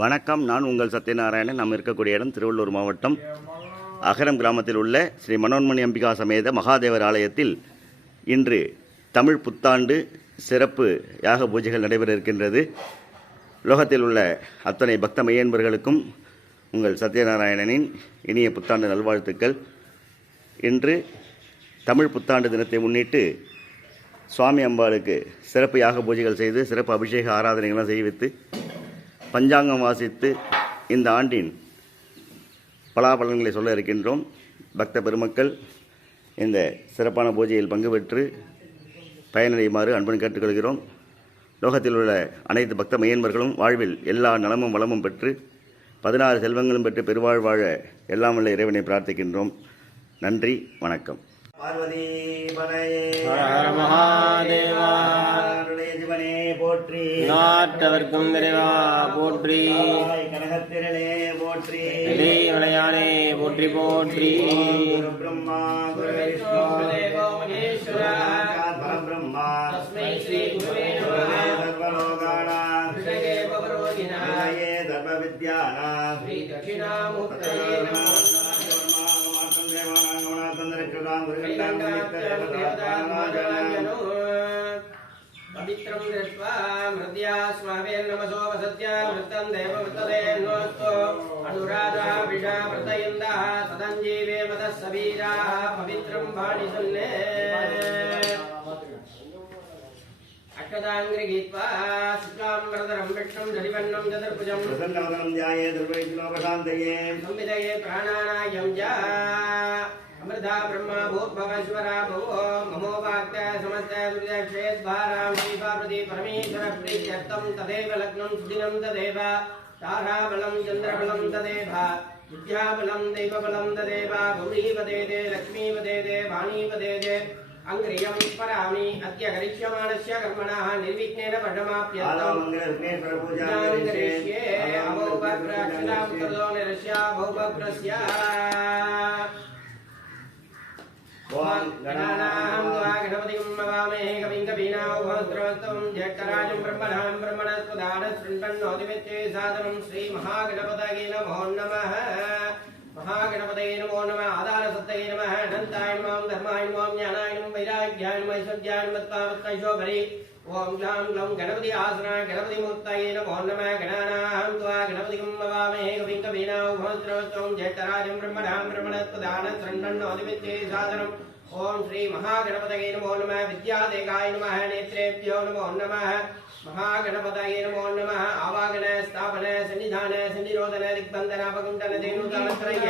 வணக்கம். நான் உங்கள் சத்யநாராயணன். நாம் இருக்கக்கூடிய இடம் திருவள்ளூர் மாவட்டம் அகரம் கிராமத்தில் உள்ள ஸ்ரீ மனோன்மணி அம்பிகா சமேத மகாதேவர் ஆலயத்தில் இன்று தமிழ் புத்தாண்டு சிறப்பு யாக பூஜைகள் நடைபெற இருக்கின்றது. உலகத்தில் உள்ள அத்தனை பக்த மையன்பர்களுக்கும் உங்கள் சத்யநாராயணனின் இனிய புத்தாண்டு நல்வாழ்த்துக்கள். இன்று தமிழ் புத்தாண்டு தினத்தை முன்னிட்டு சுவாமி அம்பாளுக்கு சிறப்பு யாக பூஜைகள் செய்து சிறப்பு அபிஷேக ஆராதனைகள்லாம் செய்வித்து பஞ்சாங்கம் வாசித்து இந்த ஆண்டின் பலாபலன்களை சொல்ல இருக்கின்றோம். பக்த பெருமக்கள் இந்த சிறப்பான பூஜையில் பங்கு பெற்று பயனடையுமாறு அன்புடன் கேட்டுக்கொள்கிறோம். லோகத்தில் உள்ள அனைத்து பக்த மையன்பர்களும் வாழ்வில் எல்லா நலமும் வளமும் பெற்று 16 செல்வங்களும் பெற்று பெருவாழ் வாழ எல்லாம் உள்ள இறைவனை பிரார்த்திக்கின்றோம். நன்றி, வணக்கம். பார்வதி மகாதேவா போற்றி, நாட்டவர்க்கும் நிறைவா போற்றி, கனகத்திரளே போற்றி, விளையாடே போற்றி போற்றி. பிரம்மா குரு விஷ்ணு தேவோ மகேஸ்வர பரபிரம்மா தஸ்மை ஸ்ரீ குருவே நமः. சர்வலோகானாம் விஷயே பவரோகிணாயே தர்ம வித்யானாம் ஸ்ரீ தட்சிணாமூர்த்தயே நமः. पवित्रं दृष्ट्वा मृद्या स्वावेन्नमसो वसत्यामृतं देववृतदेन्नोऽस्तु अनुराधा विषा व्रतयन्दः सदञ्जीवे मदः सवीराः पवित्रं भाणिसन्ने अक्षताङ्ग्रिगीत्वा शुक्लाम्बरधरं विष्णुं धरिवन्नं चतुर्भुजं प्रसन्नवदनं ध्याये दुर्वैष्णवशान्तये संविदये प्राणानायं च अमृता ब्रह्मा भूर्भवश्वरा भवो ममोवाक्य समस्त दुर्दक्षेद्वारां श्रीपार्वती परमेश्वर प्रीत्यर्थं तदेव लग्नं सुदिनं तदेव ताराबलं चन्द्रबलं तदेव विद्याबलं दैवबलं तदेव गौरीपदेदे लक्ष्मीपदेदे वाणीपदेदे अंग्रियं स्मरामि अद्य करिष्यमाणस्य कर्मणः निर्विघ्नेन पठमाप्यर्थं करिष्ये अभौपप्रक्षितापुत्रदो निरस्य भौपप्रस्य ओम गणानां त्वा गणपतिं नमामहे कविं कवीनामुपद्रवस्तं ज्येष्ठराजं ब्रह्मणां ब्रह्मणस्पदानशृण्वन्नोतिमित्ते सादनं श्रीमहागणपतये नमो नमः. महागणपतये नमो नमः. आधारसत्तये नमः. अनन्ताय नमः. धर्माय नमः. ज्ञानाय नमः. वैराग्याय नमः. ऐश्वर्याय नमः. त्वामत्तैशोभरे ओम ग्लां ग्लौं गणपति आसनाय गणपतिमूर्तये नमो नमः. गणानां त्वा गणपतिं नमामहे कविं कवीनामुपद्रवस्तं ज्येष्ठराजं ब्रह्मणां ब्रह्मणस्पदानशृण्वन्नोतिमित्ते सादनं ओम श्री महागणपतये नमो नमः. विद्यादेगाय नमः. नेत्रेभ्यो नमो नमः. महागणपतये नमो नमः. आवागन स्थापन सन्निधान सन्निरोधन दिग्बन्धन अपकुण्डन धेनुदानत्रय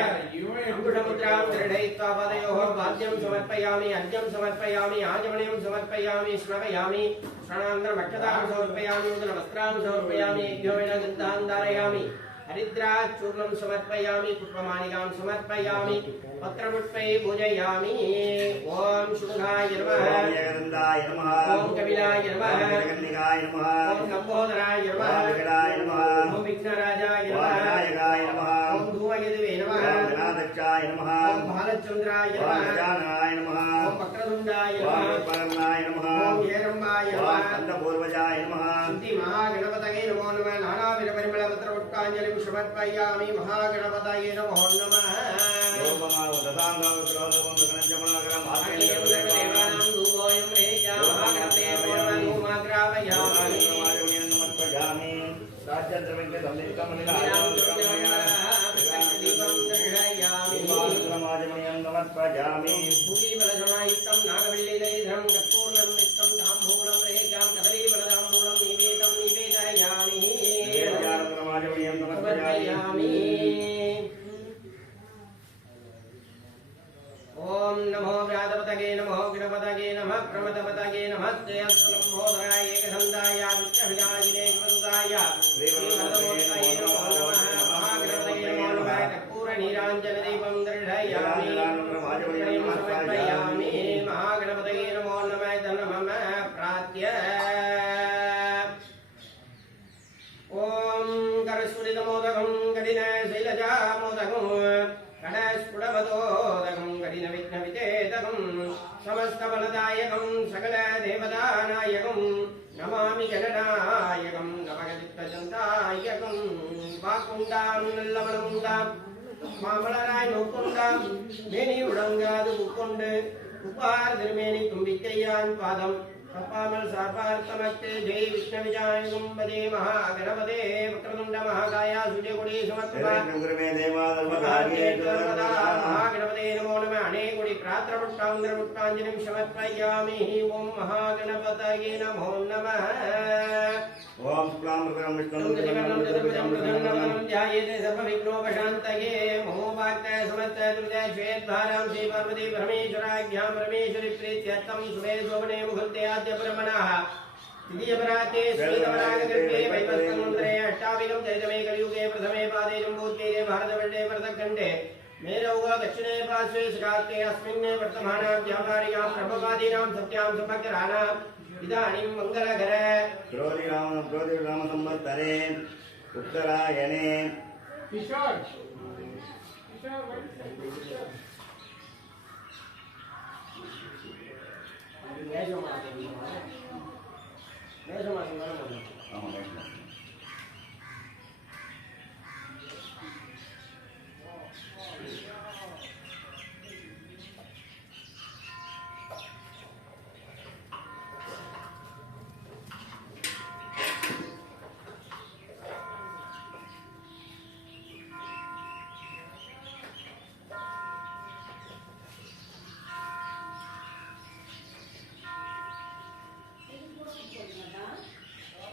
अंकुशमुद्रां दृढयित्वा पादयोः वाद्यं समर्पयामि, अर्घ्यं समर्पयामि, आचमनीयं समर्पयामि, श्रवयामि, प्रणामक्षतां समर्पयामि, नमस्त्रां समर्पयामि, यज्ञोमेन गन्धां धारयामि, हरिद्राचूर्णं समर्पयामि, पुष्पमालिकां समर्पयामि, पत्रपुष्पै पूजयामि. ओम शुभाय नमः. ओम कपिलाय नमः. ओम लंबोदराय नमः. ओम विघ्नराजाय नमः. ओम धूमकेतवे नमः. ओम भालचंद्राय नमः. ओम वक्रतुंडाय नमः. ओम हेरंबाय नमः. अन्नपूर्वजाय नमः. सिद्धि महागणपतये नमो नमः. नानाविध परिमल पत्र पुष्पांजलिं समर्पयामि. महागणपतये नमो नमः. ओम नमो व्याधपतये नमो गणपतये नमः. प्रमदपतये नमस्ते लंबोदराय एकदन्ताय विष्णुभिजायिने वसुदाय श्रीवरदमूर्तये नमो नमः. महागणपतये नमो नमः. कर्पूरनीराञ्जनदीपं दर्शयामि, समर्पयामि. महागणपतये नमो नमः. धनमम प्रार्थ्य ओम करस्फुरितमोदकं कठिन शैलजामोदकं कणस्फुटमदोदकं कठिन विघ्नवितेदकं समस्तबलदायकं सकल देवदानायकं नमामि गणनायकं नवगतिप्रचन्दायकं வாக்குண்டாம் நல்லவளம் உண்டாம் மாமலராய் நோக்குண்டாம் மேனி உடங்காது உட்கொண்டு உப்பார் திருமேனி தும்பிக்கையான் பாதம் தப்பாமல் சார்பார்த்தமஸ்தே ஜெய் விஷ்ணு விஜாய கும்பதே மகாகணபதே வக்ரதுண்ட மகாகாயா சூரியகுடி சமத்வா மகாகணபதே நமோ நம அநேகுடி பிரார்த்தனபுஷ்டாந்திரபுஷ்டாஞ்சலிம் சமர்ப்பயாமி ஓம் மகாகணபதயே நமோ நமः ஓம் சுக்லாம்பரம் விஷ்ணு ध्यायेते सर्वविघ्नोपशान्तये महोवाक्ते समस्ते दुर्गे श्वेतधारां श्री पार्वती परमेश्वराज्ञां परमेश्वरी प्रीत्यर्थं शुभे शोभने मुहूर्ते आद्य ब्रह्मणः द्वितीयपराते श्रीधवरागर्भे वैवस्वतन्त्रे अष्टाविधं चरितमे कलियुगे प्रथमे पादे जम्बूद्वीरे भारतवर्षे भरतखण्डे मेरौग दक्षिणे पार्श्वे श्रान्ते अस्मिन् वर्तमानां व्यापारियां ब्रह्मवादीनां सत्यां सुभद्राणां इदानीं मङ्गलकर क्रोधि राम संवत्सरे उत्तरायणे किशोर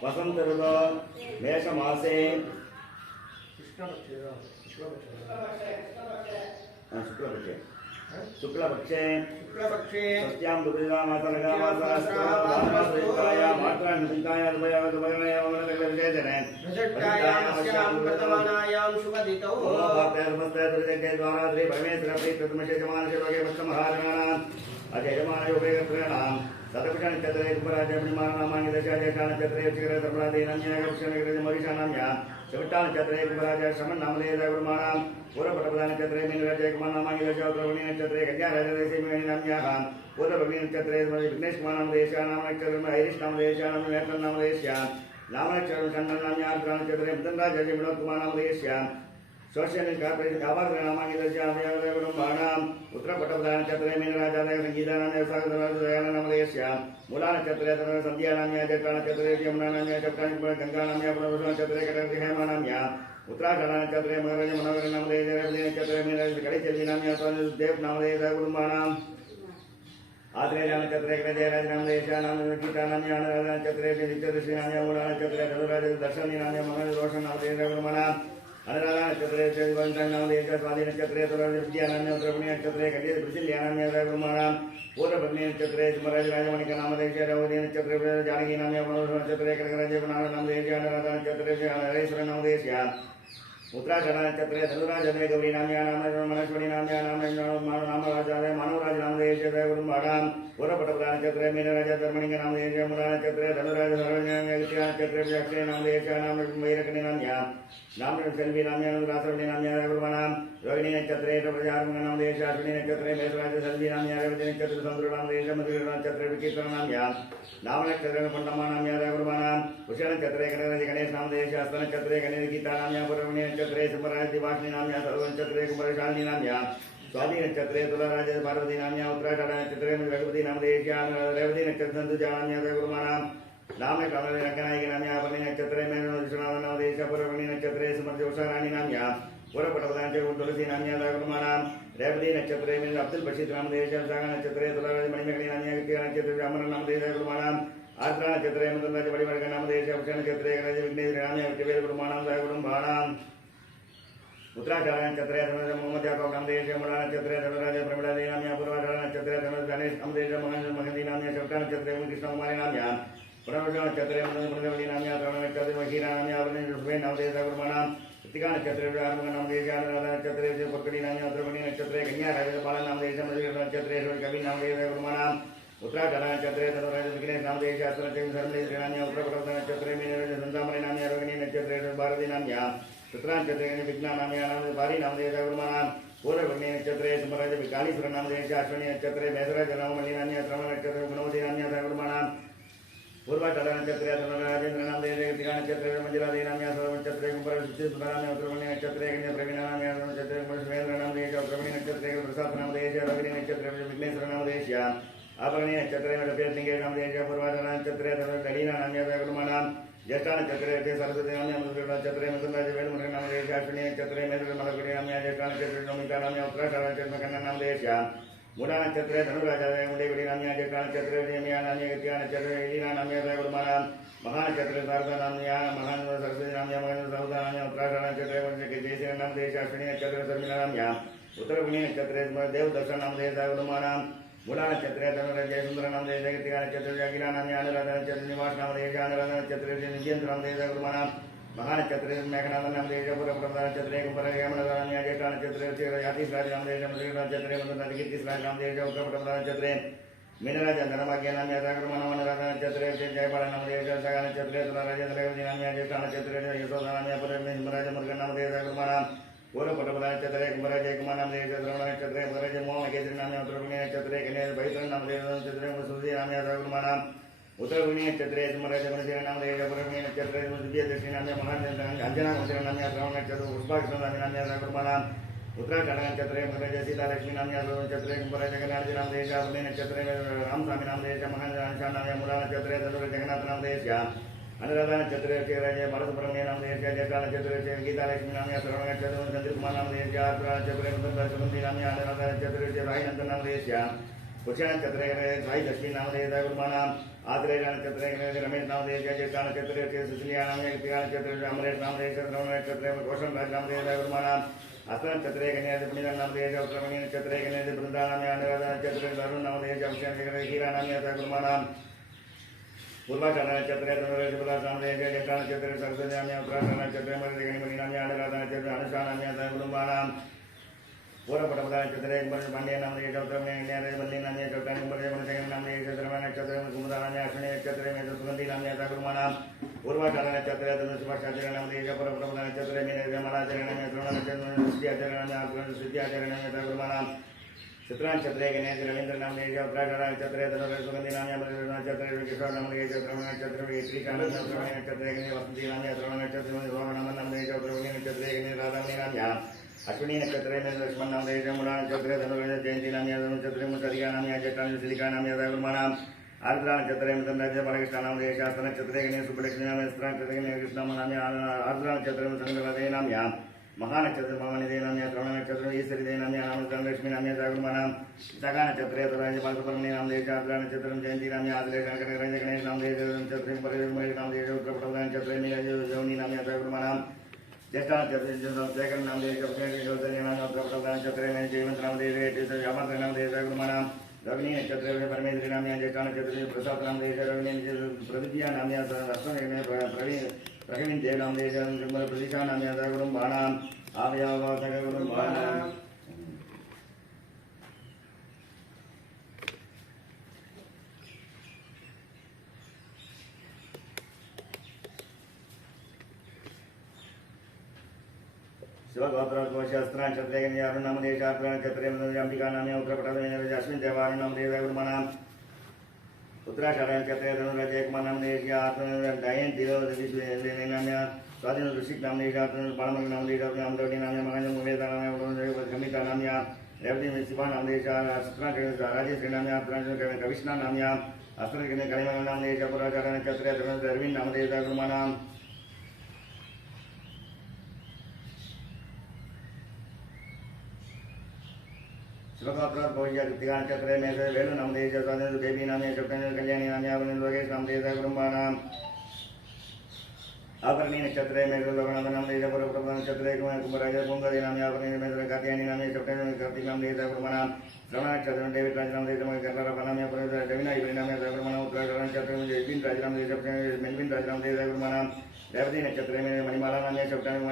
वसंत ऋतु मेष मासे शुक्लपक्षे सत्यां सतकुशनक्षत्रे कुम्भराजमणिमानामाङ्गदशाजकानक्षत्रे शिखरधर्मराधीनान्यायक्षणकृतमरीषानाम्या शिवट्टानक्षत्रे कुम्भराज श्रमन्नामदेवगुरुमाणां पूर्वपटपदानक्षत्रे मीनराजकुमारनामाङ्गदशाद्रवणीनक्षत्रे कन्याराजदेशीनाम्याः पूर्वभगिनक्षत्रे विघ्नेशकुमारनामदेशानामनक्षत्रम् ऐरिष्नामदेशानां वेतन्नामदेश्या नामनक्षत्रं षण्णाम्यार्द्रानक्षत्रे मदनराजस्य विनोदकुमारनामदेश्या सोशल कार्पोरेशन आवार नामांगितजाव्यावरुमाणां उत्तरपटपदानक्षत्रे मीनराजादय संगीतानां सागरराजदयानामदेश्या मूलानक्षत्रे संध्यानाम्या जटानक्षत्रे यमुनानाम्या जटानक्षत्रे गंगानाम्या पुनर्वसनक्षत्रे कटकहेमानाम्या उत्तराखण्डनक्षत्रे मकरज मनोहरनामदेशनक्षत्रे मीनराज कलिचल्लीनाम्या देवनामदेशगुरुमाणाम् आत्रेयनक्षत्रे कटजयराजनामदेशानां गीतानाम्या नक्षत्रे नित्यदर्शिनाम्या मूलानक्षत्रे धनुराज दर्शनीनाम्या मनोहरनामदेशगुरुमाणाम् अनुराधा नक्षत्रे नामदेश स्वाधीन नक्षत्रे विद्यानाम्य उत्तरपणी नक्षत्रे खंडित ब्रजिल्यानाम्य गुरुमाणां पूर्वभग्नि नक्षत्रे सुमराज राजमणिक नामदेश रवदी नक्षत्रे जानकी नाम्य मनोहर नक्षत्रे कनकराज नामदेश अनुराधा नक्षत्रे हरेश्वर नामदेश उत्तराखंड नक्षत्रे धनुराजदय गौरी नाम्या नाम मनस्वनी नाम्या नामराजादय मानवराज नामदेश गुरुमाणां पूर्वपटपदा नक्षत्रे मीनराज धर्मणिक नामदेश मूला नक्षत्रे धनुराज नक्षत्रे अक्षय नामदेश नाम वैरकणी नाम्या नाम सेल्वी नाम्या रासवणी नाम्या गुरुमाणां रोहिणी नक्षत्रे प्रजानामदेश अश्विनी नक्षत्रे मेषराज सेल्वी नाम्या रेवती नक्षत्रे चंद्र नामदेश मधुर नक्षत्रे विकीर्तन नाम्या नाम नक्षत्रे पंडमा नाम्या गुरुमाणां कुश नक्षत्रे गणेश नामदेश हस्त नक्षत्रे गणेश गीता नाम्या पूर्वणी नक्षत्रे सुमराज दिवाग्नि नाम्या सर्व नक्षत्रे कुमारशालिनी नाम्या स्वाति नक्षत्रे तुलाराज पार्वती नाम्या उत्तराखंड नक्षत्रे रघुपति नामदेश रेवती नक्षत्र संतुजा नाम्या गुरुमाणां नाम कामले रंगनायकी नाम्या अपनी नक्षत्रे मेन विश्वनाथ नामदेश पूर्वणी नक्षत्रे समर्थ उषाराणी नाम्या पूर्वपटपदांचे तुलसी नाम्या गुरुमाणां रेवती नक्षत्रे मेन अब्दुल बशीर नामदेश सागा नक्षत्रे तुलाराज मणिमेघनी नाम्या कृतिका नक्षत्रे ब्राह्मण नामदेश गुरुमाणां आर्द्रा नक्षत्रे मदनराज बड़िवर्ग नामदेश उषा नक्षत्रे गणेश विघ्नेश नाम्या विवेद गुरुमाणां गुरुमाणां उत्तराखंड नक्षत्रे धनुराज मोहम्मद याकूब नामदेश मूला नक्षत्रे धनुराज प्रमिलादेवी नाम्या पूर्वाषाढ़ नक्षत्रे धनुराज गणेश नामदेश महंती नाम्या शब्द नक्षत्रे कृष्ण कुमारी नाम्या पुनर्वसु नक्षत्रे मदनवली नाम्या श्रवण नक्षत्रे महीरा नाम्या शुभे नामदेश गुरुमाणां कृतिका नक्षत्रे आर्मुग नामदेश अनुराधा नक्षत्रे पुष्करी नाम्या उत्तरपणी नक्षत्रे कन्या राजपाल नामदेश मधुर नक्षत्रे कवि नामदेश गुरुमाणां उत्तराखंड नक्षत्रे धनुराज विघ्नेश नामदेश सर्वदेश नाम्या उत्तरपटपदा नक्षत्रे मीनराज संतामणि नाम्या रोहिणी नक्षत्रे भारती नाम्या चित्रांक्षत्रे विघ्ना नाम्या भारी नामदेश गुरुमाणां पूर्वभग्नि नक्षत्रे सुमराज कालीश्वर नामदेश अश्विनी नक्षत्रे मेषराज राममणि नाम्या श्रवण नक्षत्रे गुणवती नाम्या गुरुमाणां पूर्वाषाढ़ नक्षत्रे राजेंद्र नामदेश कृतिका नक्षत्रे मंजुलादेवी नाम्या सर्व नक्षत्रे कुंभर सुचित्राम उत्तरमणि नक्षत्रे कन्या प्रवीणानाम नक्षत्रे सुरेंद्रनाम देश उत्तरमणि नक्षत्रे प्रसादनाम देश रवि नक्षत्रे विघ्नेश्वरनाम देश आभरणी नक्षत्रे रविलिंगे नाम देश पूर्वाधर नक्षत्रे कलीना नाम गुरुमानाम ज्येष्ठा नक्षत्रे सरस्वती नाम नक्षत्रे मधुराज वेलमुख नाम देश अश्विनी नक्षत्रे मेघ मलकुड़ी नाम ज्येष्ठा नक्षत्रे नमिता नाम उत्तराषाढ़ नक्षत्र कन्या नाम देश मूढ़ा नक्षत्रे धनुराज मुंडेगुड़ी नाम ज्येष्ठा नक्षत्रे नियमिया नाम गत्या नक्षत्रे इलीना नाम गुरुमानाम महानक्षत्रे शारदा नाम महान सरस्वती नाम महेंद्र सौदा नाम उत्तराषाढ़ नक्षत्रे जयश्री नाम देश अश्विनी नक्षत्रे शर्मिला नाम उत्तरगुणी नक्षत्रे देव दर्शन नाम देश गुरुमानाम मूला नक्षत्रे धनुराज जयसुंदर नाम देश गत्या नक्षत्रे अखिला नाम अनुराधा नक्षत्र निवास नाम देश अनुराधा नक्षत्रे निजेंद्र नाम देश गुरुमानाम महानक्षत्रे मेघनाथ नाम देश पुरप्रदा नक्षत्रे कुंभर यमनदा नाम ज्येष्ठा नक्षत्रे यातिश्राज नाम देश मृग नक्षत्रे मधुनाथ कीर्तिश्राज नाम देश उत्तरप्रदा नक्षत्रे मीनराज धनभाग्य नाम गुरुमानाम अनुराधा नक्षत्रे जयपाल नाम देश सगा नक्षत्रे तुलाराज तलगवती नाम ज्येष्ठा नक्षत्रे यशोदा नाम पुरमेश्वराज मुरुगन नाम देश गुरुमानाम पूर्वपटपदा नक्षत्रे कुंभर जयकुमार नाम देश श्रवण नक्षत्रे भरज मोह केसरी नाम उत्तरगुणी नक्षत्रे कन्या भैत्र नाम देश नक्षत्रे सुधी नाम गुरुमानाम उत्तरगुणी नक्षत्रे सुमराज मनसी नाम देश पुरगुणी नक्षत्रे दिव्य दृष्टि नाम महान अंजना मंदिर नाम श्रवण नक्षत्र पुष्पाक्षर नाम गुरुमानाम उत्तराखंड नक्षत्रे भरज सीता लक्ष्मी नाम नक्षत्रे कुंभर जगन्नाथ नाम देश अपने नक्षत्रे रामस्वामी नाम देश महान नाम मूला नक्षत्रे धनुर जगन्नाथ नाम देश अनुराधा नक्षत्रे राज बालसुब्रह्मण्य नाम देश ज्येष्ठा नक्षत्रे गीता लक्ष्मी नाम श्रवण नक्षत्र चंद्र कुमार नाम देश नक्षत्रे सुगंधी नाम अनुराधा नक्षत्रे राय नंदन नाम देश पुष्य नक्षत्रे साई दशमी नाम देश गुरुमानाम आत्रेय नक्षत्रे रमेश नाम देश ज्येष्ठा नक्षत्रे सुशीलिया नाम नक्षत्रे अमरेश नाम देश श्रवण नक्षत्रे रोशन राज नाम देश गुरुमानाम हस्त नक्षत्रे कन्या पुण्य नाम देश उत्तरमणि नक्षत्रे कन्या वृंदा नाम अनुराधा नक्षत्रे अरुण नाम देश हीरा नाम गुरुमानाम पूर्वाषाढ़ नक्षत्रे नाम देश ज्येष्ठा नक्षत्रे सरस्वती नाम उत्तराषाढ़ नक्षत्रे मणि नाम अनुराधा नक्षत्रे अनुषा नाम कुटुंबानाम पूर्वपटपदा नक्षत्रे पांड्य नाम देश उत्तरमणि बल्ली नाम चौटानी नाम देश नक्षत्रे कुमुदा नाम अश्विनी नक्षत्रे सुगंधी नाम गुरुमानाम पूर्वाषाढ़ नक्षत्रे सुभाषाचार्य नाम देश पूर्वपटपदा नक्षत्रे मलाचार्य नाम श्रवण नक्षत्र सिद्धियाचार्य नाम सिद्धियाचार्य नाम गुरुमानाम चित्रा नक्षत्रे गणेश रवींद्र नाम देश उत्तराषाढ़ नक्षत्रे धनुर सुगंधी नाम नक्षत्रे किशोर नाम देश श्रवण नक्षत्रे श्रीकांत श्रवण नक्षत्रे वसंती नाम श्रवण नक्षत्र रोहण नाम देश उत्तरगुणी नक्षत्रे राधामणि नाम अश्विनी नक्षत्रे लक्ष्मण नाम देश मूला नक्षत्रे धनुर जयंती नाम नक्षत्रे मुसरिया नाम ज्येष्ठा सिलिका नाम गुरुमानाम आर्द्रा नक्षत्रे मृतराज बालकृष्ण नाम देश हस्त नक्षत्रे गणेश सुब्बलक्ष्मी नाम नक्षत्रे कृष्ण नाम आर्द्रा नक्षत्रे संगराधे नाम महानक्षत्र मामनिदे नाम श्रवण नक्षत्र ईश्वरी नाम लक्ष्मी नाम गुरुमानाम सगा नक्षत्रे तुलाराज बालसुब्रह्मण्य नाम देश आर्द्रा नक्षत्र जयंती नाम आश्रय गणेश नाम देश नक्षत्रे नाम देश उत्तरपटपदा नक्षत्रे यौनी नाम गुरुमानाम ज्येष्ठा नक्षत्रे शेखर नाम देश नाम उत्तरपटपदा नक्षत्रे जयवंत नाम देश व्यापार नाम देश गुरुमानाम रवि नक्षत्रे परमेश्वरी नाम ज्येष्ठा नक्षत्रे प्रसाद नाम देश रवि प्रविद्या नाम प्रवीण देव नाम देश प्रतीक्षा नाम गुरुमानाम आव्यावास गुरुमानाम शिवगोत्र नक्षत्रे अरुण नाम देश नक्षत्रे अंबिका नाम उत्तरपटपदा अश्विन देवान नाम देश गुरुमानाम उत्तराषाढ़ नक्षत्रे धनुराज जयकुमार नाम देश जयंती नाम स्वाधीन ऋषिक नाम देश बालमंग नाम देश अमरवती नाम महाजन मुवेदा नाम गमिता नाम रेवती शिवा नाम देश राजेश्वरी नाम कविष्णा नाम अस्त्र कलिमल नाम देश पूर्वाषाढ़ नक्षत्रे अरविंद नाम देश गुरुमानाम शिवगोत्र भोज्य कृतिका नक्षत्रे में वेणु नाम देश देवी नाम कल्याणी नाम लोकेश नाम देश कुटुंबानाम आभरणी नक्षत्रे में लोकनाथ नाम देश पूर्वपटपदा नक्षत्रे कुंभराज कुंभरी नाम आभरणी में कात्यायनी नाम कार्तिक नाम देश कुटुंबानाम श्रवण नक्षत्र डेविड राज नाम देश कर्नाटक नाम रविना इबरी नाम कुटुंबानाम उत्तराषाढ़ नक्षत्र में जयबिन राज नाम देश मेलबिन राज नाम देश कुटुंबानाम रेवती नक्षत्रे में मणिमाला नाम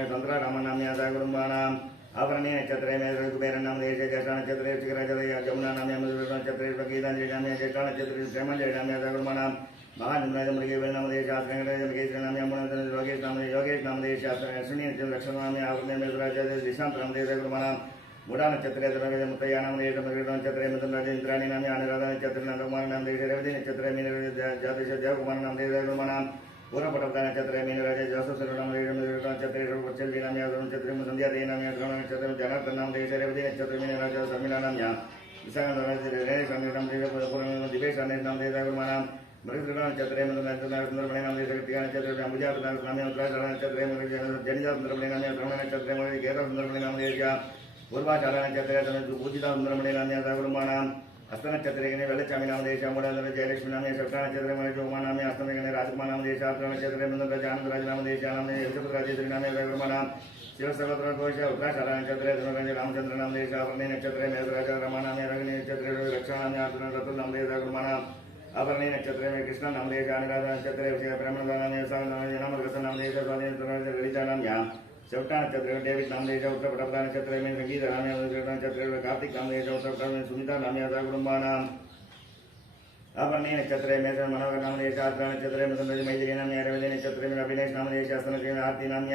संतरा राम नाम कुटुंबानाम आभरणी नक्षत्रे में कुबेर नाम देश ज्येष्ठा नक्षत्रे शिखराज जमुना नाम नक्षत्रे गीतांजलि नाम ज्येष्ठा नक्षत्रे श्रीमंजलि नाम गुरुमानाम महानिम्राज मुरुगे नाम देश मृगेश नाम योगेश नाम देश अश्विनी लक्ष्मण नाम आभरणी में दिशांत नाम देश गुरुमानाम मूढ़ा नक्षत्रे मुतया नाम देश नक्षत्रे मिथुनराज इंद्राणी नाम अनुराधा नक्षत्रे नंदकुमार नाम देश रेवती नक्षत्रे मीन जातेश देवकुमार नाम देश गुरुमानाम पूर्वपटपदा नक्षत्रे मीनराज जोसेफ नाम नक्षत्रे पुष्यल्लीनाम्या नक्षत्रं संध्यादेनाम्या श्रवण नक्षत्रं जनार्दनाम देश रेवती नक्षत्रं राजा समिलानाम्या विशाखनाम दिवेशानाम देश गुरुमानाम मृगधरा नक्षत्रे सुंदरमणिनाम देश कृतिका नक्षत्र अंबुजातनाम उत्तराषाढ़ नक्षत्रे जनिजा सुंदरमणिनाम श्रवण नक्षत्रे केतन सुंदरमणिनाम देश पूर्वाषाढ़ नक्षत्रे पूजिता सुंदरमणिनाम गुरुमानाम हस्त नक्षत्रे वेलचामीनाम देश मूलाधर जयलक्ष्मी नाम शक्ता नक्षत्रे जोमानाम अस्तमे राजकुमार देश नक्षत्रे आनंदराज नाम देश यशपुराजेश्वरी नाम गुरुमानाम शिवसर्वत्र घोष उत्तराषाढ़ नक्षत्रे रामचंद्र नाम देश अपर्णे नक्षत्रे मेघराज रमानाम रग्नि नक्षत्रे रक्षाणाम रतुल नाम देश गुरुमानाम अपर्णे नक्षत्रे में कृष्ण नाम देश अनुराध नक्षत्रे ब्रह्मण नाम नाम देश ललिता नाम चौथा नक्षत्र डेविड नाम देश उत्तरपटा नक्षत्र में संगीत नाम नक्षत्र कार्तिक नाम देश उत्तरपटा में सुमिता नाम कुटुंबानाम अपर्णे नक्षत्र में मनोहर नाम देश नक्षत्र में मैत्री नाम रवि नक्षत्र में अभिनेश नाम देश आरती नाम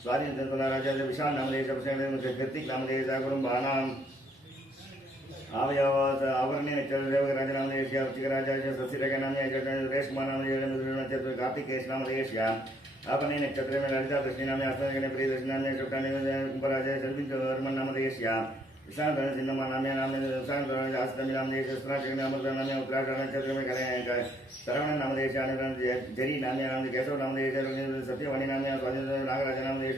स्वाधीन राजा विशाल नाम देश कृतिक नाम देश कुटुंबानाम आवरणे नक्षत्र राज नाम देश राजा शशिरेख नाम सुरेश कुमार नाम नक्षत्र कार्तिकेश नाम देश अपने नक्षत्र में ललिता दृष्टि नाम आस्थान प्रिय दृष्टि नाम कुंभराज शल्पिन वर्मन नाम देश विशाल सिन्हा नाम आस्तमी नाम देश नाम उत्तराखंड नक्षत्र में सरवण नाम देश जरी नाम केशव नाम देश सत्यवाणी नाम नागराज नाम देश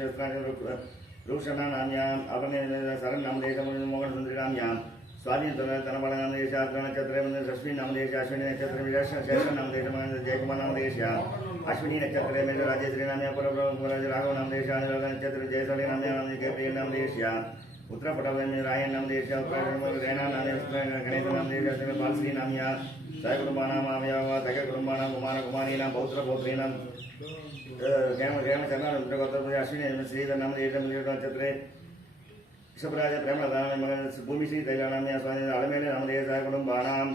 रूषणा नाम अपने शरण नाम देश मोहन सुंदरी नाम स्वाधीन तनबाला नाम देश नक्षत्र रश्मि नाम देश अश्विनी नक्षत्र शेषन नाम देश जयकुमार नाम देश अश्विनी नक्षत्र में राजेश्वरी नाम राघव नाम देश नक्षत्र जयसली नाम प्रिय नाम देश उत्तरपटा में रायन नाम देश रैना नाम गणेश नाम देश बालश्री नाम साई कुटुंबानाम तक कुटुंबानाम कुमार कुमारी नाम पौत्र पौत्री नाम अश्विनी श्रीधर नाम देश नक्षत्र ऋषभराज प्रेमदान भूमि श्री तैलानाम स्वामी अलमेल नाम देश कुटुंबानाम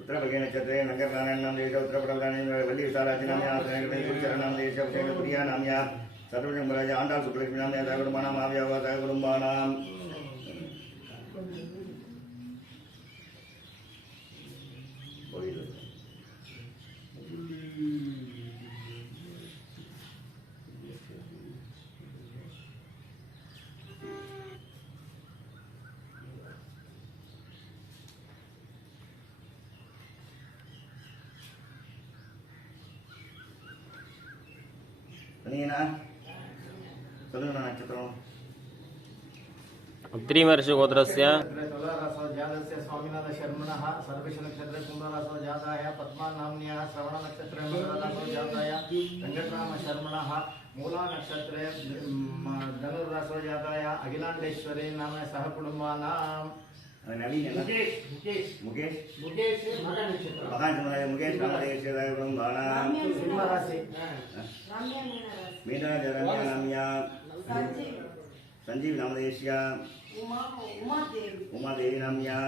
उत्तरभगे नक्षत्रे नगर नारायण नाम देश उत्तरपटानी वल्ली विशालाजी नाम गुरुचरण नाम देश प्रिया नाम सर्वजंगराज आंडाल सुब्रलक्ष्मी नाम कुटुंबानाम आव्यव कुटुंबानाम अत्रिमर्षगोत्रस्य स्वामीनाथ शर्मणः सर्वेश नक्षत्र कुंभरासो जाताय पद्मा नाम्न्यः श्रवण नक्षत्र मकररासो जाताय वेंकटराम शर्मणः मूला नक्षत्रे धनुरासो जाताय अखिलांडेश्वरी नाम सह कुटुंबानाम नवीन मुकेश मगा नक्षत्र मुकेश नाम देश कुटुंबानाम सिंह राशि मीना जरण्य नाम्या संजीव नाम देश उमा देवी नाम्या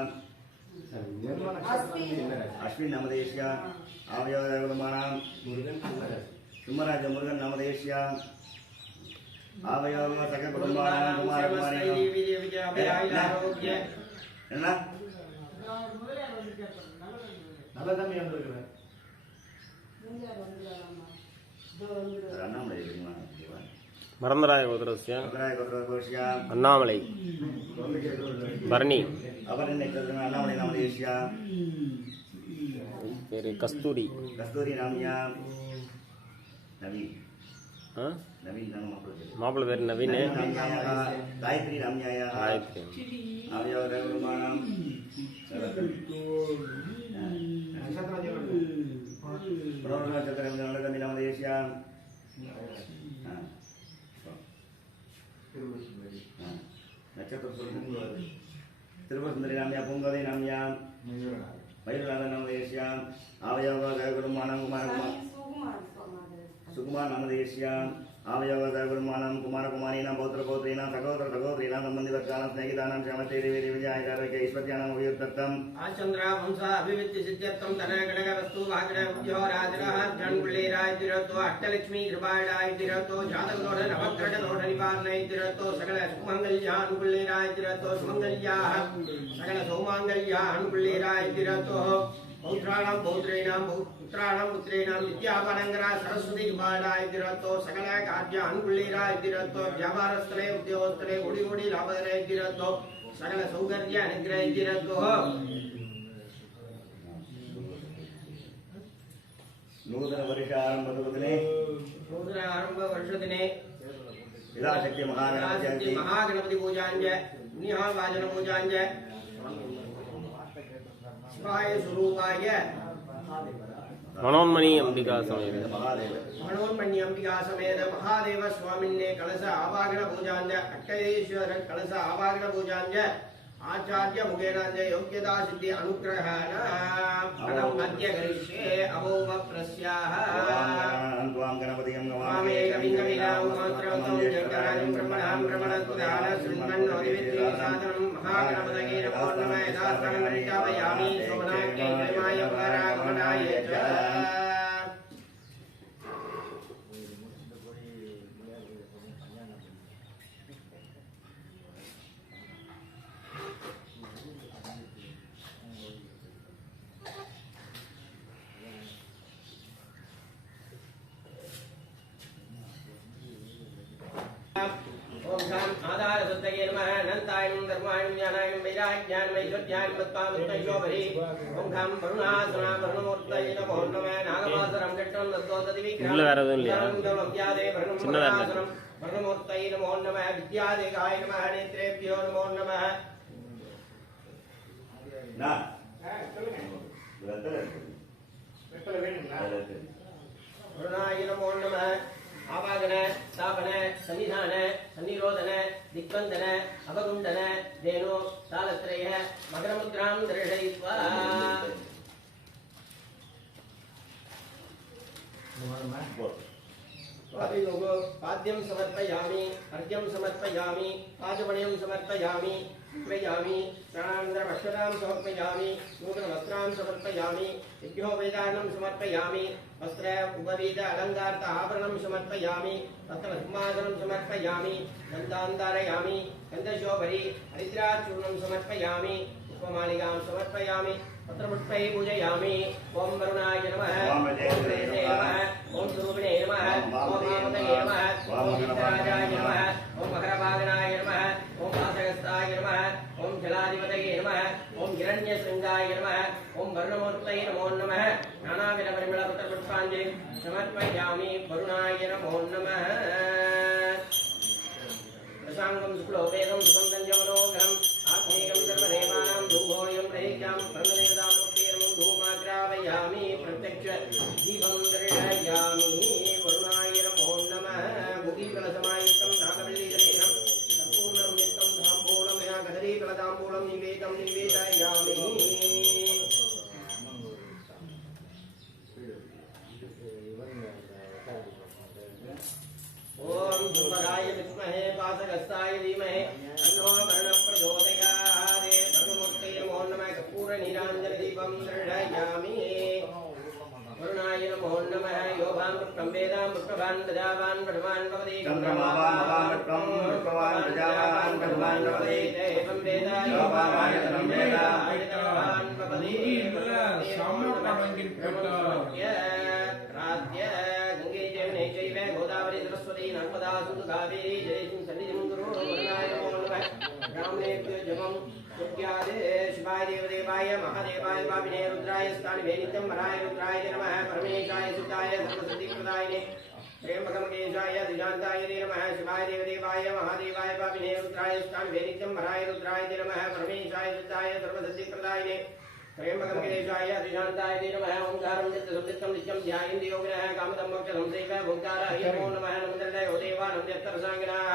अश्विन नाम देश आव्यव कुटुंबानाम सिंहराज मुरुगन नाम देश आव्यव सकल कुटुंबानाम कुमार कुमारी என்ன நல்லதம்பி வந்திருக்கிறார் அண்ணாமலை மரந்தராய கோத்திரस्य அண்ணாமலை பரணி அவரின் அண்ணாமலை நாம தேசியா பேரு கஸ்தூரி நாமியா நவீன் नवीन नाम मापल पेर नवीन गायत्री नाम्याय गायत्री आव्यव रघुमानाम नक्षत्र नाम देश्या नक्षत्र तिरुपति नाम्या पुंगवती नाम्या मयूरनाथ नाम देश्या आव्यव रघुमानाम सुकुमार नाम देश्या आव्यव गुरुमानाम कुमार कुमारीनाम पौत्र पौत्रीनाम सहोदर सहोदरीनाम संबंधिवर्गानां स्नेहितानां श्यामते देवी विजयायकार्यके ऐश्वर्यानां उपयुक्तम् आचंद्रा वंशा अभिविद्य सिद्ध्यर्थं धनगणक वस्तु वागण उद्यो राजरः धनकुल्लेराय तिरतो अष्टलक्ष्मी कृपाणाय तिरतो जातकदोष नवग्रह दोष निवारणाय तिरतो सकल सुमंगल्यानुकुल्लेराय तिरतो सुमंगल्याः सकल सौमंगल्यानुकुल्लेराय तिरतो पौत्राणां पौत्रीणां पुत्राणां पुत्रीणां विद्यापनंगरा सरस्वती बालाय दिरतो सकल कार्य अनुकूलीराय दिरतो व्यापारस्थले उद्योगस्थले कोटि कोटि लाभकराय दिरतो सकल सौकर्य अनुग्रह दिरतो नूतन वर्ष आरंभदिने नूतन आरंभ वर्षदिने यदाशक्ति महागणपति पूजाञ्च निहा वाजन पूजाञ्च शिवाय स्वरूपाय मनोन्मणि अंबिका समेत मनोन्मणि अंबिका समेत महादेव स्वामिन्ने कलश आवाहन पूजाञ्च अष्टैश्वर कलश आवाहन पूजाञ्च आचार्य मुखेनाञ्च योग्यता सिद्धि अनुग्रहान प्रणव मध्य करिष्ये अभोव प्रस्याः त्वां गणपतिं नमामि कविं कवीनां सहस्रवदनं जगराजं ब्रह्मणां ब्रह्मणस्पदान शृण्वन् नोदिविद्रि साधनं महागणपतये नमो नमः यथास्थानं परिष्ठापयामि शोभनाख्यै जयमाय पुनरागमनाय च ओम शाम आधार सत्तये नमः अनंतायं धर्मायं ज्ञानायं वैराग्यायं ऐश्वर्यायं मत्पावत्तैशोभरि ओम खाम करुणासना वर्णमूर्तये नमो नमः नागवासरं कट्टं दत्तोदति विग्रहं दलव्यादे वर्णमूर्तासनं वर्णमूर्तये नमो नमः विद्यादेगाय नमः नेत्रेभ्यो नमो नमः ना करुणाय नमो नमः आवागन स्थापन सन्निधान सन्निरोधन दिक्बंधन अवगुंडन धेनु तालत्रय मकरमुद्रां दर्शयित्वा पाद्यं समर्पयामि अर्घ्यं समर्पयामि पादपणिं समर्पयामि समर्पयामि प्राणान्तरमक्षतां समर्पयामि नूतनवस्त्रां समर्पयामि विद्यो वेदानं समर्पयामि वस्त्र उपवीत अलङ्कार्थ आभरणं समर्पयामि तत्र सिंहासनं समर्पयामि गन्धान्धारयामि गन्धशोभरि हरिद्राचूर्णं समर्पयामि पुष्पमालिकां समर्पयामि पत्रपुष्पैः पूजयामि ओम वरुणाय नमः ओम प्रेते नमः ओम स्वरूपिणे नमः ओम मामतये नमः ओम विघ्नराजाय नमः ओम मकरवाहनाय नमः ओम वासगस्ताय नमः ओम जलाधिपतये नमः ओम हिरण्यशृङ्गाय नमः ओम वर्णमूर्तये नमो नमः नानाविधपरिमलपत्रपुष्पाञ्जलिं समर्पयामि वरुणाय नमो नमः प्रशाङ्गं शुक्लोपेदं सुखं सञ्जमनोघरम् आत्मीकं सर्वदेवानां धूमोऽयं प्रहिक्यां ब्रह्मदेवतामूर्तिर्मं धूमाग्रावयामि प्रत्यक्ष दीपं दर्शयामि वरुणाय नमो नमः मुखीकलसमायुक्तं नागवल्लीकलेशं सम्पूर्णं नित्यं ताम्बूलं विना कदलीकलताम्बूलं निवेदयामि ओम धूमराय विद्महे पाशगस्ताय धीमहि तन्नो वर्णप्रचोदयात् ब्रह्ममूर्ते नमो नमः कर्पूरनीराञ्जनदीपं दर्शयामि वरुणाय नमो नमः यो भां पुष्पं वेदां पुष्पवान् प्रजावान् प्रभवान् भवति चन्द्रमावान् पुष्पं पुष्पवान् प्रजावान् प्रभवान् भवति एवं वेद यो भावायतनं वेद आयतनवान् भवति प्रार्थ्य गंगे जमुने चैव गोदावरी सरस्वती नर्मदा सिन्धु कावेरी जलेस्मिन् सन्निधिं कुरु वरुणाय नमो नमः ब्राह्मणेभ्यो जपं कुर्यात् शिवाय देवदेवाय महादेवाय पापिने रुद्राय स्थानिवे नित्यं वराय रुद्राय नमः परमेशाय सिद्धाय सर्वसिद्धिप्रदायिने त्र्यम्बकमकेशाय दिशान्ताय नमः शिवाय देवदेवाय महादेवाय पापिने रुद्राय स्थानिवे नित्यं वराय रुद्राय नमः परमेशाय सिद्धाय सर्वसिद्धिप्रदायिने त्र्यम्बकमकेशाय दिशान्ताय नमः ओंकारं नित्यं नित्यं ध्यायन्ति योगिनः कामदं मोक्षदं चैव ओंकाराय नमो नमः नमोदण्डाय देवानं यत्तरसाङ्गिनाः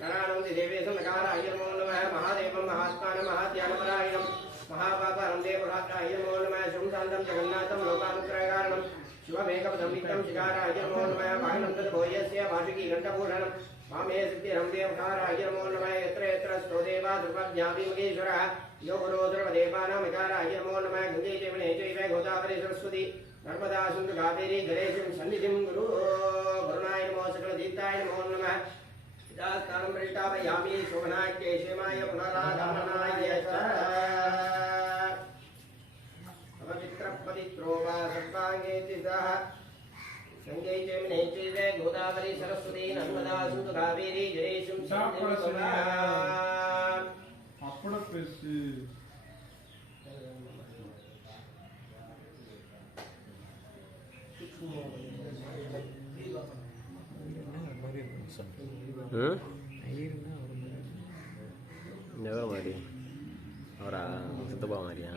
नारायणं देवेशं नकाराय नमो नमः महादेवं महात्मानं महात्यानपरायणं महापापहरं देवघाताय नमो नमः शंशान्तं जगन्नाथं लोकानुग्रहकारणं शिवमेकपदं नित्यं शिकाराय नमो नमः वाहिनं तद्भोयस्य वार्षिकी घण्टभूषणं मामे सिद्धिरं देवकाराय नमो नमः यत्र यत्र स्तो देवा ध्रुवज्ञाभिमुखेश्वरः यो गुरो सर्वदेवानां विकाराय नमो नमः गङ्गे जमुने चैव गोदावरी सरस्वती नर्मदा सिन्धु कावेरी जलेस्मिन् सन्निधिं कुरु वरुणाय नमो सकलतीर्थाय नमो नमः यथास्थानं प्रतिष्ठापयामि शोभनाख्ये क्षेमाय पुनरागमनाय च पवित्रः गंगे जमुने चैव गोदावरी सरस्वती नर्मदा सिंधु कावेरी जलेशं அப்பட பேசு எவ்வளோ மாதிரி அவரா சித்தப்பா மாதிரியா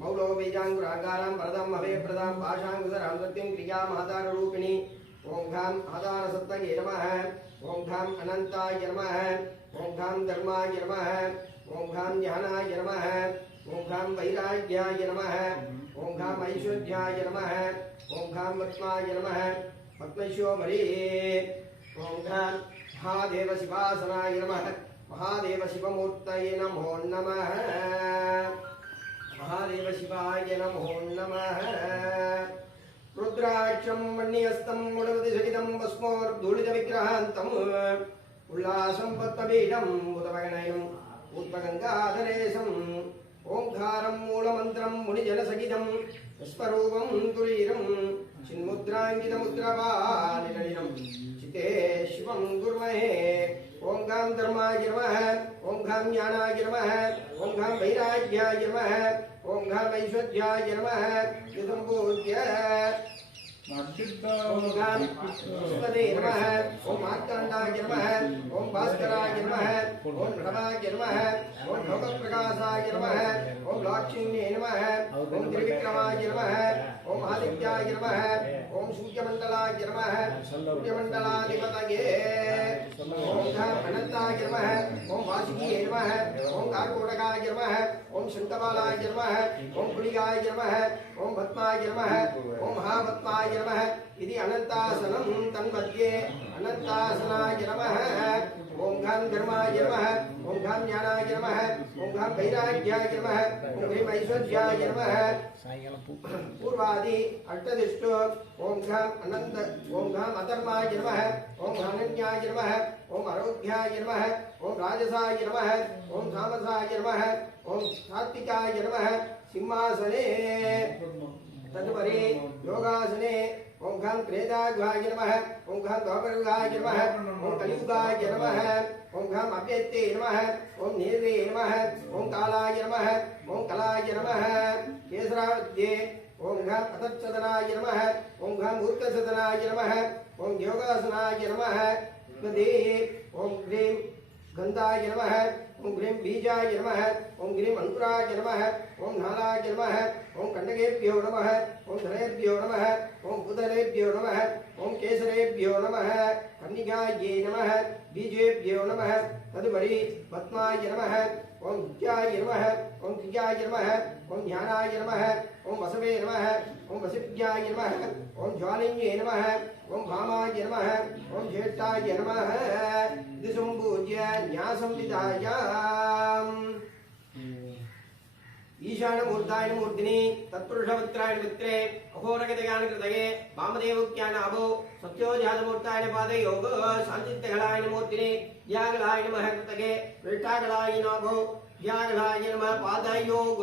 मौलो बीजांकुरागारां वरदं अभयप्रदां पाशांकुशरां सत्यं क्रिया मातारूपिणी ओं घां आधारसत्तये नमः ओं घां अनन्ताय नमः ओं घां धर्माय नमः ओं घां ज्ञानाय नमः ओं घां वैराग्याय नमः ओं घां ऐश्वर्याय नमः ओं घां पद्माय नमः पद्मेश्वरी ओं घां महादेव शिवासनाय नमः महादेव शिवमूर्तये नमो नमः महादेव शिवाय नमो नमः रुद्राक्षं मण्यस्तं मुडवतिसहितं भस्मोर्धूलितविग्रहान्तम् उल्लासं पद्मपीठम् उदपगणयम् उद्भगङ्गाधरेशम् ओङ्कारं मूलमन्त्रं मुनिजनसहितं पुष्परूपं तुरीरं चिन्मुद्राङ्कितमुद्रपालिनलिनं चिते शिवं कुर्महे ओं घां धर्माय नमः ओं घां ज्ञानाय नमः ओं घां वैराग्याय नमः ओं घां ऐश्वर्याय नमः सम्पूज्य ओं घां पुष्पदे नमः ओं मार्ताण्डाय नमः ओं भास्कराय नमः ओं रमाय नमः ओं लोकप्रकाशाय नमः ओं लाक्षिण्ये नमः ओं त्रिविक्रमाय नमः ओं आदित्याय नमः ओं सूर्यमण्डलाय नमः सूर्यमण्डलाधिपतये ओं घां अनन्ताय नमः ओं वासुकिये नमः ओं कार्कोटकाय नमः ओं शङ्खपालाय नमः ओं पुलिगाय नमः ओं पद्माय नमः ओं महापद्माय नमः इति अनन्तासनं तन्मध्ये अनन्तासनाय नमः ओं घां धर्माय नमः ओं घां ज्ञानाय नमः ओं घां वैराग्याय नमः ओं ह्रीं ऐश्वर्याय नमः पूर्वादि अष्टदिष्टो ओं घां अनन्त ओं घां अधर्माय नमः ओं अनन्याय नमः ओं आरोग्याय नमः ओं राजसाय नमः ओं तामसाय नमः ओं सात्विकाय नमः सिंहासने तदुपरि योगासने ओं घां त्रेधायुगाय नमः ओं घां द्वापरयुगाय नमः ओं कलियुगाय नमः ओं घां अव्यक्ते नमः ओं नेत्रे नमः ओं कालाय नमः ओं कलाय नमः केसरावद्ये ओं घां अतच्छदनाय नमः ओं घां मूर्खसदनाय नमः ओं योगासनाय नमः ओं ह्रीं गन्धाय नमः ओं ह्रीं बीजाय नमः ओं ह्रीं अंकुराय नमः ओं नालाय नमः ओं कण्डकेभ्यो नमः ओं धरेभ्यो नमः ओं कुदरेभ्यो नमः ओं केसरेभ्यो नमः कन्निकायै नमः बीजेभ्यो नमः तदुपरि पद्माय नमः ओं विद्याय नमः ओं क्रियाय नमः ओं ज्ञानाय नमः ओं वसवे नमः ओं वसिभ्याय नमः ओं ज्वालिन्ये नमः ओं भामाय नमः ओं ज्येष्ठाय नमः इति सम्पूज्य न्यासंविधायाम् ईशानमूर्ताय मूर्तिनि तत्पुरुषपुत्राय मित्रे अहोरगतज्ञान कृतये वामदेवज्ञान अभो सत्योजातमूर्ताय पादयोग शान्तित्यगलाय मूर्तिनि यागलाय नमः कृतये पृष्ठागलाय नमो यागलाय नमः पादयोग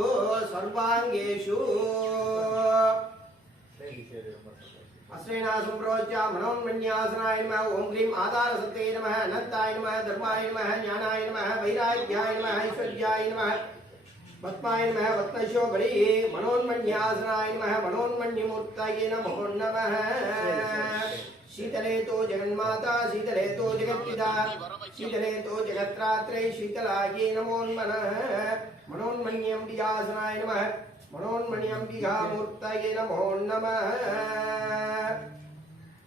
सर्वाङ्गेषु अस्रेणा सम्प्रोच्य मनोन्मन्यासनाय नमः ओं ह्रीं आधारसत्तये नमः अनन्ताय नमः धर्माय नमः ज्ञानाय नमः वैराग्याय नमः ऐश्वर्याय नमः पद्माय नमः पद्मशोभरी मनोन्मन्यासनाय नमः मनोन्मन्यमूर्तये नमो नमः शीतले तो जगन्माता शीतले तो जगत्पिता शीतले तो जगत्रात्रे शीतलायै नमो नमः मनोन्मन्यम्बिकासनाय नमः मनोन्मन्यम्बिकामूर्तये नमो नमः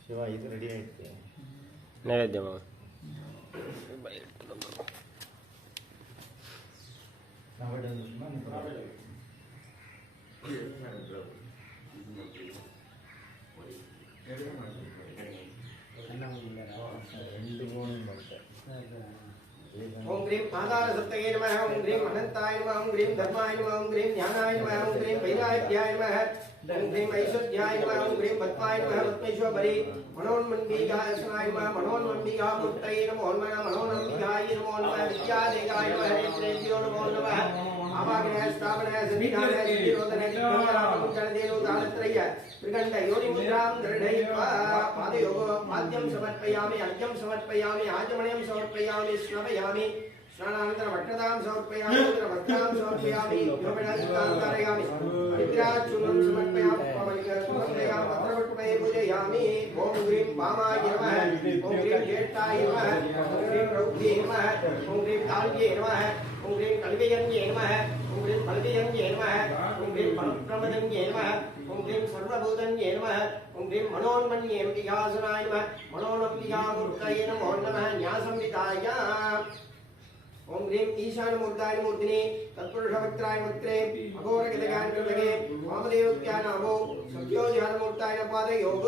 ಶಿವ ಇದು ರೆಡಿ ಆಯ್ತು ನೈವೇದ್ಯ ओं ह्रीं आधारसत्तये नमः ओं ह्रीं अनन्ताय नमः ओं ह्रीं धर्माय नमः ओं ह्रीं ज्ञानाय नमः ओं ह्रीं वैराग्याय नमः ओम ह्रीं ऐश्वर्याय नमः ओम ह्रीं पद्माय नमः पद्मेश्वरी मनोन्मन्दिकासनाय नमः मनोन्मन्दिकामूर्तये नमो नमः मनोन्मन्दिकाय नमो नमः विद्यादेगाय नमः नेत्रेभ्यो नमो नमः आवागणः स्थापनः सन्निधानः सिद्धिरोधनः चित्तमयाममुच्चनदेनो दानत्रयः त्रिकण्ठ योनिमुद्रां दृढयित्वा पादयोगो पाद्यं समर्पयामि अर्घ्यं समर्पयामि आचमनीयं समर्पयामि स्नापयामि स्नानानन्तरं वट्टदां समर्पयामि वस्त्रां समर्पयामि योगणाचितां कारयामि निद्राचूर्णं समर्पयामि पत्रपट्टमये पूजयामि ॐ ह्रीं वामाय नमः ॐ ह्रीं ज्येष्ठाय नमः ॐ ह्रीं रौद्रे नमः ॐ ह्रीं काल्ये नमः ॐ ह्रीं कल्विजन्ये नमः ॐ ह्रीं फलविजन्ये नमः ॐ ह्रीं फलप्रमदन्ये नमः ॐ ह्रीं सर्वभूतन्ये नमः ॐ ह्रीं मनोन्मन्येऽम्बिकासनाय नमः मनोनम्बिकामूर्तये नमो नमः न्यासंविधाय ओम ह्रीं ईशानमूर्ताय मूर्तिने तत्पुरुषवक्त्राय वक्त्रे अघोरगदगान कृतगे वामदेवत्याय नमो सत्योजानमूर्ताय पादयोग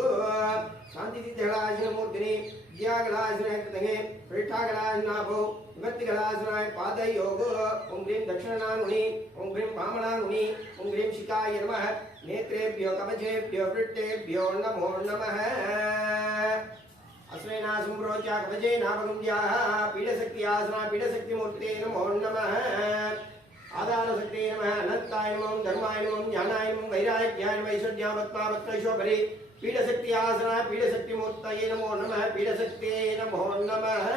शांतिसिद्धगणाय मूर्तिने विद्यागणाय कृतगे पृष्ठागणाय नाभो विभक्तिगणाय पादयोग ओम ह्रीं दक्षिणानुनि ओम ह्रीं वामनानुनि ओम ह्रीं शिखाय नमः नेत्रेभ्यो कवचेभ्यो पृष्ठेभ्यो नमो नमः अस्वेना संप्रोच्या कवचे नामगुंजाः पीडशक्तियासना पीडशक्तिमूर्ते नमो नमः आदानशक्ते नमः अनंताय नमः धर्माय नमः ज्ञानाय नमः वैराग्याय नमः ऐश्वर्यामत्मावत्रैश्वरी पीडशक्तियासना पीडशक्तिमूर्तये नमो नमः पीडशक्ते नमो नमः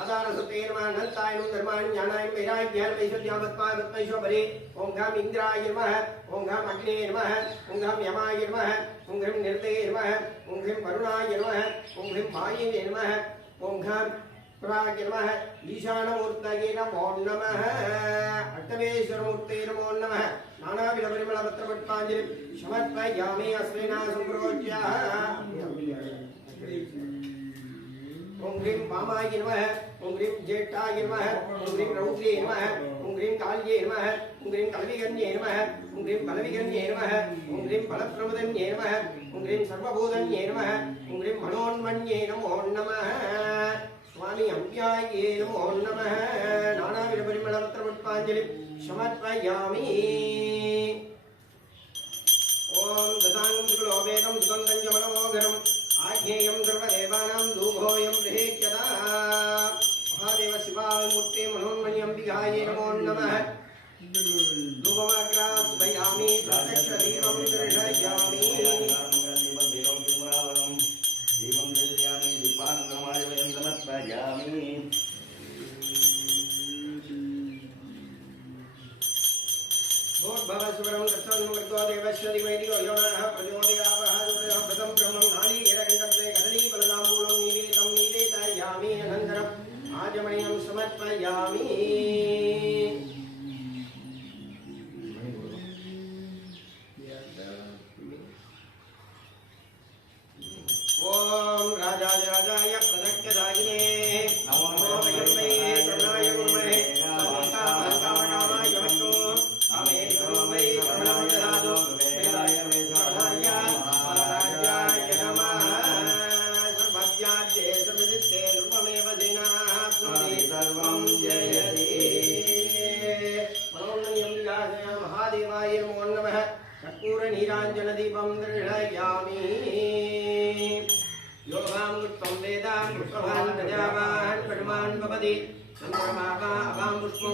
आदानशक्ते नमः अनंताय नमः धर्माय नमः ज्ञानाय नमः वैराग्याय नमः ऐश्वर्यामत्मावत्रैश्वरी ओम घाम इंद्राय नमः ओम घाम अग्ने नमः ओम घाम यमाय नमः ओम ह्रीं निर्दये नमः ओम ह्रीं वरुणाय नमः ओम ह्रीं वायवे नमः ओम घाम प्राग् नमः ईशानमूर्तये नमो नमः अष्टमेश्वरमूर्ते नमो नमः नानाविधपरिमलपत्रपट्टाञ्जलिं समर्पयामि अस्मिन् सम्प्रोच्य ओम ह्रीं वामाय नमः ओम ह्रीं ज्येष्ठाय नमः ओम ह्रीं रौद्रे नमः ओम ह्रीं काल्ये नमः ओम ह्रीं कल्विगन्ये नमः ओम ह्रीं फलविगन्ये नमः ओम ह्रीं फलप्रमदन्ये नमः ओम ह्रीं सर्वभूतन्ये नमः ओम ह्रीं मनोन्मन्ये नमो नमः स्वामी अम्ब्याये नमो नमः नानाविधपरिमलपत्रपुष्पाञ्जलिं समर्पयामि ओम ददानं शुक्लोपेतं सुगन्धं च मनोहरम् आज्ञेयं सर्वदेवानां धूपोऽयं गृहीत्यता महादेव शिवाय मूर्ते मनोन्मन्यम्बिकायै नमो नमः धूपमाग्रापयामि प्रत्यक्षदीपं दर्शयामि भवस्वरं दर्शनं कृत्वा देवस्य दिवैदिको योनः प्रचोदयावः व्रतं ब्रह्मं नालीकेरकण्डे कदलीफलदाम्बूलं निवेदं निवेदयामि अनन्तरम् आचमनीयं समर्पयामि ॐ राजाय राजाय प्रदक्षदायिने नमो भगवते करुणाय गुरुमहे कामकामकामाय वक्तो कामे गुरुमहे करुणावदादो वेदाय वेदाय महाराजाय नमः सर्वज्ञाद्ये सर्वदित्ते सर्वमेव सेनाप्नोति सर्वं जयति मनोन्मन्यं विलासय महादेवाय नमो नमः कर्पूरनीराञ्जनदीपं दर्शयामि योगां पुष्पं वेदां पुष्पवान् प्रजावान् पठमान् भवति चन्द्रमावा अवां पुष्पो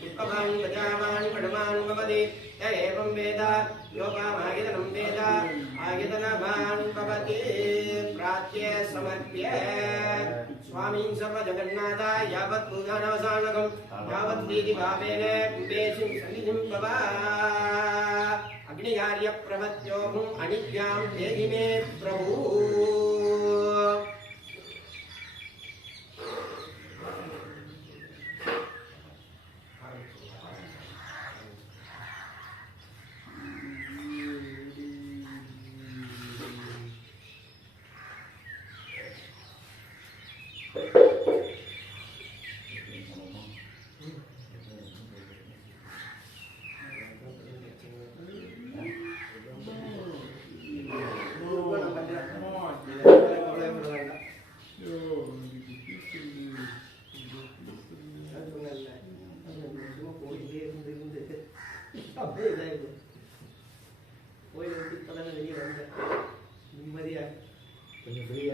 पुष्पवान् प्रजावान् पठमान् भवति य एवं वेद योगामायतनं वेद आयतनवान् भवति प्राच्य समर्प्य स्वामीं सर्वजगन्नाथ यावत् पूजानवसानकं यावत् प्रीतिभावेन कुम्भेषु सन्निधिं भव अग्निकार्यप्रवत्योऽहम् अनित्यां देहि मे प्रभु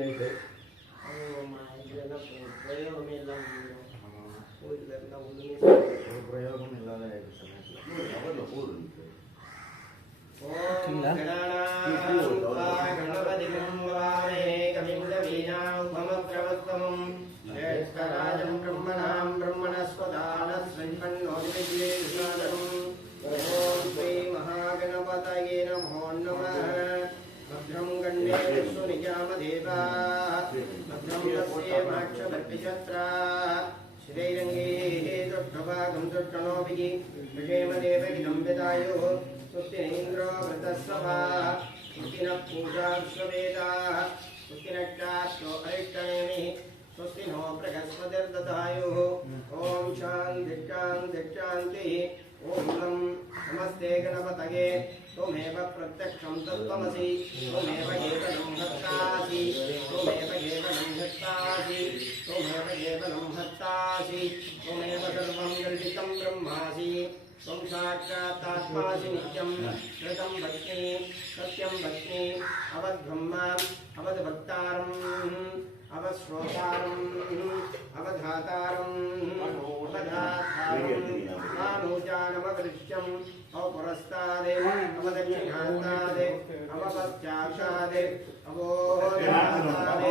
ஆயிட்டு பிரயோகமே எல்லாம் கோயிலில் இருந்தால் ஒன்றுமே ஒரு பிரயோகம் இல்லாத சமயத்தில் அவரில் ஊர் இருக்கு ஓம் கணபதிம் வாமே கவிந்தவீணாமப்ரவத்தமம் ஜேஷ்டராஜம் பிரம்மணாம் பிரம்மணஸ்வதான ஸ்ரீமன்னோதிவிஜேஷாதம் ஓம் ஸ்ரீ மகாகணபதயே நமோ நமः भद्रं गण्ये विष्णुनिजामदेवाः भद्रं पश्येमाक्षभट्टिशस्त्राः श्रीरङ्गैः दुष्टभागं दुष्टनोभिः विषेमदेवगिदं विदायुः स्वस्ति न इन्द्रो वृतस्सभाः स्वस्ति नः पूजा विश्ववेदाः स्वस्ति नष्टास्तो अरिष्टनेमिः स्वस्ति नो बृहस्पतिर्दधायुः ॐ शान्तिः ॐ नमस्ते गणपतये त्वमेव प्रत्यक्षं तत्त्वमसि त्वमेव केवलं हस्तासि त्वमेव केवलं हस्तासि त्वमेव केवलं हस्तासि त्वमेव सर्वं कल्पितं ब्रह्मासि त्वं साक्षात्तात्मासि नित्यं कृतं भक्ति सत्यं भक्ति अवद्ब्रह्मा अवद्भक्तारम् अवश्रोतारम् अवधातारम् अवधातारम् आनूजानमवृष्यम् अवपुरस्तादे अवदक्षिणास्तादे अवपश्चात्तादे अवोधातादे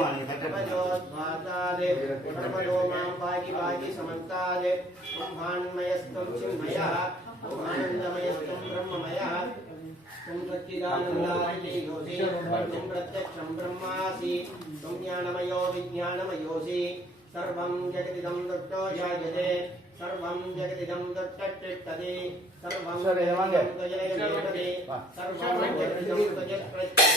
अवजोद्वातादे सर्वलोमां पाहि पाहि समन्तादे ब्रह्माण्मयस्त्वं चिन्मयः ब्रह्मानन्दमयस्त्वं ब्रह्ममयः त्वं सच्चिदानन्दादियोऽसि त्वं प्रत्यक्षं ब्रह्मासि त्वं ज्ञानमयो विज्ञानमयोऽसि सर्वं जगदिदं दत्तो जायते सर्वं जगदिदं दत्ततिष्ठति सर्वं जगदिदं त्वयैवेति सर्वं जगदिदं त्वयैवेति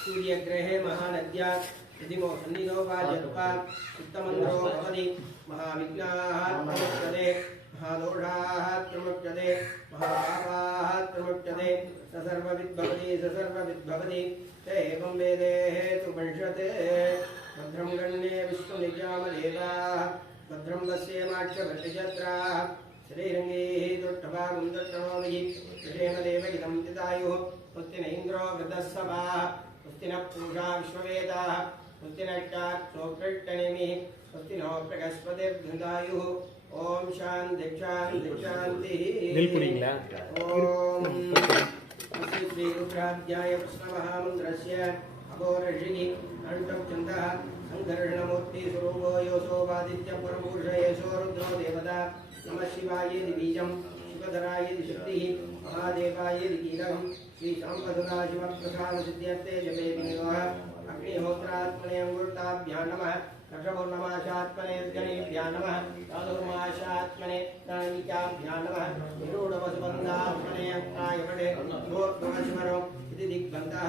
सूर्यग्रहे महानद्या यदिमो सन्निधो वा जत्वा चित्तमन्त्रो भवति महाविघ्नाः प्रमुच्यते महादोषाः प्रमुच्यते महापापाः प्रमुच्यते सर्वविद्भवति ते एवं वेदेः तु पंशते भद्रं गण्ये विष्णुनिजामदेवाः भद्रं पश्येमाक्षभट्टिशस्त्राः श्रीरङ्गैः दुष्टभागं दर्शनोभिः विषेमदेवगिदं दिदायुः स्वस्ति न इन्द्रो वृतस्सभाः स्वस्ति नः पूषा विश्ववेदाः स्वस्ति नष्टाक्षोपृष्टनेमिः स्वस्ति नो बृहस्पतिर्दधायुः ஓம் சாந்தி சாந்தி சாந்தி. நெல் புடிங்களா? ஓம் ஸ்ரீ ஸ்ரீ ருத்ராத்யாய கிருஷ்ணமஹாமந்திரஸ்ய அபோரஷிகி அண்டம் சந்தः சங்கர்ஷணமூர்த்தி ஸ்வரூபோ யோசோபாதித்ய பரமபுருஷ யசோ ருத்ரோ தேவதா நம சிவாயேதி பீஜம் शिवधरायेति शक्तिः महादेवायेति कीलकम् श्री शाम्बसदा शिवप्रसाद सिद्ध्यर्थे जपे विनियोगः अग्निहोत्रात्मने अङ्गुष्ठाभ्यां नमः दशपौर्णमासात्मने गणेभ्यां नमः चातुर्मासात्मने नायिकाभ्यां नमः निरूढवसुबन्धात्मने अग्नायवटे भूर्भुवस्मरो इति दिग्बन्धः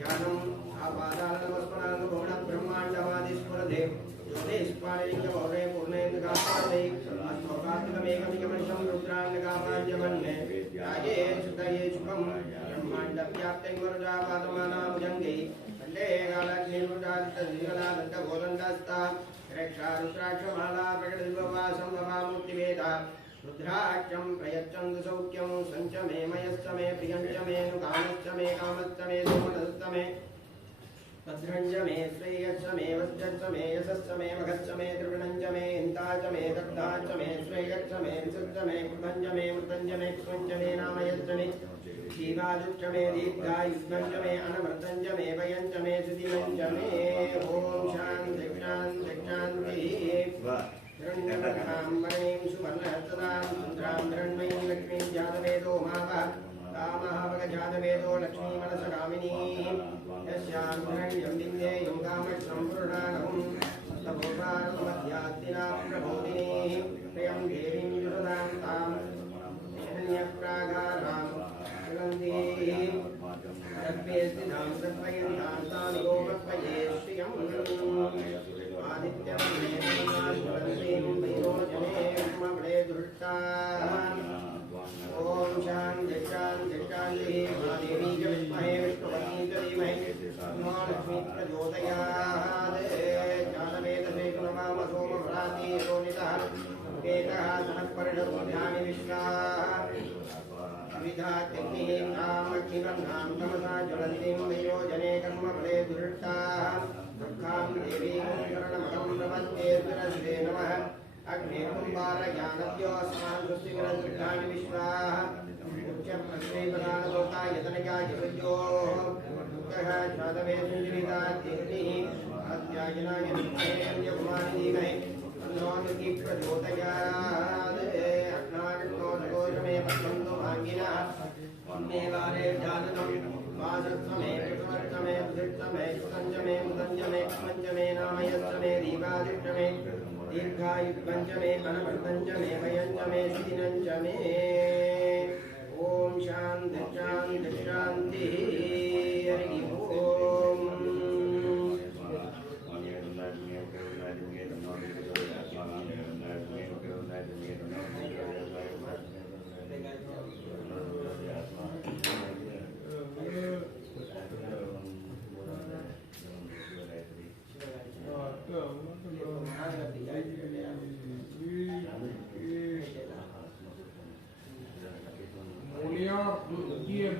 ध्यानम् आपादानमस्मरानुभवनब्रह्माण्डमादिस्मरते ज्योतिष्पाणलिङ्गमौरे पूर्णेन्दुकापादे कार्तिकमेकमिकमनिशं रुद्रान्नकापाञ्जमन्ये याये सुतये शुभं ब्रह्माण्डव्याप्तं वरुजापादमानामुजङ्गे खण्डे कालग्निर्वृजादितद्विगलादन्तगोदण्डस्ता रक्षा रुद्राक्षमाला प्रकटदिववासं ववामूर्तिवेदा रुद्राक्षं प्रयच्छन्तु सौख्यं सञ्च मे मयश्च मे प्रियञ्च मे नुकामश्च मे कामश्च मे सोमनश्च मे भद्रञ्च मे श्रेयश्च मे वज्रश्च मे यशश्च मे मघश्च मे त्रिविणञ्च मे हिन्ताच मे दग्धाच मे श्रेयश्च मे विशश्च मे कृतञ्च मे मृतञ्च मे कृष्णञ्च मे नामयश्च मे जीवाजुश्च मे दीर्घायुष्मञ्च मे अनमृतञ्च मे भयञ्च मे सुदिनञ्च मे ॐ शान्ति शान्ति शान्तिः हिरण्यवर्णां वरें सुवर्णहस्तदां चन्द्रां हिरण्मयीं लक्ष्मीं जातवेदो मावः कामहावगजातवेदो लक्ष्मीमनसकामिनी यस्यां हिरण्यं विन्देयं कामसम्पूर्णानहं तपोभारतमध्यात्तिनां प्रबोधिनीः प्रियं देवीं जुषदां तां हिरण्यप्रागारां सुगन्धीः सर्वे स्थितां सर्वयन्तां तां गोमत्वये श्रियम् आदित्यं मेघनादिवन्तीं वैरोजने ब्रह्मणे दृष्टाः ॐ शान्ति शान्ति शान्तिः महादेवी च विद्महे विष्णुपत्नी च धीमहि तन्नो लक्ष्मी प्रचोदयात् जातवेदसे गुणवाम सोमभ्राति योनितः वेदः सनःपर्षद्भ्यानि विश्वाः विधात्यग्निः कामग्निबन्धां तमसा ज्वलन्तीं वैरोजने कर्मफले दुरिष्टाः दुःखां देवीं शरणमहं प्रपद्ये तुलसे नमः अग्निर्कुम्भारयानद्योऽस्मान् स्वस्तिविरदृष्टानि विश्वाः उच्चप्रश्रीपदानलोकायतनयाजयोः दुःखः शातवे सञ्जीवितात्यग्निः अध्यायनाय विद्महे धीमहि तन्नो दुर्गी प्रचोदयात् अग्नाग्नो सघोषमे पश्यन्तु भागिनः मे वारे जानतं वासत्स मे कृष्णश्च मे बुधिश्च मे कृतञ्च मे मुदञ्च मे क्ष्मञ्च मे नामयश्च मे दीपादिश्च मे दीर्घायुष्मञ्च मे मनमृतञ्च मे भयञ्च मे सुदिनञ्च मे ॐ शान्ति शान्ति शान्तिः हरिः ॐ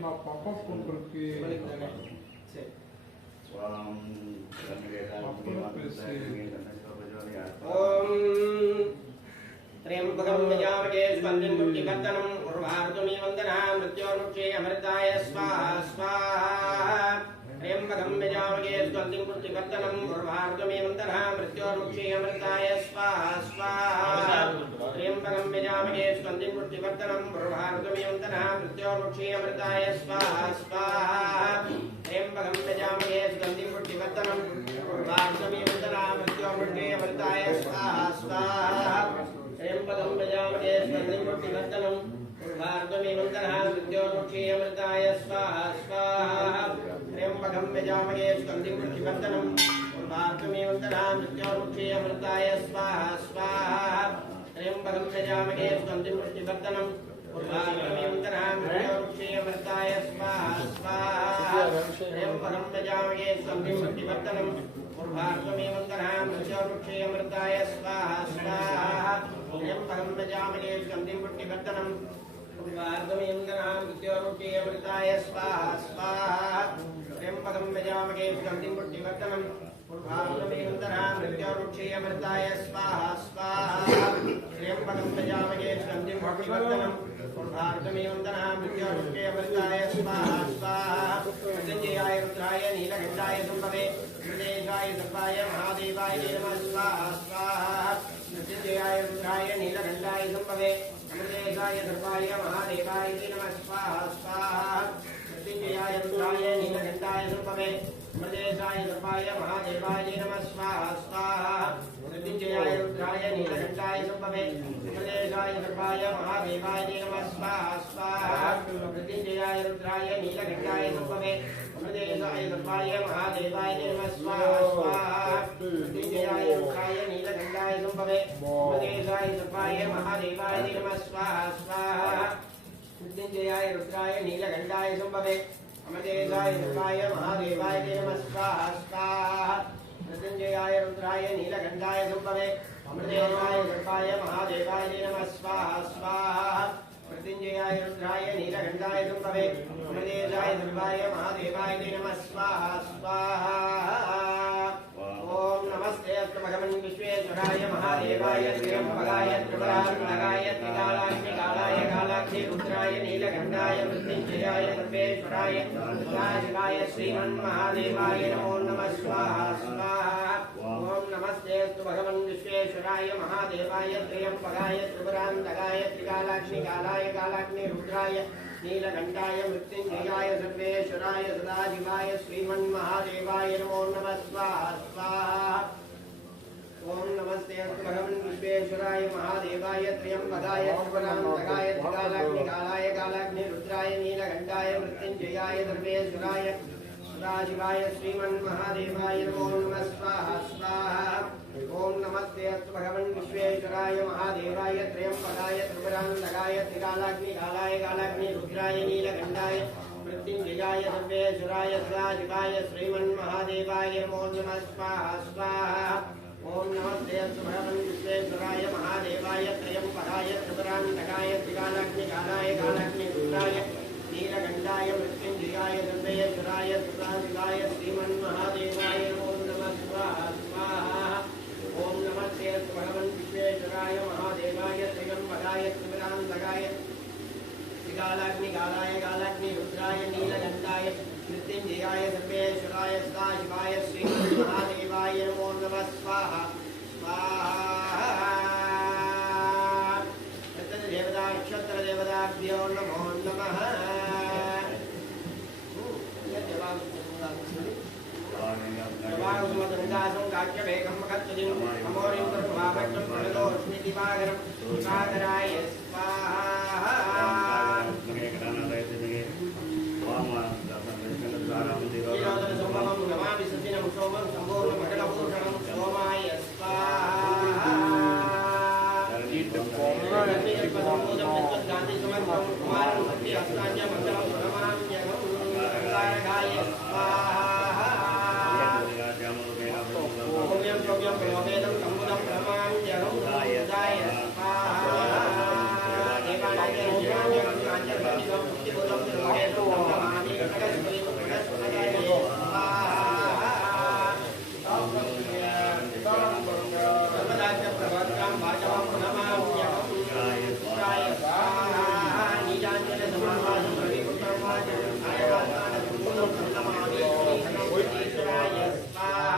பாப்பா போட்டிருக்கு. ஓம் त्र्यंबकं यजामहे स्कन्धं पुष्टिवर्धनम् उर्वारुकमिव वन्दना मृत्योर्मुक्षे अमृताय स्वाहा स्वाहा त्र्यंबकं यजामहे स्कन्धं पुष्टिवर्धनम् उर्वारुकमिव वन्दना मृत्योर्मुक्षे अमृताय स्वाहा स्वाहा त्र्यंबकं यजामहे स्कन्धं पुष्टिवर्धनम् उर्वारुकमिव वन्दना मृत्योर्मुक्षे अमृताय स्वाहा स्वाहा त्र्यंबकं यजामहे स्कन्धं पुष्टिवर्धनम् उर्वारुकमिव वन्दना मृत्योर्मुक्षे अमृताय स्वाहा स्वाहा त्र्यंबकं यजामहे स्कन्धं पुष्टिवर्धनम् उर्वारुकमिव वन्दना मृत्योर्मुक्षे अमृताय स्वाहा स्वाहा त्र्यंबकं यजामहे स्कन्धं पुष्टिवर्धनम् उर्वारुकमिव वन्दना मृत्योर्मुक्षे अमृताय स्वाहा स्वाहा त्र्यंबकं यजामहे स्कन्धं पुष्टिवर्धनम् उर्वारुकमिव वन्दना मृत्योर्मुक्षे अमृताय स्वाहा स्वाहा त्र्यंबकं यजामहे स्कन्धं पुष्टिवर्धनम् उर्वारुकमिव वन्दना मृत्योर्मुक्षे अमृताय स्वाहा स्वाहा त्र्यंबकं यजामहे स्कन्धं पुष्टिवर्धनम् उर्वारुकमिव वन्दना मृत्योर्मुक्षे अमृताय स्वाहा स्वाहा त्र्यंबकं यजामहे स्कन्धं पुष्टिवर्धनम् पूर्वानुमेन्दरां मृत्योरुक्षीयमृताय स्वाहा स्वाहा त्र्यम्बकं प्रजामहे सुगन्धिं भक्तिवर्धनं पूर्वानुमेन्दरां मृत्योरुक्षीयमृताय स्वाहा स्वाहा मृत्युञ्जयाय रुद्राय नीलकण्ठाय शम्भवे मृदेशाय सर्वाय महादेवाय नमः स्वाहा स्वाहा मृत्युञ्जयाय रुद्राय नीलकण्ठाय शम्भवे मृदेशाय सर्वाय महादेवाय नमः स्वाहा स्वाहा मृत्युञ्जयाय रुद्राय नीलकण्ठाय शम्भवे मृदेशाय सर्वाय महादेवाय नमः स्वाहा स्वाहा मृत्युञ्जयाय रुद्राय नीलकण्ठाय शम्भवे मृदेशाय सर्वाय महादेवाय नमः स्वाहा स्वाहा मृत्युञ्जयाय रुद्राय नीलकण्ठाय शम्भवे मृदेशाय सर्वाय महादेवाय नमः स्वाहा स्वाहा मृत्युञ्जयाय रुद्राय नीलकण्ठाय शम्भवे मृदेशाय सर्वाय महादेवाय नमः स्वाहा स्वाहा मृत्युञ्जयाय रुद्राय नीलकण्ठाय शम्भवे अमृतेशाय सर्वाय महादेवाय नमः स्वाहा स्वाहा मृत्युञ्जयाय रुद्राय नीलकण्ठाय शम्भवे अमृतेशाय सर्वाय महादेवाय नमः स्वाहा स्वाहा मृत्युञ्जयाय रुद्राय नीलकण्ठाय शम्भवे अमृतेशाय सर्वाय महादेवाय नमः स्वाहा स्वाहा ओम नमस्ते अस्तु भगवन् विश्वेश्वराय महादेवाय त्र्यम्बकाय त्रिपुरान्तकाय त्रिकालाग्निकालाय कालाग्नि रुद्राय नीलकण्ठाय मृत्युञ्जयाय सर्वेश्वराय सदाशिवाय श्रीमन्महादेवाय नमो नमः स्वाहा स्वाहा ओम नमस्ते अस्तु भगवन् विश्वेश्वराय महादेवाय त्र्यम्बकाय त्रिपुरान्तकाय त्रिकालाग्निकालाय कालाग्नि रुद्राय नीलकण्ठाय मृत्युञ्जयाय सर्वेश्वराय सदाशिवाय श्रीमन्महादेवाय नमो नमः स्वाहा स्वाहा ओम नमस्ते अस्तु भगवन् विश्वेश्वराय महादेवाय त्र्यम्बकाय त्रिपुरान्तकाय त्रिकालाग्निकालाय कालाग्नि रुद्राय नीलकण्ठाय मृत्युञ्जयाय सर्वेश्वराय सदाशिवाय श्रीमन्महादेवाय नमो नमः स्वाहा स्वाहा ओम नमस्ते अस्तु भगवन् विश्वेश्वराय महादेवाय त्र्यम्बकाय त्रिपुरान्तकाय त्रिकालाग्निकालाय कालाग्नि रुद्राय नीलकण्ठाय मृत्युञ्जयाय सर्वेश्वराय सदाशिवाय श्रीमन्महादेवाय नमो नमः स्वाहा स्वाहा ओम नमस्ते अस्तु भगवन् विश्वेश्वराय महादेवाय त्र्यम्बकाय त्रिपुरान्तकाय त्रिकालाग्निकालाय कालाग्नि रुद्राय नीलकण्ठाय मृत्युञ्जयाय सर्वेश्वराय सदाशिवाय श्रीमन्महादेवाय नमो नमः स्वाहा स्वाहा ओम नमस्ते अस्तु भगवन् विश्वेश्वराय महादेवाय त्र्यम्बकाय त्रिपुरान्तकाय त्रिकालाग्निकालाय कालाग्नि रुद्राय नीलकण्ठाय मृत्युञ्जयाय सर्वेश्वराय सदाशिवाय श्रीमन्महादेवाय नमो नमः स्वाहा स्वाहा देवता नक्षत्र देवताभ्यो नमो नमः वागुमतंगासं काक्यवेगं मखत्वजिं अमोरिं प्रभावक्तं प्रणतोऽस्मि दिवाकराय स्वाहा सोमं नमामि सतिनं सोमं सम्पूर्णमण्डलभूषणं सोमाय स्वाहा गांधी समर्पण कुमार भक्ति अस्तान्य मंगलम नमाम्यहं कारकाय स्वाहा ओम्यं सोम्यं प्रणोमेदं सम्बुधं नमाम्यहं रुद्राय स्वाहा देवानाय ज्ञानं काञ्चनपतिं मुक्तिबोधं निर्मलेदं नमामि नगस्पति नगस्पतये स्वाहा सर्वदाच प्रभद्रां वाचमं नमाम्यहं रुद्राय स्वाहा नीलाञ्जन समावासं रविपुत्रं वाचं आयवासानं सम्पूर्णं नमामि ईश्वराय स्वाहा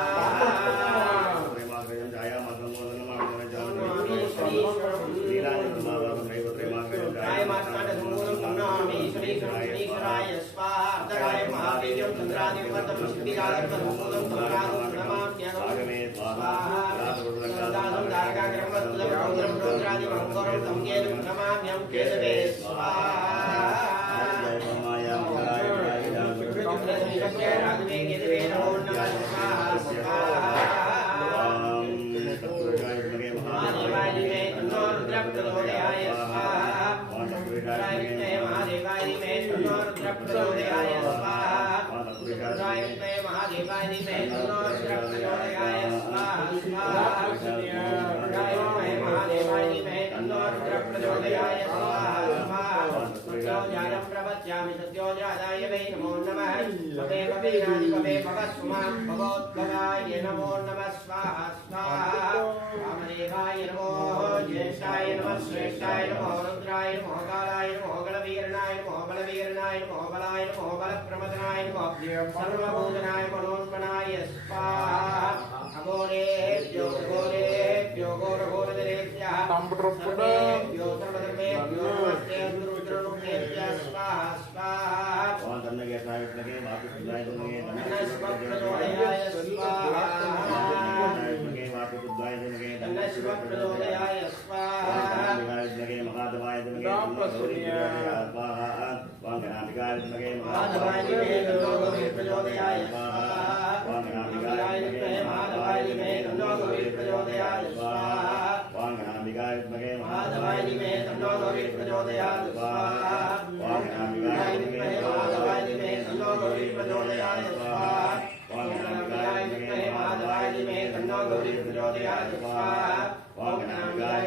ईश्वराय स्वाहा अर्धकाय महावीर्यं चन्द्रादिवर्तं सिद्धिकागर्भसम्पूर्णं सम्रागं नमाम्यहं स्वाहा दासं तारकाग्रमवत्सलं रौद्रं रौद्रादिमङ्गलं संकेतं नमाम्यहं केशवे स्वाहा राघवे केशवे नमो नमः स्वाहा स्वाहा महादेवाय मे तन्नो रुद्रः प्रचोदयाय स्वाहा महादेवाय मे तन्नो रुद्रः प्रचोदयाय स्वाहा महादेवाय मे तन्नो रुद्रः प्रचोदयाय स्वाहा स्वाहा महादेवाय मे तन्नो रुद्रः प्रचोदयाय स्वाहा स्वाहा सत्योजातं प्रपद्यामि सत्योजाताय वै नमो नमः पवे पवेयानि पवे पवस्मा भवोद्भवाय नमो नमः स्वाहा स्वाहा वामदेवाय नमो ज्येष्ठाय नमः श्रेष्ठाय नमो रुद्राय नमो कालाय नमो बलवीरनाय नमो बलवीरनाय नमो बलाय नमो बलप्रमदनाय नमो सर्वभूतनाय मनोन्मनाय स्वाहा अघोरेभ्यो घोरेभ्यो घोरघोरधरेभ्यः सर्वेभ्यो सर्वधर्मेभ्यो नमस्ते रुद्ररूपेभ्यः स्वाहा स्वाहा ओम तन्नगे सावित्रगे वाकुपुत्राय तन्नगे तन्नस्वप्रचोदयाय स्वाहा तन्नगे वाकुपुत्राय तन्नगे तन्नस्वप्रचोदयाय स्वाहा तन्नगे महादेवाय तन्नगे स्वाहा वांगनाधिकाय तन्नगे महादेवाय तन्नो प्रचोदयाय स्वाहा वांगनाधिकाय तन्नो प्रचोदयाय स्वाहा वांगनाधिकाय तन्नगे महादेवाय तन्नो प्रचोदयाय स्वाहा वांगनाधिकाय तन्नो प्रचोदयाय स्वाहा वांगनाधिकाय तन्नो प्रचोदयाय स्वाहा वांगनाधिकाय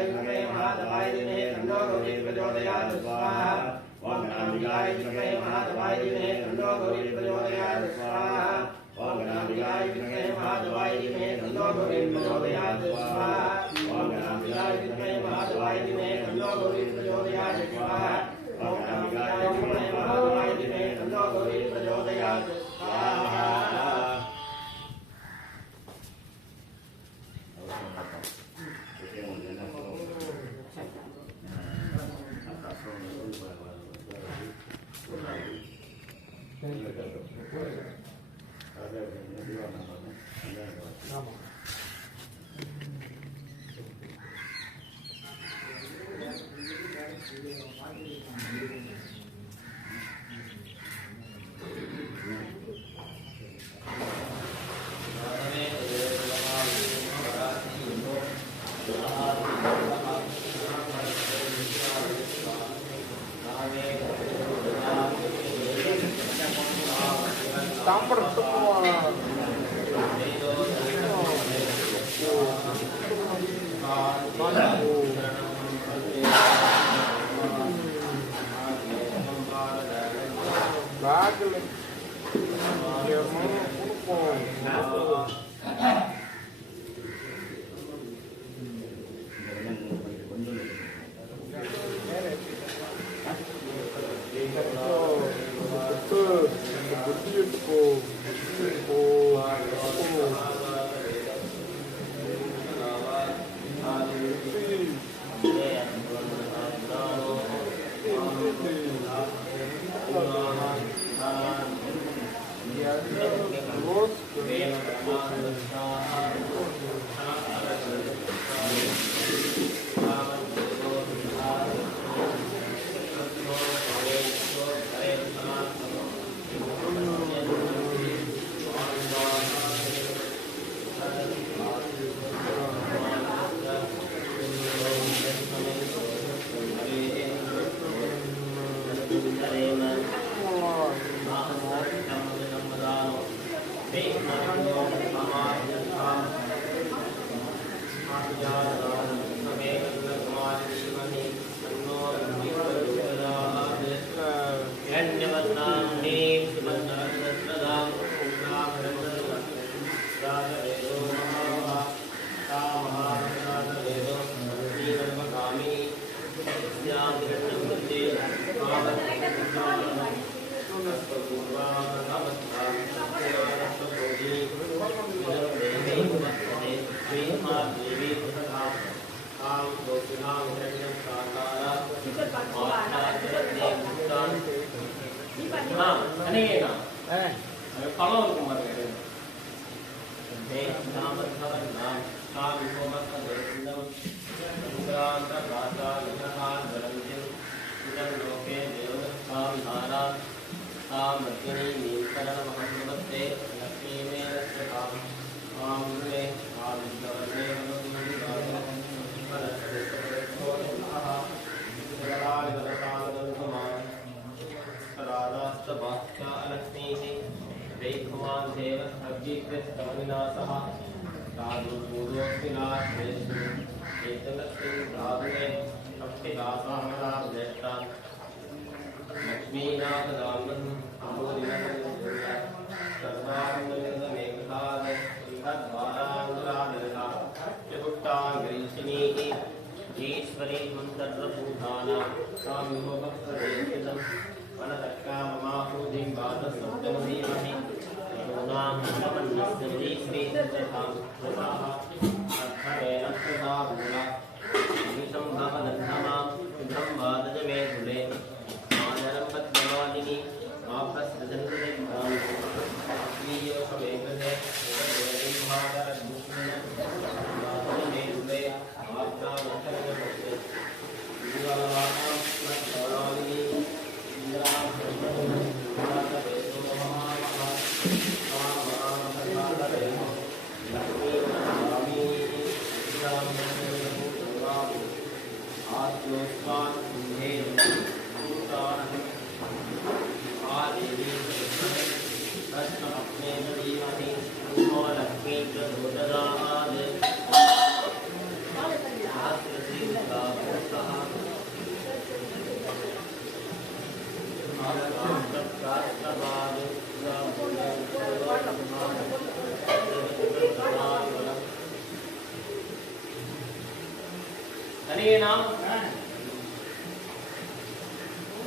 तन्नो प्रचोदयाय स्वाहा वांगनाधिकाय तन्नो प्रचोदयाय स्वाहा वांगनाधिकाय तन्नो प्रचोदयाय स्वाहा वांगनाधिकाय तन्नो प्रचोदयाय स्वाहा वांगनाधिकाय तन्नो प्रचोदयाय स्वाहा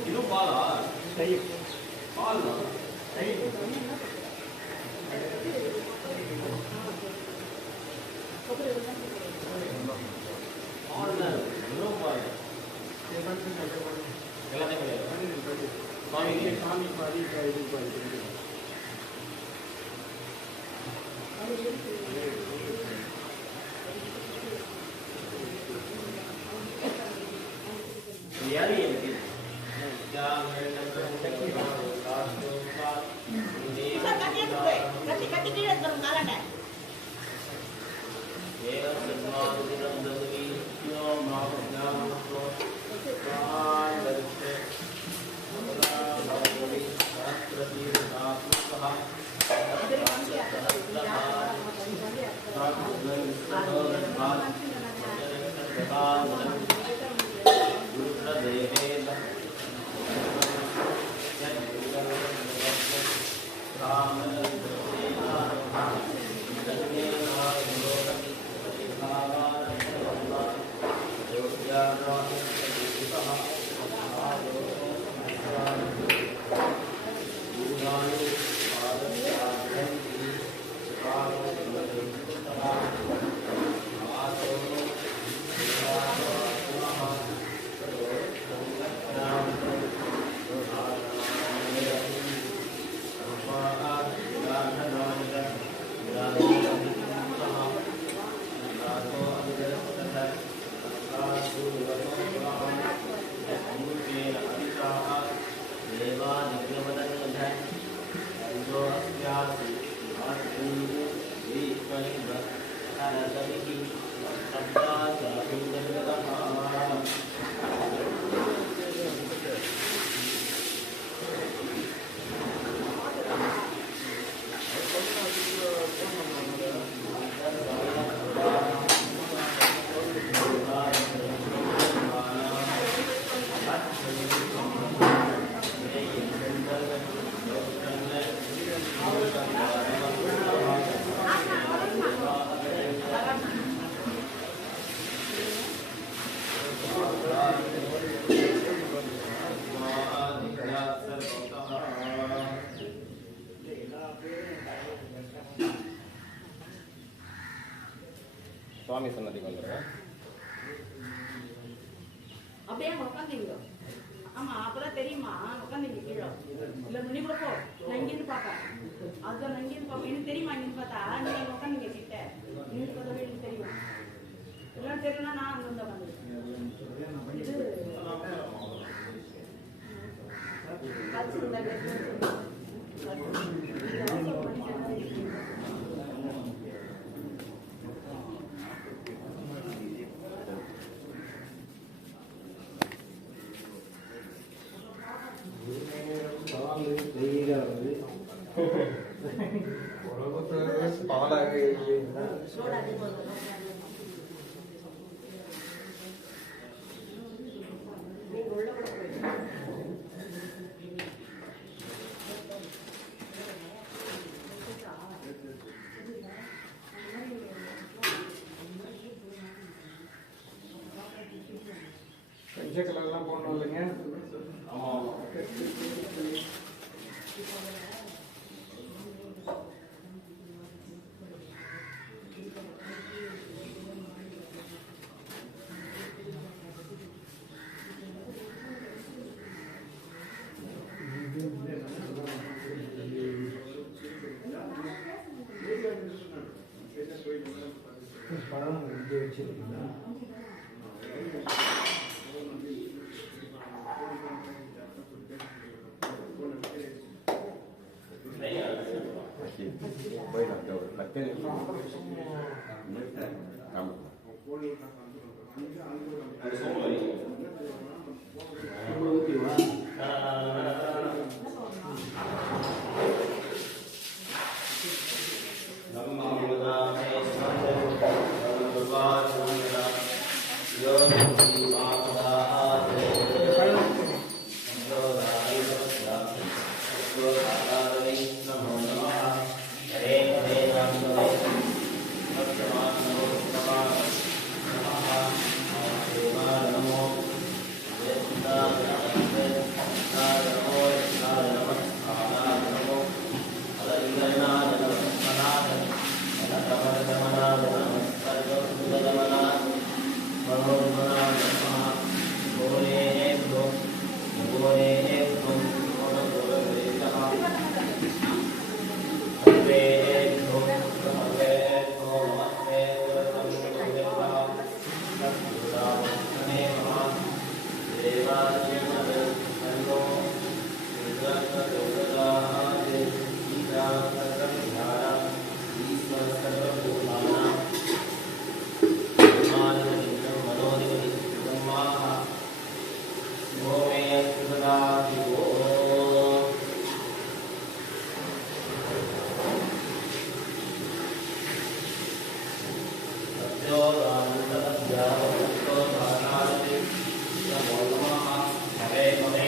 ಇದು ಬಾಲ ಬಾಲ್ சுவாமி சன்னதிக்கு வந்துடுறேன். அப்படியே அங்க உட்காந்தீங்க. ஆமா அப்பதான் தெரியுமா உட்காந்தீங்க கீழே. இல்ல முன்னி கூட போ. நான் இங்கிருந்து பாப்பேன். அதான் நான் இங்கிருந்து பாப்பேன். எனக்கு தெரியுமா இங்கிருந்து பார்த்தா நீங்க உட்காந்தீங்க கிட்ட. இங்கிருந்து பார்த்தா எனக்கு தெரியும். எல்லாம் தெரியலன்னா நான் அங்க வந்து உட்காந்து. கலர்லாம் போடணும் போறீங்க படம் இங்கே வச்சிருக்கீங்களா Hare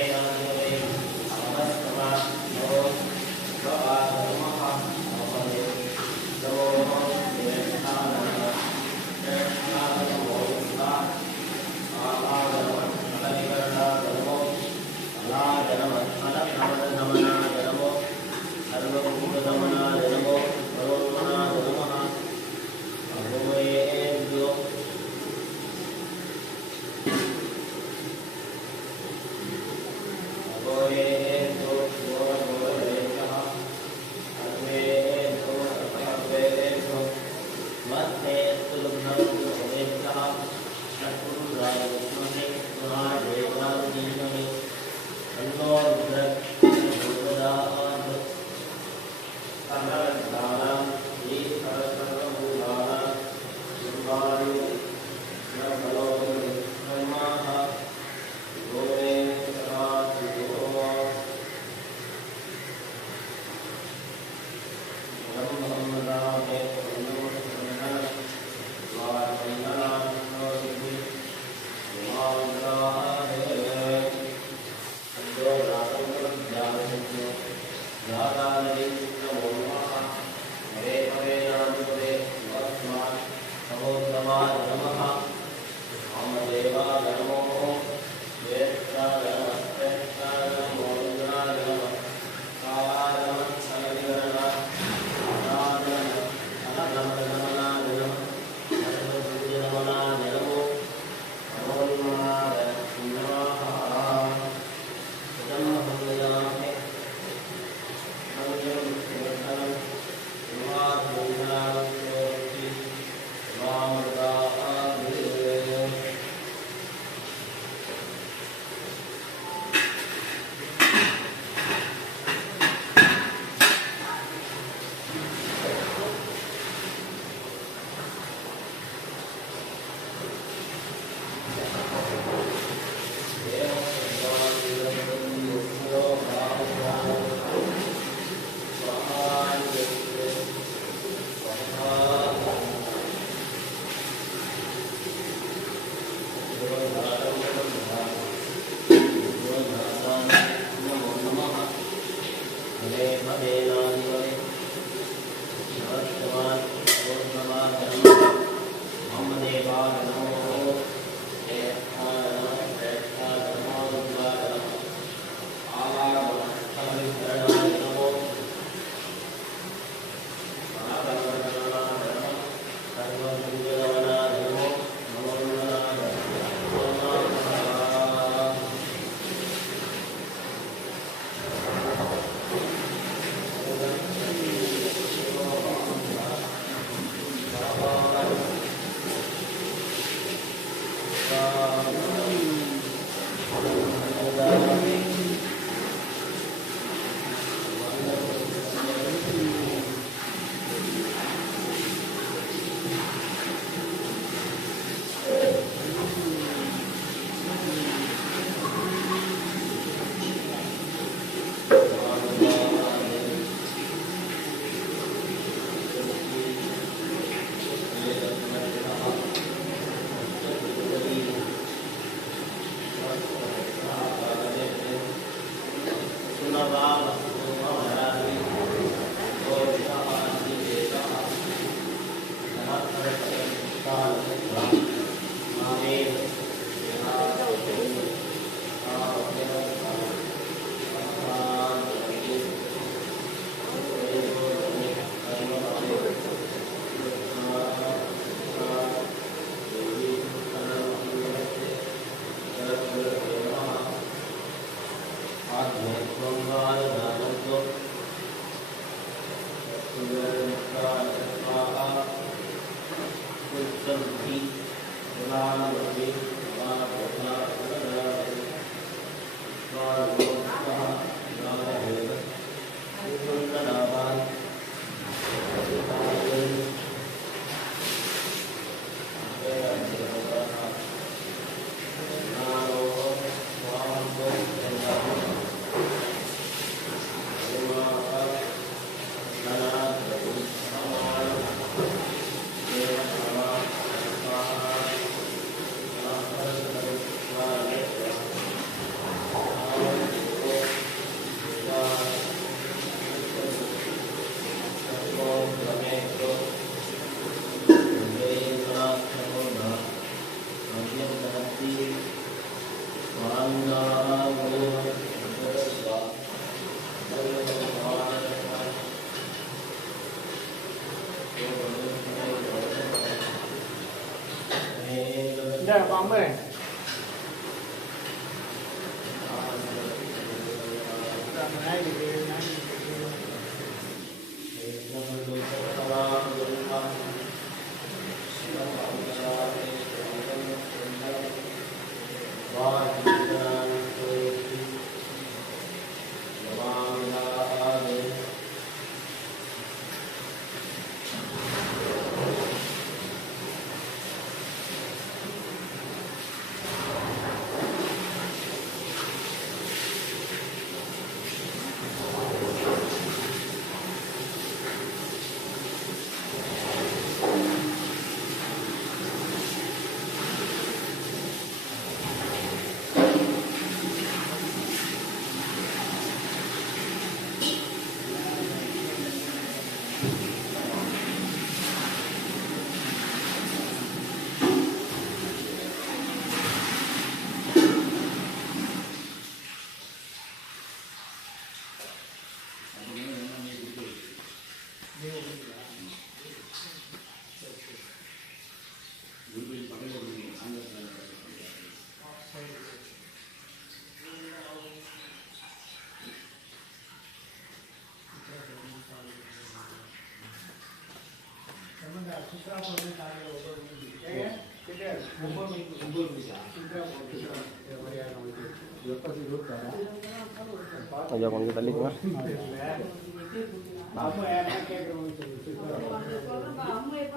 கொஞ்சம் கொஞ்சம் தள்ளிக்குங்க.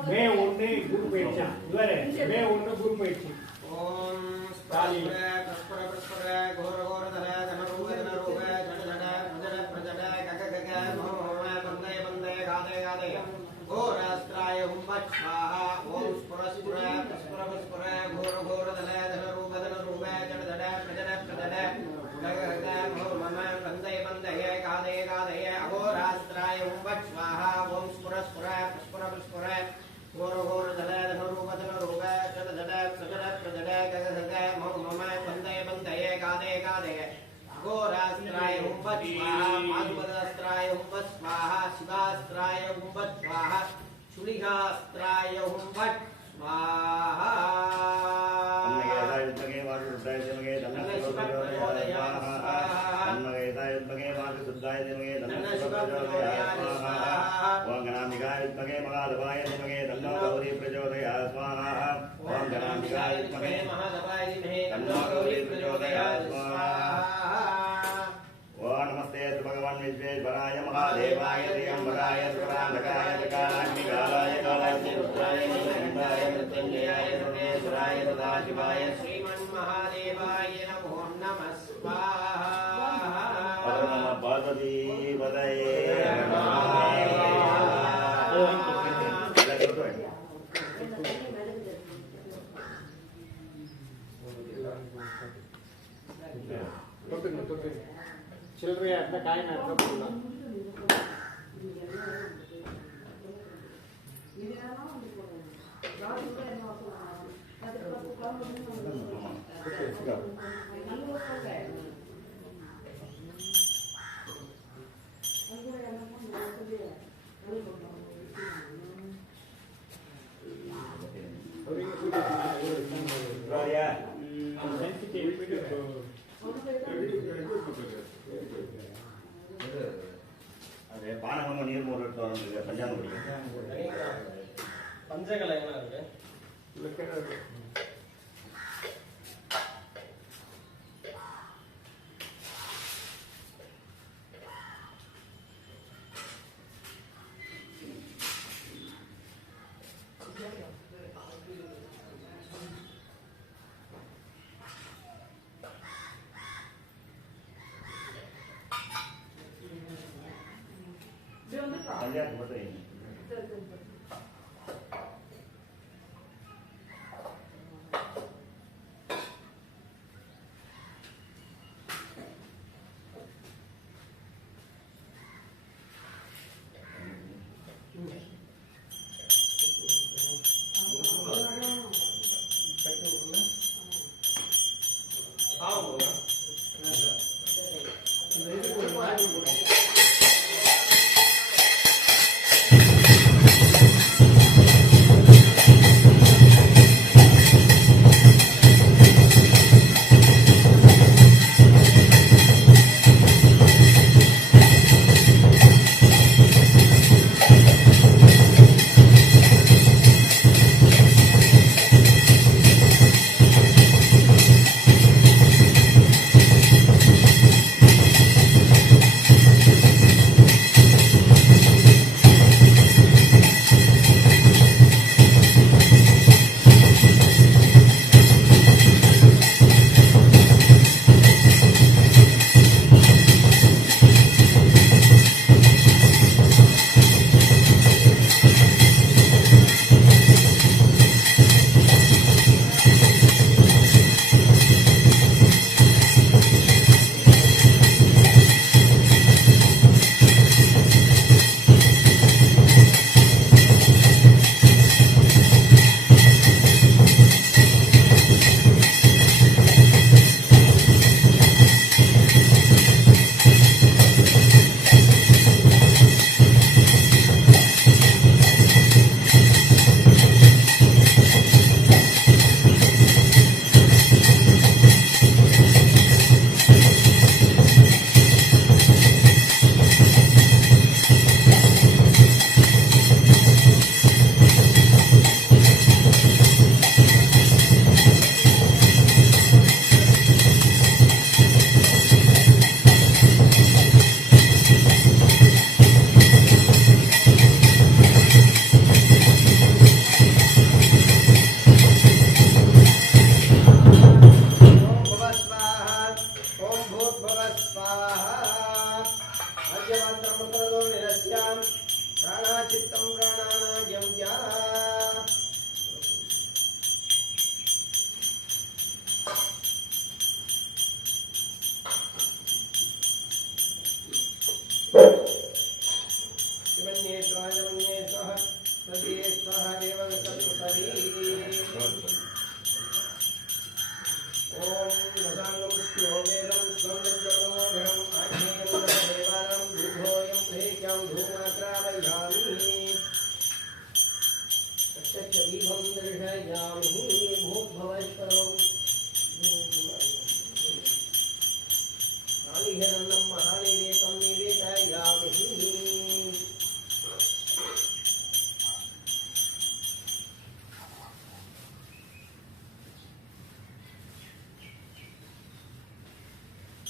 மே 1 குரு பயிற்சி இவரே மே 1 குரு பயிற்சி. ஓம் ஸ்பாலிவே பஸ்பர பஸ்பர கோர கோர தல தனரூப தனரூப ஜட ஜட பிரஜட கக கக மோம பந்தய பந்தய காதய காதய கோராஸ்த்ராய உம்பட் ஸ்வாஹா ஓம் ஸ்புர ஸ்புர பஸ்பர பஸ்பர கோர கோர தல தனரூப தனரூப ஜட ஜட பிரஜட பிரஜட கக கக மோம பந்தய பந்தய காதய காதய அகோராஸ்த்ராய உம்பட் ஸ்வாஹா ஓம் ஸ்புர ஸ்புர பஸ்பர பஸ்பர கோர கோர தல தனரூப தனரூப ஜட ஜட பிரஜட பிரஜட கக கக மோம பந்தய பந்தய காதய காதய அகோராஸ்த்ராய உம்பட் ஸ்வாஹா மாதுபதாஸ்த்ராய உம்பட் ஸ்வாஹா சிவாஸ்த்ராய உம்பட் ஸ்வாஹா சுலிகாஸ்த்ராய உம்பட் ஸ்வாஹா नमस्ते भगवान विश्वेश्वराय महादेवाय दिगंबराय सुरांधकाय कालाग्निकालाय कालाग्निरुद्राय नीलकंठाय मृत्युंजयाय सर्वेश्वराय सदाशिवाय श्रीमन्महादेवाय नमो नमः स्वाहा पार्वती पदये சில்லறையா இருந்தா காயினா இருந்தா போடலாம். பானகமும் நீர் மூணு பஞ்சாங்க பஞ்சகலை என்ன இருக்கு கல்யாணத்துக்கு மட்டும் வைங்க.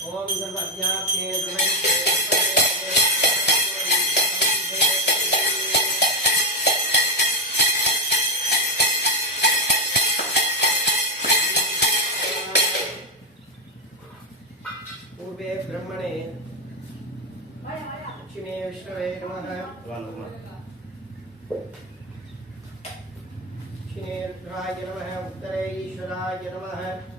ओम सर्वज्ञाप्ये पूर्वे ब्रह्मणे दक्षिणे विष्णवे नमः दक्षिणे रुद्राय नमः उत्तरे ईश्वराय नमः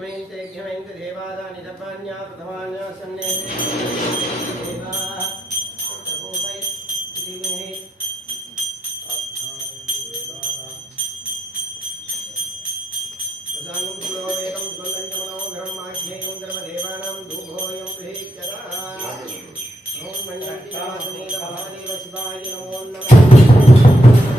घ्यमेन्ते देवादानि सर्वाण्या प्रथमान्या सन्ने देवाः सर्वोपै धीमहि प्रसाङ्गं सुलोवेदं सुगन्धञ्जमनो ब्रह्माख्येयं धर्मदेवानां धूभोऽयं प्रीत्यदा ॐ मण्डलीवासुदेव महादेव शिवाय नमो नमः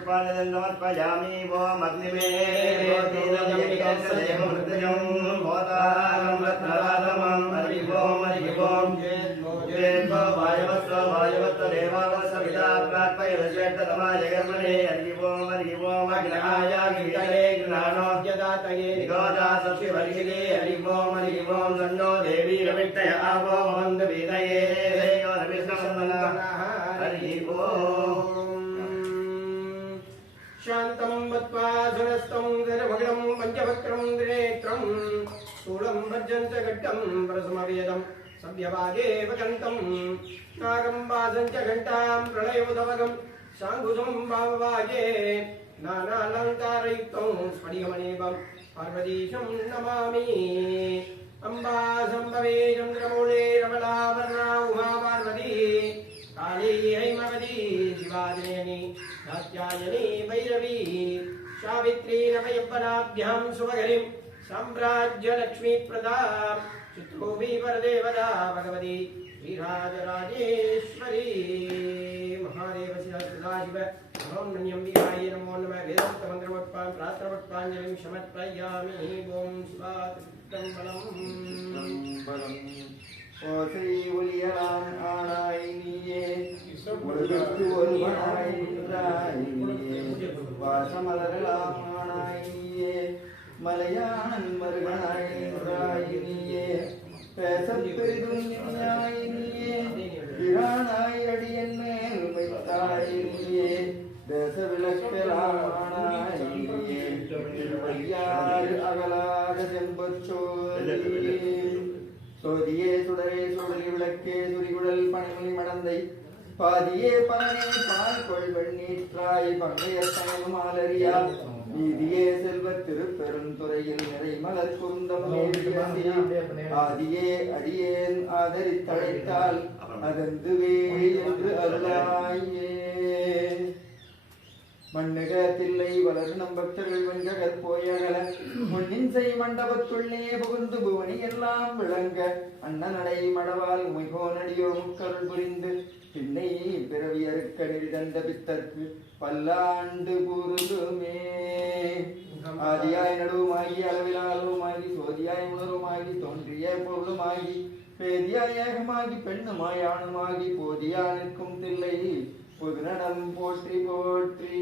समर्पयामि वो मग्निमे मृत्युं भोतारं रत्नरातमं हरिवों जेत्वो वायवत्व देवावसविदा प्राक्पयश्रेष्ठतमाय कर्मणे हरिवों अग्नहाय गीतये गृहाणो यदातये निगोजा सक्षिवर्गिरे हरिवों सन्नो देवी रविष्टय आवो मन्दवीतये देयो रविष्णवन्दना हरिवों शान्तं मत्वा सुरस्तं गर्भगणं पञ्चवक्त्रं त्रिनेत्रं स्थूलं भज्जञ्च घट्टं प्रसमवेदं सभ्यवादे वदन्तं नागं वासं च घण्टां प्रलयोदवगं शाङ्कुशं भाववाजे नानालङ्कारयुक्तं स्फटिकमणिभं पार्वतीशं नमामि अम्बा सम्भवे चन्द्रमौळे रमणावर्णा उमा पार्वती काली हैमवती शिवादिनेनि कात्यायनी भैरवी सावित्री नवयपनाभ्यां शुभगरिं साम्राज्यलक्ष्मी प्रदा चित्रोभी वरदेवता भगवती श्रीराजराजेश्वरी महादेव सदाशिव नमोन्नम्यं विहाय नमो नमः वेदान्तमन्त्रवत्पां प्रात्रवत्पाञ्जलिं समर्पयामि ॐ शिवात्तं बलम् ஓசை ஒலியலாம் ஆனாய் நீயே உலகுக்கு ஒருவனாய் நின்றாய் நீயே வாசமலரலாம் ஆனாய் நீயே மலையானன் மருகனாய் நின்றாய் நீயே பேசப் பெரிதும் நின்றாய் நீயே பிரானாய் அடியன் மேல் வைத்தாய் நீயே தேச விளக்கெலாம் ஆனாய் நீயே திருவையாறு அகலாத செம்பச்சோதியே சோதியே சுடரே சுடரி விளக்கே சுரிகுழல் பணிமொழி மடந்தை பாதியே பலனே பால் கொள் வெண்ணீற்றாய் பங்கைய பயனும் ஆலரியா நீதியே செல்வ திருப்பெருந்துறையில் நிறை மலர் குந்தம் ஆதியே அடியேன் ஆதரித்தழைத்தால் அதந்துவே என்று அருளாயே மண்ணுக தில்லை வளர் நம் பக்தர்கள் வெங்ககற் போயகல முன்னின் செய் மண்டபத்துள்ளே புகுந்து புவனி எல்லாம் விளங்க அண்ணனடை மடவால் உமைகோனடியோ முக்கருள் புரிந்து பின்னை பிறவியறுக்க நெறிதந்த பித்தற்கு பல்லாண்டு கூறுதுமே ஆதியாய் நடுவுமாகி அளவிலாளுமாகி சோதியாய் உணருமாகி தோன்றிய பொருளுமாகி பேதியாய் ஏகமாகி பெண்ணுமாய் ஆணுமாகி போதியா நிற்கும் தில்லை புதுநடம் போற்றி போற்றி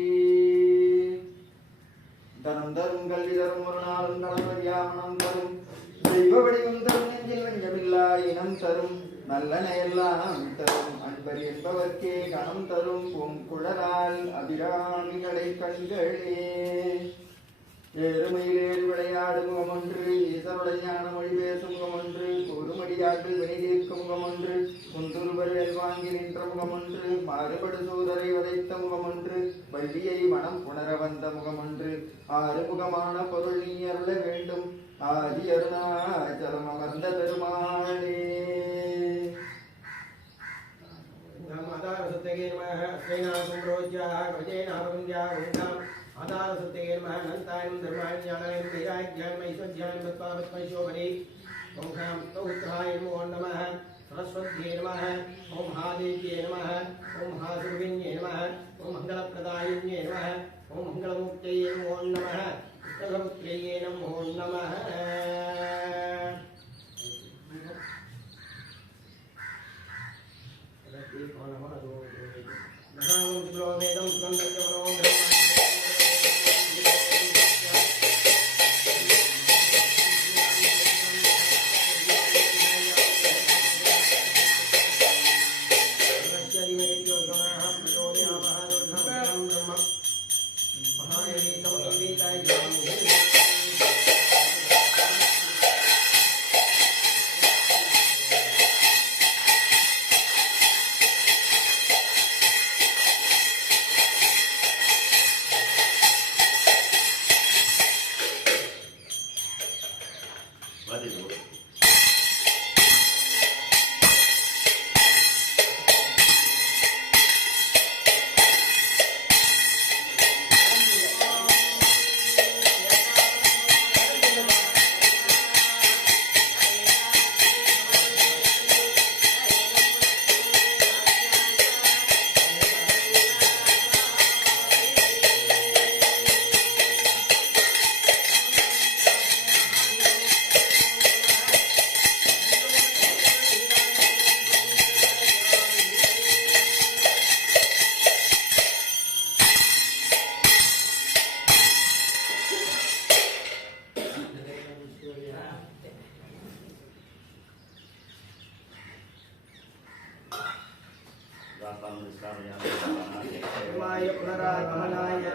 தனம் தரும் கல்வி தரும் ஒரு நாளும் கடமையாமனம் தரும் தெய்வ வடிவம் தரும் நெஞ்சில் வஞ்சமில்லா இனம் தரும் நல்லன எல்லாம் தரும் அன்பர் என்பவர்க்கே கணம் தரும் பூங்குழலால் அபிராமிகளை கண்களே ஏறுமையிலேறு விளையாடு முகம் ஒன்று ஈசருடைய ஞான மொழி பேசும் முகம் ஒன்று கூறுமடியாற்றில் வினைதீர்க்கும் முகம் ஒன்று குந்துருவர் வாங்கி நின்ற முகம் ஒன்று மாறுபடு சூதரை வதைத்த முகம் ஒன்று வள்ளியை மனம் புணர வந்த முகம் ஒன்று ஆறுமுகமான பொருள் நீ அருள வேண்டும் ஆதி அருணாச்சலம் அமர்ந்த பெருமாளே सत्यगे नमः स्नेनासं रोज्याः कवचेनापगुन्द्याः ओंकाम् आधार सत्यगे नमः अनन्तायं धर्मायं ज्ञानायं वैराग्यायं ऐश्वर्यायं मत्पावत्पैशोभरे ओंकां तौत्राय नमो नमः सरस्वत्यै नमः ओं महादेव्यै नमः ओं महासुरविन्यै नमः ओं मङ्गलप्रदायिन्यै नमः ओं मङ्गलमूर्तये नमो नमः कृष्णपुत्र्यै नमो नमः पुनरागमनाय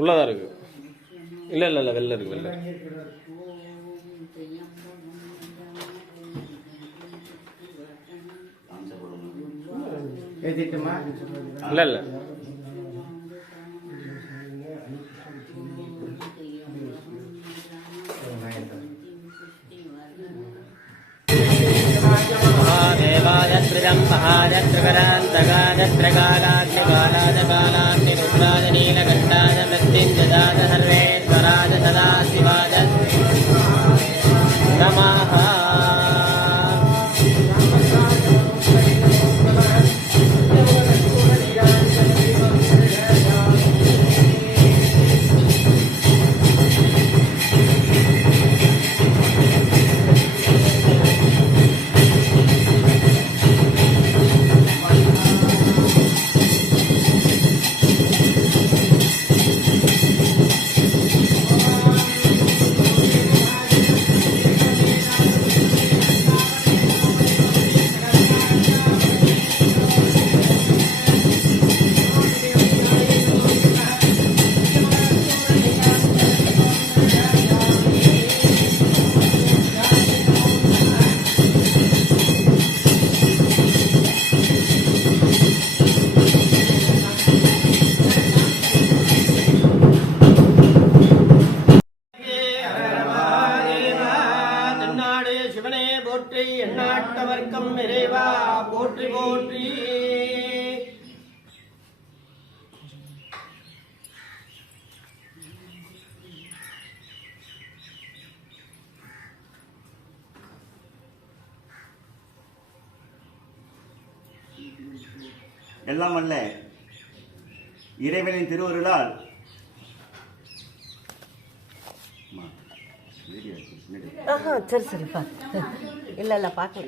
உள்ளதாக இருக்கு. இல்லை இல்லை இல்லை வெளில இருக்கு, வெளில. ஏற்றிட்டுமா? இல்லை இல்லை महादेवाय त्रिजं महाय त्रिकरान्तकाय त्रिकालाग्निकालाय कालाग्निरुद्राय नीलकण्ठाय मृत्युञ्जयाय सर्वेश्वराय सदाशिवाय नमः. போற்றி எண்ணாட்டவர்க்கம் இறைவா போற்றி போற்றி. எல்லாம் அல்ல இறைவனின் திருவருளால் சரி சரிப்பா இல்லை இல்லை பார்க்க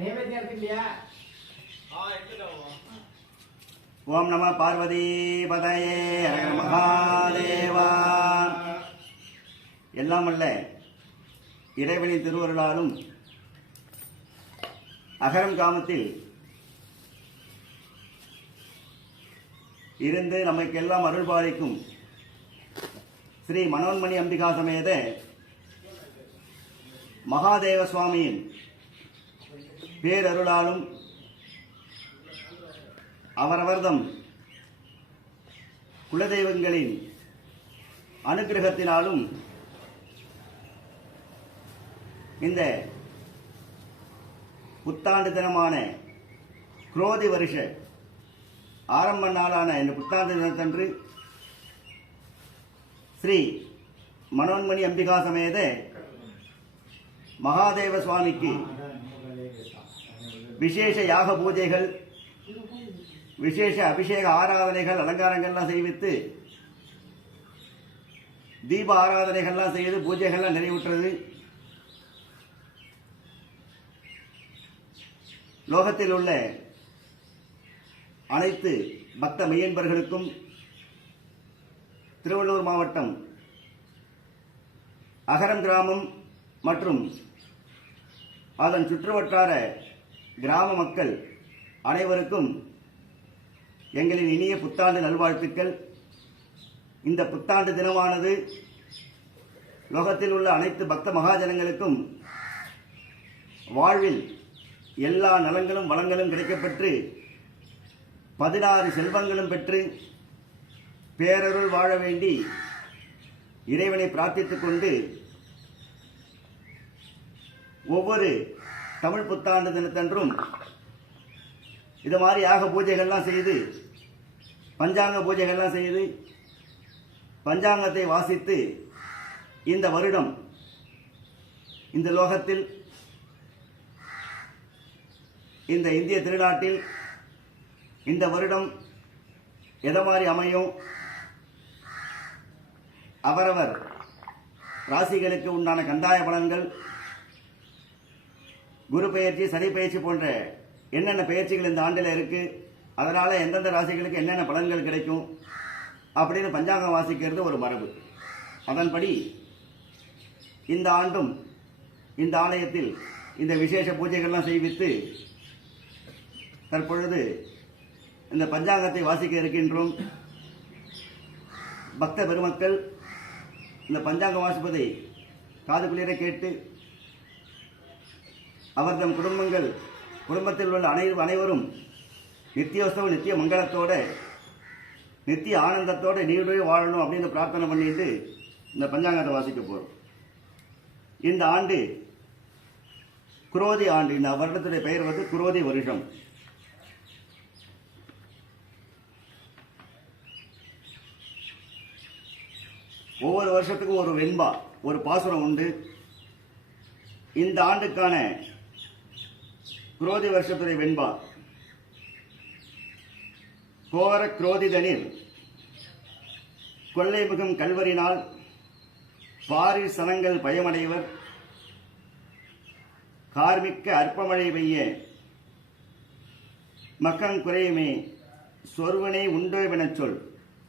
நைவேத்தியம் இருக்கு இல்லையா? ஓம் நம பார்வதி பதயே ஹர மகாதேவா. எல்லாம் அல்ல இறைவனின் திருவருளாலும் அகரம் காமத்தில் இருந்து நமக்கெல்லாம் அருள்பாலிக்கும் ஸ்ரீ மனோன்மணி அம்பிகா சமேத மகாதேவ சுவாமியின் பேரருளாலும் அவரவர்தம் குலதெய்வங்களின் அனுக்கிரகத்தினாலும் இந்த புத்தாண்டு தினமான குரோதி வருஷ ஆரம்ப நாளான இந்த புத்தாண்டு தினத்தன்று ஸ்ரீ மனோன்மணி அம்பிகா சமேத மகாதேவ சுவாமிக்கு விசேஷ யாக பூஜைகள், விசேஷ அபிஷேக ஆராதனைகள், அலங்காரங்கள்லாம் செய்வித்து தீப ஆராதனைகள்லாம் செய்து பூஜைகள்லாம் நிறைவுற்றது. லோகத்தில் உள்ள அனைத்து பக்த மெய்யன்பர்களுக்கும் திருவள்ளூர் மாவட்டம் அகரம் கிராமம் மற்றும் அதன் சுற்றுவட்டார கிராம மக்கள் அனைவருக்கும் எங்களின் இனிய புத்தாண்டு நல்வாழ்த்துக்கள். இந்த புத்தாண்டு தினமானது லோகத்தில் உள்ள அனைத்து பக்த மகாஜனங்களுக்கும் வாழ்வில் எல்லா நலங்களும் வளங்களும் கிடைக்கப்பெற்று 16 செல்வங்களும் பெற்று பேரருள் வாழ வேண்டி இறைவனை பிரார்த்தித்துக் கொண்டு ஒவ்வொரு தமிழ் புத்தாண்டு தினத்தன்றும் இது மாதிரி யாக பூஜைகள்லாம் செய்து பஞ்சாங்க பூஜைகள்லாம் செய்து பஞ்சாங்கத்தை வாசித்து இந்த வருடம் இந்த லோகத்தில் இந்த இந்திய திருநாட்டில் இந்த வருடம் எதை மாதிரி அமையும், அவரவர் ராசிகளுக்கு உண்டான கந்தாய பலன்கள், குரு பெயர்ச்சி, சனி பெயர்ச்சி போன்ற என்னென்ன பெயர்ச்சிகள் இந்த ஆண்டில் இருக்கு, அதனால எந்தெந்த ராசிகளுக்கு என்னென்ன பலன்கள் கிடைக்கும் அப்படின்னு பஞ்சாங்கம் வாசிக்கிறது ஒரு மரபு. அதன்படி இந்த ஆண்டும் இந்த ஆலயத்தில் இந்த விசேஷ பூஜைகள்லாம் செய்வித்து தற்பொழுது இந்த பஞ்சாங்கத்தை வாசிக்க இருக்கின்றோம். பக்த பெருமக்கள் இந்த பஞ்சாங்கம் வாசிப்பதை காது குளிர கேட்டு அவர்தம் குடும்பத்தில் உள்ள அனைவரும் நித்தியோத்சவ நித்திய மங்களத்தோட நித்திய ஆனந்தத்தோட நீடுவே வாழணும் அப்படின்னு பிரார்த்தனை பண்ணிட்டு இந்த பஞ்சாங்கத்தை வாசிக்க போறோம். இந்த ஆண்டு குரோதி ஆண்டு. இந்த வருடத்துடைய பெயர் வந்து குரோதி வருஷம். ஒவ்வொரு வருஷத்துக்கும் ஒரு வெண்பா, ஒரு பாசுரம் உண்டு. இந்த ஆண்டுக்கான குரோதி வருஷத்துடைய வெண்பா, கோர குரோதிதனில் கொள்ளை மிகும் கல்வரினால் பாரில் சனங்கள் பயமடைவர், கார்மிக்க அற்பமழை பெய்ய மக்கங்குறையுமே சொர்வனே உண்டோவெனச் சொல்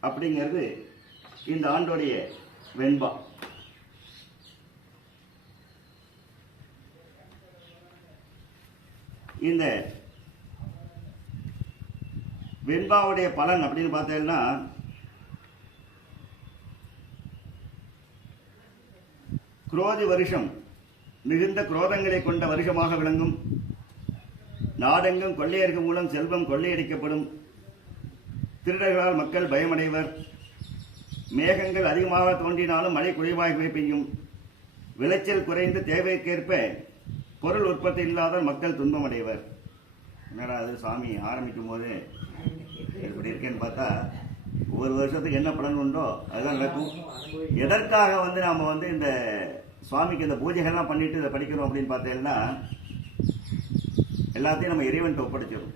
அப்படிங்கிறது இந்த ஆண்டோடைய வெண்பா. இந்த வெண்பாவுடைய பலன் அப்படின்னு பார்த்தீங்கன்னா, குரோதி வருஷம் மிகுந்த குரோதங்களை கொண்ட வருஷமாக விளங்கும். நாடெங்கும் கொள்ளையர்கள் மூலம் செல்வம் கொள்ளையடிக்கப்படும். திருடர்களால் மக்கள் பயமடைவர். மேகங்கள் அதிகமாக தோன்றினாலும் மழை குறைவாகவே பெய்யும். விளைச்சல் குறைந்து தேவைக்கேற்ப பொருள் உற்பத்தி இல்லாத மக்கள் துன்பமடைவர். என்னடா அது சாமி ஆரம்பிக்கும் போது எப்படி இருக்கேன்னு பார்த்தா, ஒவ்வொரு வருஷத்துக்கு என்ன பலன் உண்டோ அதுதான் நடக்கும். எதற்காக நாம இந்த சுவாமிக்கு இந்த பூஜைகள்லாம் பண்ணிட்டு இதை படிக்கிறோம் அப்படின்னு பார்த்தீங்கன்னா, எல்லாத்தையும் நம்ம இறைவன்கிட்ட ஒப்படைச்சிடும்.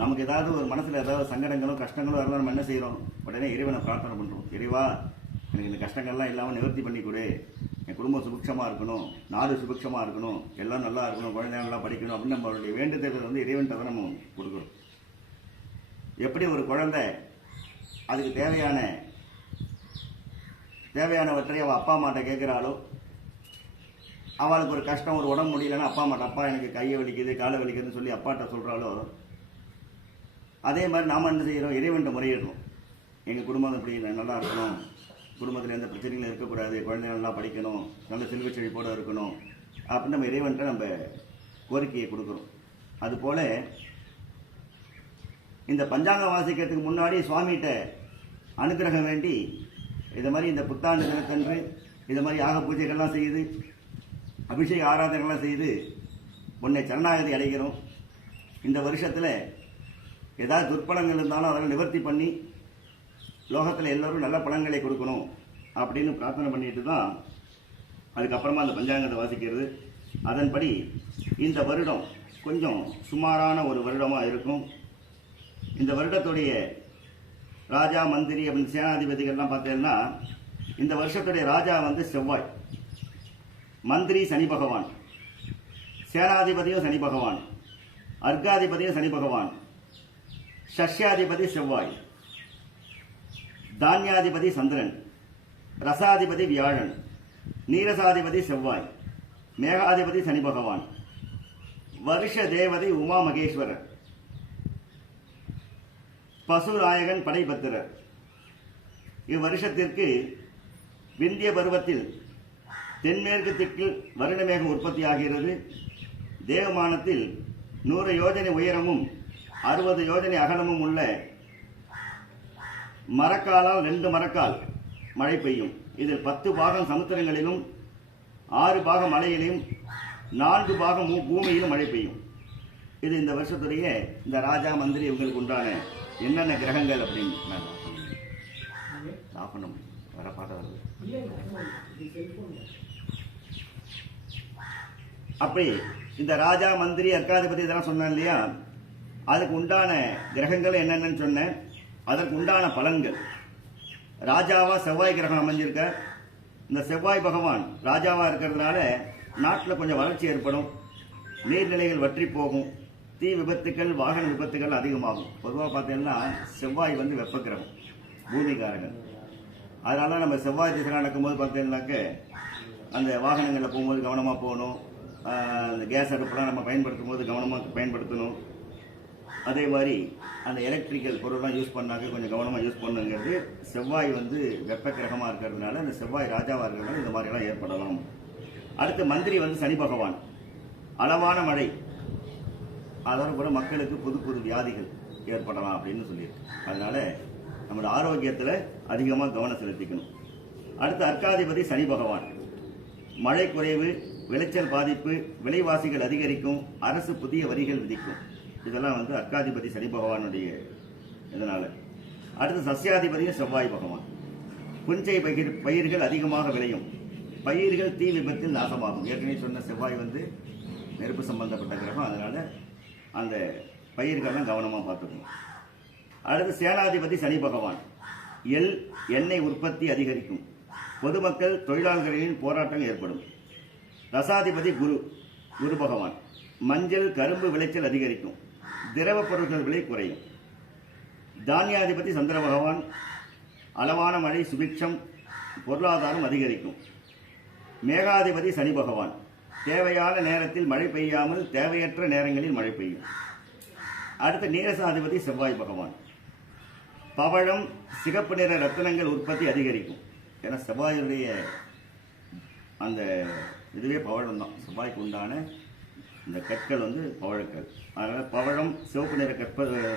நமக்கு ஏதாவது ஒரு மனசுல ஏதாவது சங்கடங்களோ கஷ்டங்களோ வரலாம், நம்ம என்ன செய்யறோம், உடனே இறைவனை பிரார்த்தனை பண்றோம். இறைவா, எனக்கு இந்த கஷ்டங்கள்லாம் இல்லாமல் நிவர்த்தி பண்ணி கொடு, என் குடும்பம் சுபிக்ஷமா இருக்கணும், நாடு சுபிக்ஷமா இருக்கணும், எல்லாம் நல்லா இருக்கணும், குழந்தைங்க நல்லா படிக்கணும் அப்படின்னு நம்மளுடைய வேண்டுதல்கள் இறைவன்கிட்ட தான் நம்ம கொடுக்குறோம். எப்படி ஒரு குழந்தை அதுக்கு தேவையானவற்றை அவள் அப்பா அம்மாட்ட கேட்கிறாளோ, அவளுக்கு ஒரு கஷ்டம், ஒரு உடம்பு முடியலன்னா அப்பா அம்மாட்ட, அப்பா எனக்கு கையை வலிக்குது காலை வலிக்குதுன்னு சொல்லி அப்பாட்ட சொல்கிறாளோ, அதே மாதிரி நாம் என்ன செய்கிறோம், இறைவன்கிட்ட முறையிடுறோம். எங்கள் குடும்பம் இப்படி நல்லா இருக்கணும், குடும்பத்தில் எந்த பிரச்சனைகளும் இருக்கக்கூடாது, குழந்தைங்க நல்லா படிக்கணும், நல்ல செல்வ செழிப்போடு இருக்கணும் அப்படின்னு நம்ம இறைவன்கிட்ட நம்ம கோரிக்கையை கொடுக்குறோம். அதுபோல் இந்த பஞ்சாங்கம் வாசிக்கிறதுக்கு முன்னாடி சுவாமிகிட்ட அனுகிரகம் வேண்டி இதை மாதிரி இந்த புத்தாண்டு தினத்தன்று இதை மாதிரி யாக பூஜைகள்லாம் செய்து அபிஷேக ஆராதனைகள்லாம் செய்து உன்னை சரணாகதி அடைகிறோம். இந்த வருஷத்தில் ஏதாவது துர்பலங்கள் இருந்தாலும் அதெல்லாம் நிவர்த்தி பண்ணி லோகத்தில் எல்லோரும் நல்ல பலன்களை கொடுக்கணும் அப்படின்னு பிரார்த்தனை பண்ணிட்டு தான் அதுக்கப்புறமா அந்த பஞ்சாங்கத்தை வாசிக்கிறது. அதன்படி இந்த வருடம் கொஞ்சம் சுமாரான ஒரு வருடமாக இருக்கும். இந்த வருடத்துடைய ராஜா மந்திரி அப்படின்னு சேனாதிபதிகள்லாம் பார்த்தீங்கன்னா, இந்த வருஷத்துடைய ராஜா செவ்வாய், மந்திரி சனி பகவான், சேனாதிபதியும் சனி பகவான், அர்காதிபதியும் சனி பகவான், சஷ்யாதிபதி செவ்வாய், தானியாதிபதி சந்திரன், ரசாதிபதி வியாழன், நீரசாதிபதி செவ்வாய், மேகாதிபதி சனி பகவான், வருஷ தேவதை உமா மகேஸ்வரர், பசுநாயகன் படைபத்திரர். இவ்வருஷத்திற்கு விந்திய பருவத்தில் தென்மேற்கு திக்கில் வருணமேகம் உற்பத்தி ஆகிறது. தேவமானத்தில் 100 யோஜனை உயரமும் 60 யோஜனை அகலமும் உள்ள மரக்காலால் 2 மரக்கால் மழை பெய்யும். இதில் 10 பாகம் சமுத்திரங்களிலும் 6 பாகம் மலையிலும் 4 பாகம் பூமியிலும் மழை பெய்யும். இது இந்த வருஷத்துடைய இந்த ராஜா மந்திரி இவங்களுக்கு உண்டான என்னென்ன கிரகங்கள் அப்படின்னு வர பாட்ட வருது. அப்படி இந்த ராஜா மந்திரி அர்க்காதிபதி இதெல்லாம் சொன்னேன் இல்லையா, அதுக்கு உண்டான கிரகங்கள் என்னென்னு சொன்னேன். அதற்கு உண்டான பலன்கள். ராஜாவா செவ்வாய் கிரகம் அமைஞ்சிருக்க. இந்த செவ்வாய் பகவான் ராஜாவா இருக்கிறதுனால நாட்டில் கொஞ்சம் வளர்ச்சி ஏற்படும், நீர்நிலைகள் வற்றி போகும், தீ விபத்துக்கள் வாகன விபத்துக்கள் அதிகமாகும். பொதுவாக பார்த்தீங்கன்னா செவ்வாய் வந்து வெப்ப கிரகம், பூமிகாரகன். அதனால நம்ம செவ்வாய் திசை நடக்கும்போது பார்த்தீங்கன்னாக்க அந்த வாகனங்களில் போகும்போது கவனமாக போகணும். அந்த கேஸ் அடுப்பெல்லாம் நம்ம பயன்படுத்தும் போது கவனமாக பயன்படுத்தணும். அதே மாதிரி அந்த எலக்ட்ரிக்கல் பொருள்லாம் யூஸ் பண்ணாக்க கொஞ்சம் கவனமாக யூஸ் பண்ணுங்கிறது. செவ்வாய் வந்து வெப்ப கிரகமாக இருக்கிறதுனால இந்த செவ்வாய் ராஜாவாக இருக்கிறதுனால இந்த மாதிரிலாம் ஏற்படலாம். அடுத்து மந்திரி வந்து சனி பகவான். அளவான மழை, அதோட கூட மக்களுக்கு புது புது வியாதிகள் ஏற்படலாம் அப்படின்னு சொல்லியிருக்கு. அதனால நம்மளோட ஆரோக்கியத்தில் அதிகமாக கவனம் செலுத்திக்கணும். அடுத்து அர்க்காதிபதி சனி பகவான். மழை குறைவு, விளைச்சல் பாதிப்பு, விலைவாசிகள் அதிகரிக்கும், அரசு புதிய வரிகள் விதிக்கும். இதெல்லாம் வந்து அர்க்காதிபதி சனி பகவானுடைய இதனால. அடுத்து சஸ்யாதிபதியும் செவ்வாய் பகவான். புஞ்சை பயிர்கள் அதிகமாக விளையும், பயிர்கள் தீ விபத்தில் நாசமாகும். ஏற்கனவே சொன்ன செவ்வாய் வந்து நெருப்பு சம்பந்தப்பட்ட கிரகம், அதனால அந்த பயிர்கள்லாம் கவனமாக பார்த்துக்கணும். அடுத்து சேனாதிபதி சனி பகவான். எண்ணெய் உற்பத்தி அதிகரிக்கும், பொதுமக்கள் தொழிலாளர்களின் போராட்டம் ஏற்படும். ரசாதிபதி குரு பகவான். மஞ்சள் கரும்பு விளைச்சல் அதிகரிக்கும், திரவ பொருட்கள் விலை குறையும். தானியாதிபதி சந்திர பகவான். அளவான மழை, சுபிட்சம், பொருளாதாரம் அதிகரிக்கும். மேகாதிபதி சனி பகவான். தேவையான நேரத்தில் மழை பெய்யாமல் தேவையற்ற நேரங்களில் மழை பெய்யும். அடுத்து நீரசாதிபதி செவ்வாய் பகவான். பவழம், சிகப்பு நிற ரத்தினங்கள் உற்பத்தி அதிகரிக்கும். ஏன்னா செவ்வாயுடைய அந்த இதுவே பவழம் தான். செவ்வாய்க்கு உண்டான இந்த கற்கள் வந்து பவழக்கல். அதனால் பவழம், சிவப்பு நிற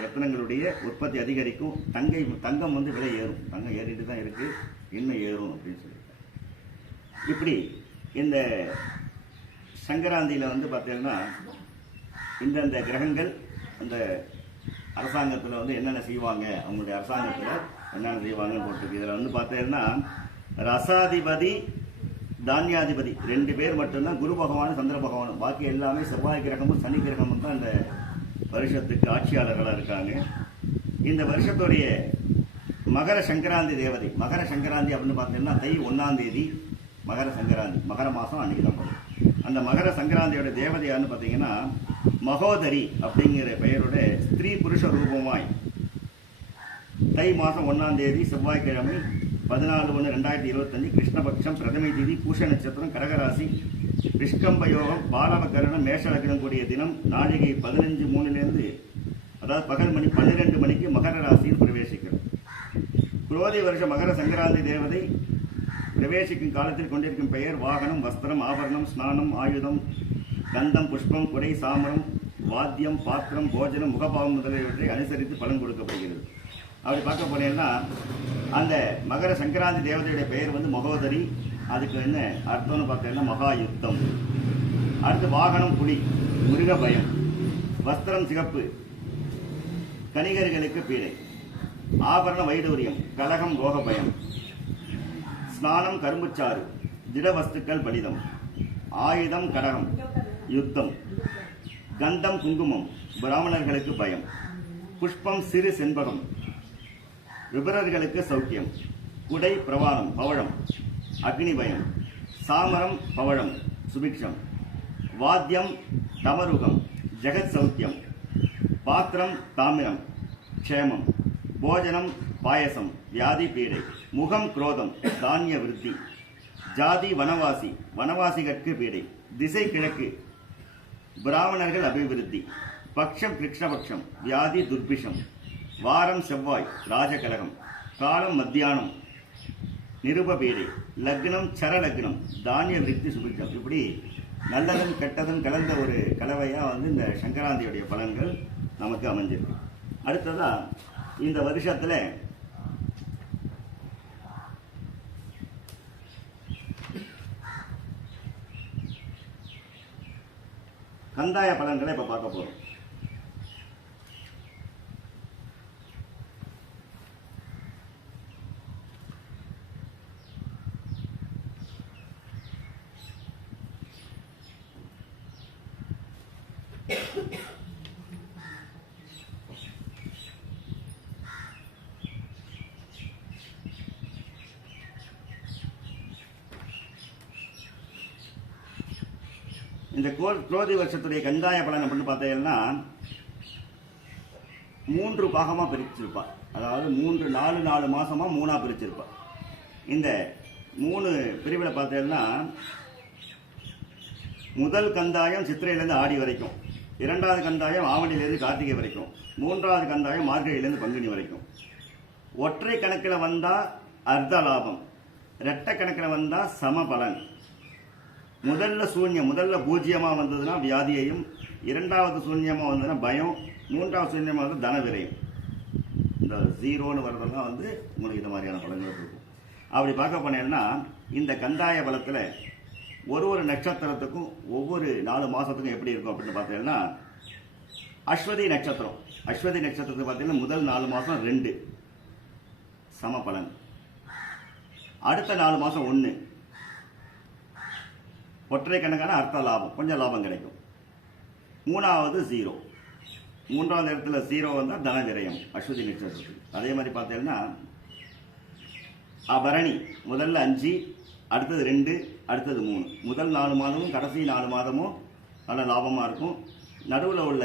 ரத்தினங்களுடைய உற்பத்தி அதிகரிக்கும். தங்கம் வந்து விலை ஏறும். தங்கம் ஏறிட்டு தான் இருக்கு, இன்னும் ஏறும் அப்படின்னு சொல்லியிருக்காங்க. இப்படி இந்த சங்கராந்தியில் வந்து பார்த்தீங்கன்னா இந்தந்த கிரகங்கள் அந்த அரசாங்கத்தில் வந்து என்னென்ன செய்வாங்க, அவங்களுடைய அரசாங்கத்தில் என்னென்ன செய்வாங்கன்னு போட்டிருக்கு. இதில் வந்து பார்த்தீங்கன்னா ரசாதிபதி தானியாதிபதி 2 பேர் மட்டும்தான், குரு பகவானும் சந்திர பகவானும். பாக்கி எல்லாமே செவ்வாய் கிரகமும் சனி கிரகமும் தான் இந்த வருஷத்துக்கு ஆட்சியாளர்களாக இருக்காங்க. இந்த வருஷத்துடைய மகர சங்கராந்தி தேவதை, மகர சங்கராந்தி அப்படின்னு பார்த்தீங்கன்னா தை 1ஆம் தேதி மகர சங்கராந்தி, மகர மாதம் அன்னைக்கு தான் வரும். அந்த மகர சங்கராந்தியோட தேவதையான்னு பார்த்தீங்கன்னா மகோதரி அப்படிங்கிற பெயரோட ஸ்திரீ புருஷ ரூபமாய் தை மாதம் 1ஆம் தேதி செவ்வாய்க்கிழமை 14/1/2025 கிருஷ்ணபக்ஷம் பிரதமை தேதி பூஷ நட்சத்திரம் கடகராசி ரிஷ்கம்ப யோகம் பாலவகரணம் மேஷ லக்னம் கூடிய தினம் நாழிகை 15:03 அதாவது பகல் மணி 12 மணிக்கு மகர ராசியில் பிரவேசிக்கிறது. குரோதி வருஷ மகர சங்கராந்தி தேவதை பிரவேசிக்கும் காலத்தில் கொண்டிருக்கும் பெயர் வாகனம், வஸ்திரம், ஆபரணம், ஸ்நானம், ஆயுதம், கந்தம், புஷ்பம், குடை, சாமரம், வாத்தியம், பாத்திரம், போஜனம், முகபாவம் முதலியவற்றை அனுசரித்து பலன் கொடுக்கப்படுகிறது. அப்படி பார்க்க போனீங்கன்னா அந்த மகர சங்கராந்தி தேவதையுடைய பெயர் வந்து மகோதரி. அதுக்கு என்ன அர்த்தம்னு பார்த்தீங்கன்னா மகா யுத்தம். அடுத்து வாகனம் புலி, மிருக பயம். வஸ்திரம் சிகப்பு, கணிகர்களுக்கு பீடை. ஆபரண வைடூரியம், கலகம், கோக பயம். ஸ்நானம் கரும்புச்சாறு, திட வஸ்துக்கள் பலிதம். ஆயுதம் கடகம், யுத்தம். கந்தம் குங்குமம், பிராமணர்களுக்கு பயம். புஷ்பம் சிறு செண்பகம், விபரர்களுக்கு சௌக்கியம். குடை பிரவாளம், பவழம், அக்னி பயம். சாமரம் பவழம், சுபிக்ஷம். வாத்தியம் தமருகம், ஜெகத் சௌக்கியம். பாத்திரம் தாமிரம், க்ஷேமம். போஜனம் பாயசம், வியாதி பீடை. முகம் குரோதம், தானிய விருத்தி. ஜாதி வனவாசி, வனவாசிகற்கு பீடை. திசை கிழக்கு, பிராமணர்கள் அபிவிருத்தி. பக்ஷம் கிருஷ்ணபக்ஷம், வியாதி துர்பிஷம். வாரம் செவ்வாய், ராஜகலகம். காலம் மத்தியானம், நிருப பீடை. லக்னம் சர லக்னம், தானிய விருத்தி சுபிக்ஷம். இப்படி நல்லதும் கெட்டதும் கலந்த ஒரு கலவையாக வந்து இந்த சங்கராந்தியுடைய பலன்கள் நமக்கு அமைஞ்சிருக்கு. அடுத்ததா இந்த வருஷத்தில் கந்தாய பலன்களை இப்போ பார்க்க போகிறோம். இந்த குரோதி வருஷத்துடைய கந்தாய பலன் அப்படின்னு பார்த்தீங்கன்னா 3 பாகமாக பிரிச்சிருப்பா. அதாவது 4 மாசமா 3ஆ பிரிச்சிருப்பா. இந்த 3 பிரிவில் பார்த்தீங்கன்னா முதல் கந்தாயம் சித்திரையிலேருந்து ஆடி வரைக்கும், 2வது கந்தாயம் ஆவணியிலேருந்து கார்த்திகை வரைக்கும், 3வது கந்தாயம் மார்கழியிலேருந்து பங்குனி வரைக்கும். ஒற்றை கணக்கில் வந்தால் அர்த்த லாபம், இரட்டை கணக்கில் வந்தால் சம பலன். முதல்ல சூன்யம், முதல்ல பூஜ்ஜியமாக வந்ததுன்னா வியாதியையும், 2வது சூன்யமாக வந்ததுன்னா பயம், 3வது சூன்யமாக வந்து தன விரயம். இந்த 0ன்னு வர்றதெல்லாம் வந்து உங்களுக்கு இந்த மாதிரியான பலன்கள் இருக்கும். அப்படி பார்க்க போனேன்னா இந்த கந்தாய பலத்தில் ஒரு நட்சத்திரத்துக்கும் ஒவ்வொரு 4 மாதத்துக்கும் எப்படி இருக்கும் அப்படின்னு பார்த்தீங்கன்னா, அஸ்வதி நட்சத்திரம், அஸ்வதி நட்சத்திரத்துக்கு பார்த்தீங்கன்னா முதல் 4 மாதம் 2 சம பலன், அடுத்த 4 மாதம் 1 ஒற்றை கணக்கான அர்த்த லாபம், கொஞ்சம் லாபம் கிடைக்கும். 3வது 0, 3வது இடத்துல 0 வந்தால் தன விரயம் அஸ்வதி நட்சத்திரத்துக்கு. அதே மாதிரி பார்த்தீங்கன்னா பரணி முதல்ல 5, அடுத்தது 2, அடுத்தது 3, முதல் 4 மாதமும் கடைசி 4 மாதமும் நல்ல லாபமாக இருக்கும். நடுவில் உள்ள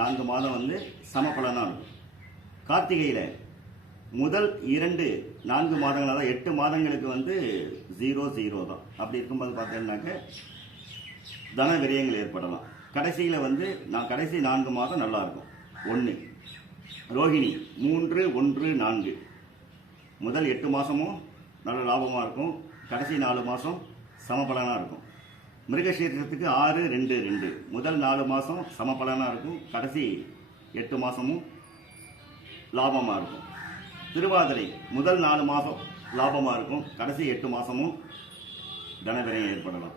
4 மாதம் வந்து சமபலனாக இருக்கும். கார்த்திகையில் முதல் 4 மாதங்கள், அதாவது 8 மாதங்களுக்கு வந்து 0 தான். அப்படி இருக்கும்போது பார்த்தீங்கன்னாக்க தன விரயங்கள் ஏற்படலாம். கடைசியில் வந்து கடைசி 4 மாதம் நல்லா இருக்கும். 1 ரோஹிணி 3, 1, 4 முதல் 8 மாதமும் நல்ல லாபமாக இருக்கும், கடைசி 4 மாதம் சமபலனாக இருக்கும். மிருகசீரத்துக்கு 6, 2, 2 முதல் 4 மாதம் சமபலனாக இருக்கும், கடைசி 8 மாதமும் லாபமாக இருக்கும். திருவாதிரை முதல் 4 மாதம் லாபமாக இருக்கும், கடைசி 8 மாதமும் தனவிரயம் ஏற்படலாம்.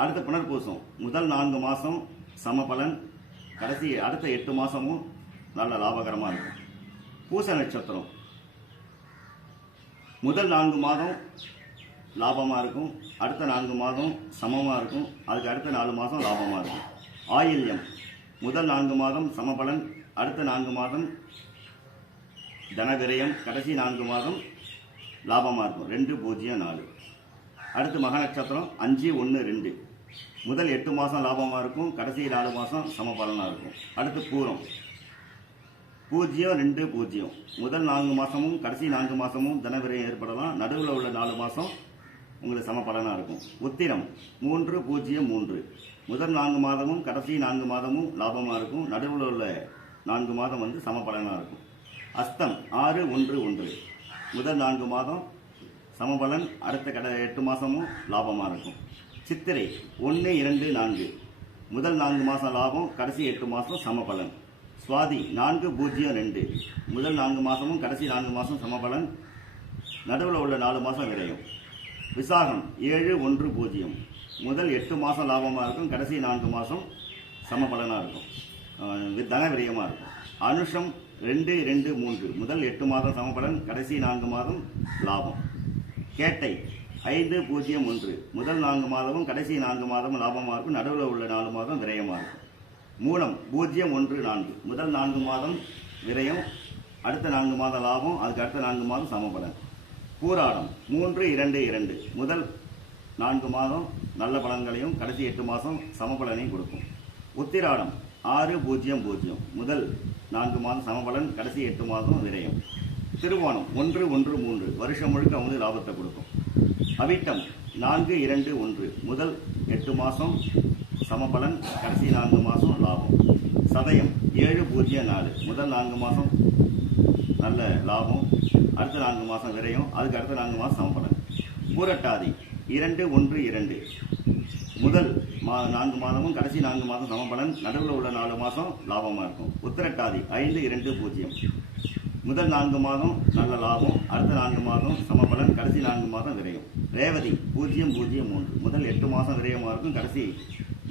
அடுத்த புனர்பூசம் முதல் 4 மாதம் சமபலன், கடைசி அடுத்த 8 மாதமும் நல்ல லாபகரமாக இருக்கும். பூச நட்சத்திரம் முதல் 4 மாதம் லாபமாக இருக்கும், அடுத்த 4 மாதம் சமமாக இருக்கும், அதுக்கு அடுத்த 4 மாதம் லாபமாக இருக்கும். ஆயில்யம் முதல் 4 மாதம் சமபலன், அடுத்த 4 மாதம் தனவிரயம், கடைசி 4 மாதம் லாபமாக இருக்கும். 2, 0, 4. அடுத்து மக நட்சத்திரம் 5, 1, 2 முதல் 8 மாதம் லாபமாக இருக்கும், கடைசி 4 மாதம் சமபலனாக இருக்கும். அடுத்து பூரம் 0, 2, 0 முதல் 4 மாதமும் கடைசி 4 மாதமும் தனவிரயம் ஏற்படலாம், நடுவில் உள்ள 4 மாதம் உங்களுக்கு சமபலனாக இருக்கும். உத்திரம் 3, 0, 3 முதல் 4 மாதமும் கடைசி 4 மாதமும் லாபமாக இருக்கும், நடுவில் உள்ள 4 மாதம் வந்து சமபலனாக இருக்கும். அஸ்தம் 6, 1, 1 முதல் 4 மாதம் சமபலன், அடுத்த 8 மாதமும் லாபமாக இருக்கும். சித்திரை 1, 2, 4 முதல் 4 மாதம் லாபம், கடைசி 8 மாதம் சமபலன். சுவாதி 4, 0, 2 முதல் 4 மாதமும் கடைசி 4 மாதம் சமபலன், நடுவில் உள்ள 4 மாதம் விரயம். விசாகம் 7, 1, 0 முதல் 8 மாதம் லாபமாக இருக்கும், கடைசி 4 மாதம் சமபலனாக இருக்கும், தன விரயமாக இருக்கும். அனுஷம் 2, 2, 3 முதல் 8 மாதம் சமபலன், கடைசி 4 மாதம் லாபம். கேட்டை 5, 0, 1 முதல் 4 மாதமும் கடைசி 4 மாதமும் லாபமாக இருக்கும், நடுவில் உள்ள 4 மாதம் விரயமாக இருக்கும். மூலம் 0, 1, 4 முதல் 4 மாதம் விரயம், அடுத்த 4 மாதம் லாபம், அதுக்கு அடுத்த 4 மாதம் சமபலன். பூராடம் 3, 2, 2 முதல் 4 மாதம் நல்ல பலன்களையும் கடைசி 8 மாதம் சமபலனையும் கொடுக்கும். உத்திராடம் 6, 0, 0 முதல் 4 மாதம் சமபலன், கடைசி 8 மாதம் விரயம். திருவோணம் 1, 1, 3 வருஷம் முழுக்க வந்து லாபத்தை கொடுக்கும். அவிட்டம் 4, 2, 1 முதல் 8 மாதம் சமபலன், கடைசி 4 மாதம் லாபம். சதயம் 7, 0, 4 முதல் 4 மாதம் நல்ல லாபம், அடுத்த 4 மாதம் விரயம், அதுக்கு அடுத்த 4 மாதம் சமபலன். பூரட்டாதி 2, 1, 2 முதல் 4 மாதமும் கடைசி 4 மாதம் சமபலன், நடுவில் உள்ள 4 மாதம் லாபமாக இருக்கும். உத்திரட்டாதி 5, 2, 0 முதல் 4 மாதம் நல்ல லாபம், அடுத்த 4 மாதம் சமபலன், கடைசி 4 மாதம் விரயம். ரேவதி 0, 0, 3 முதல் 8 மாதம் விரயமாக இருக்கும், கடைசி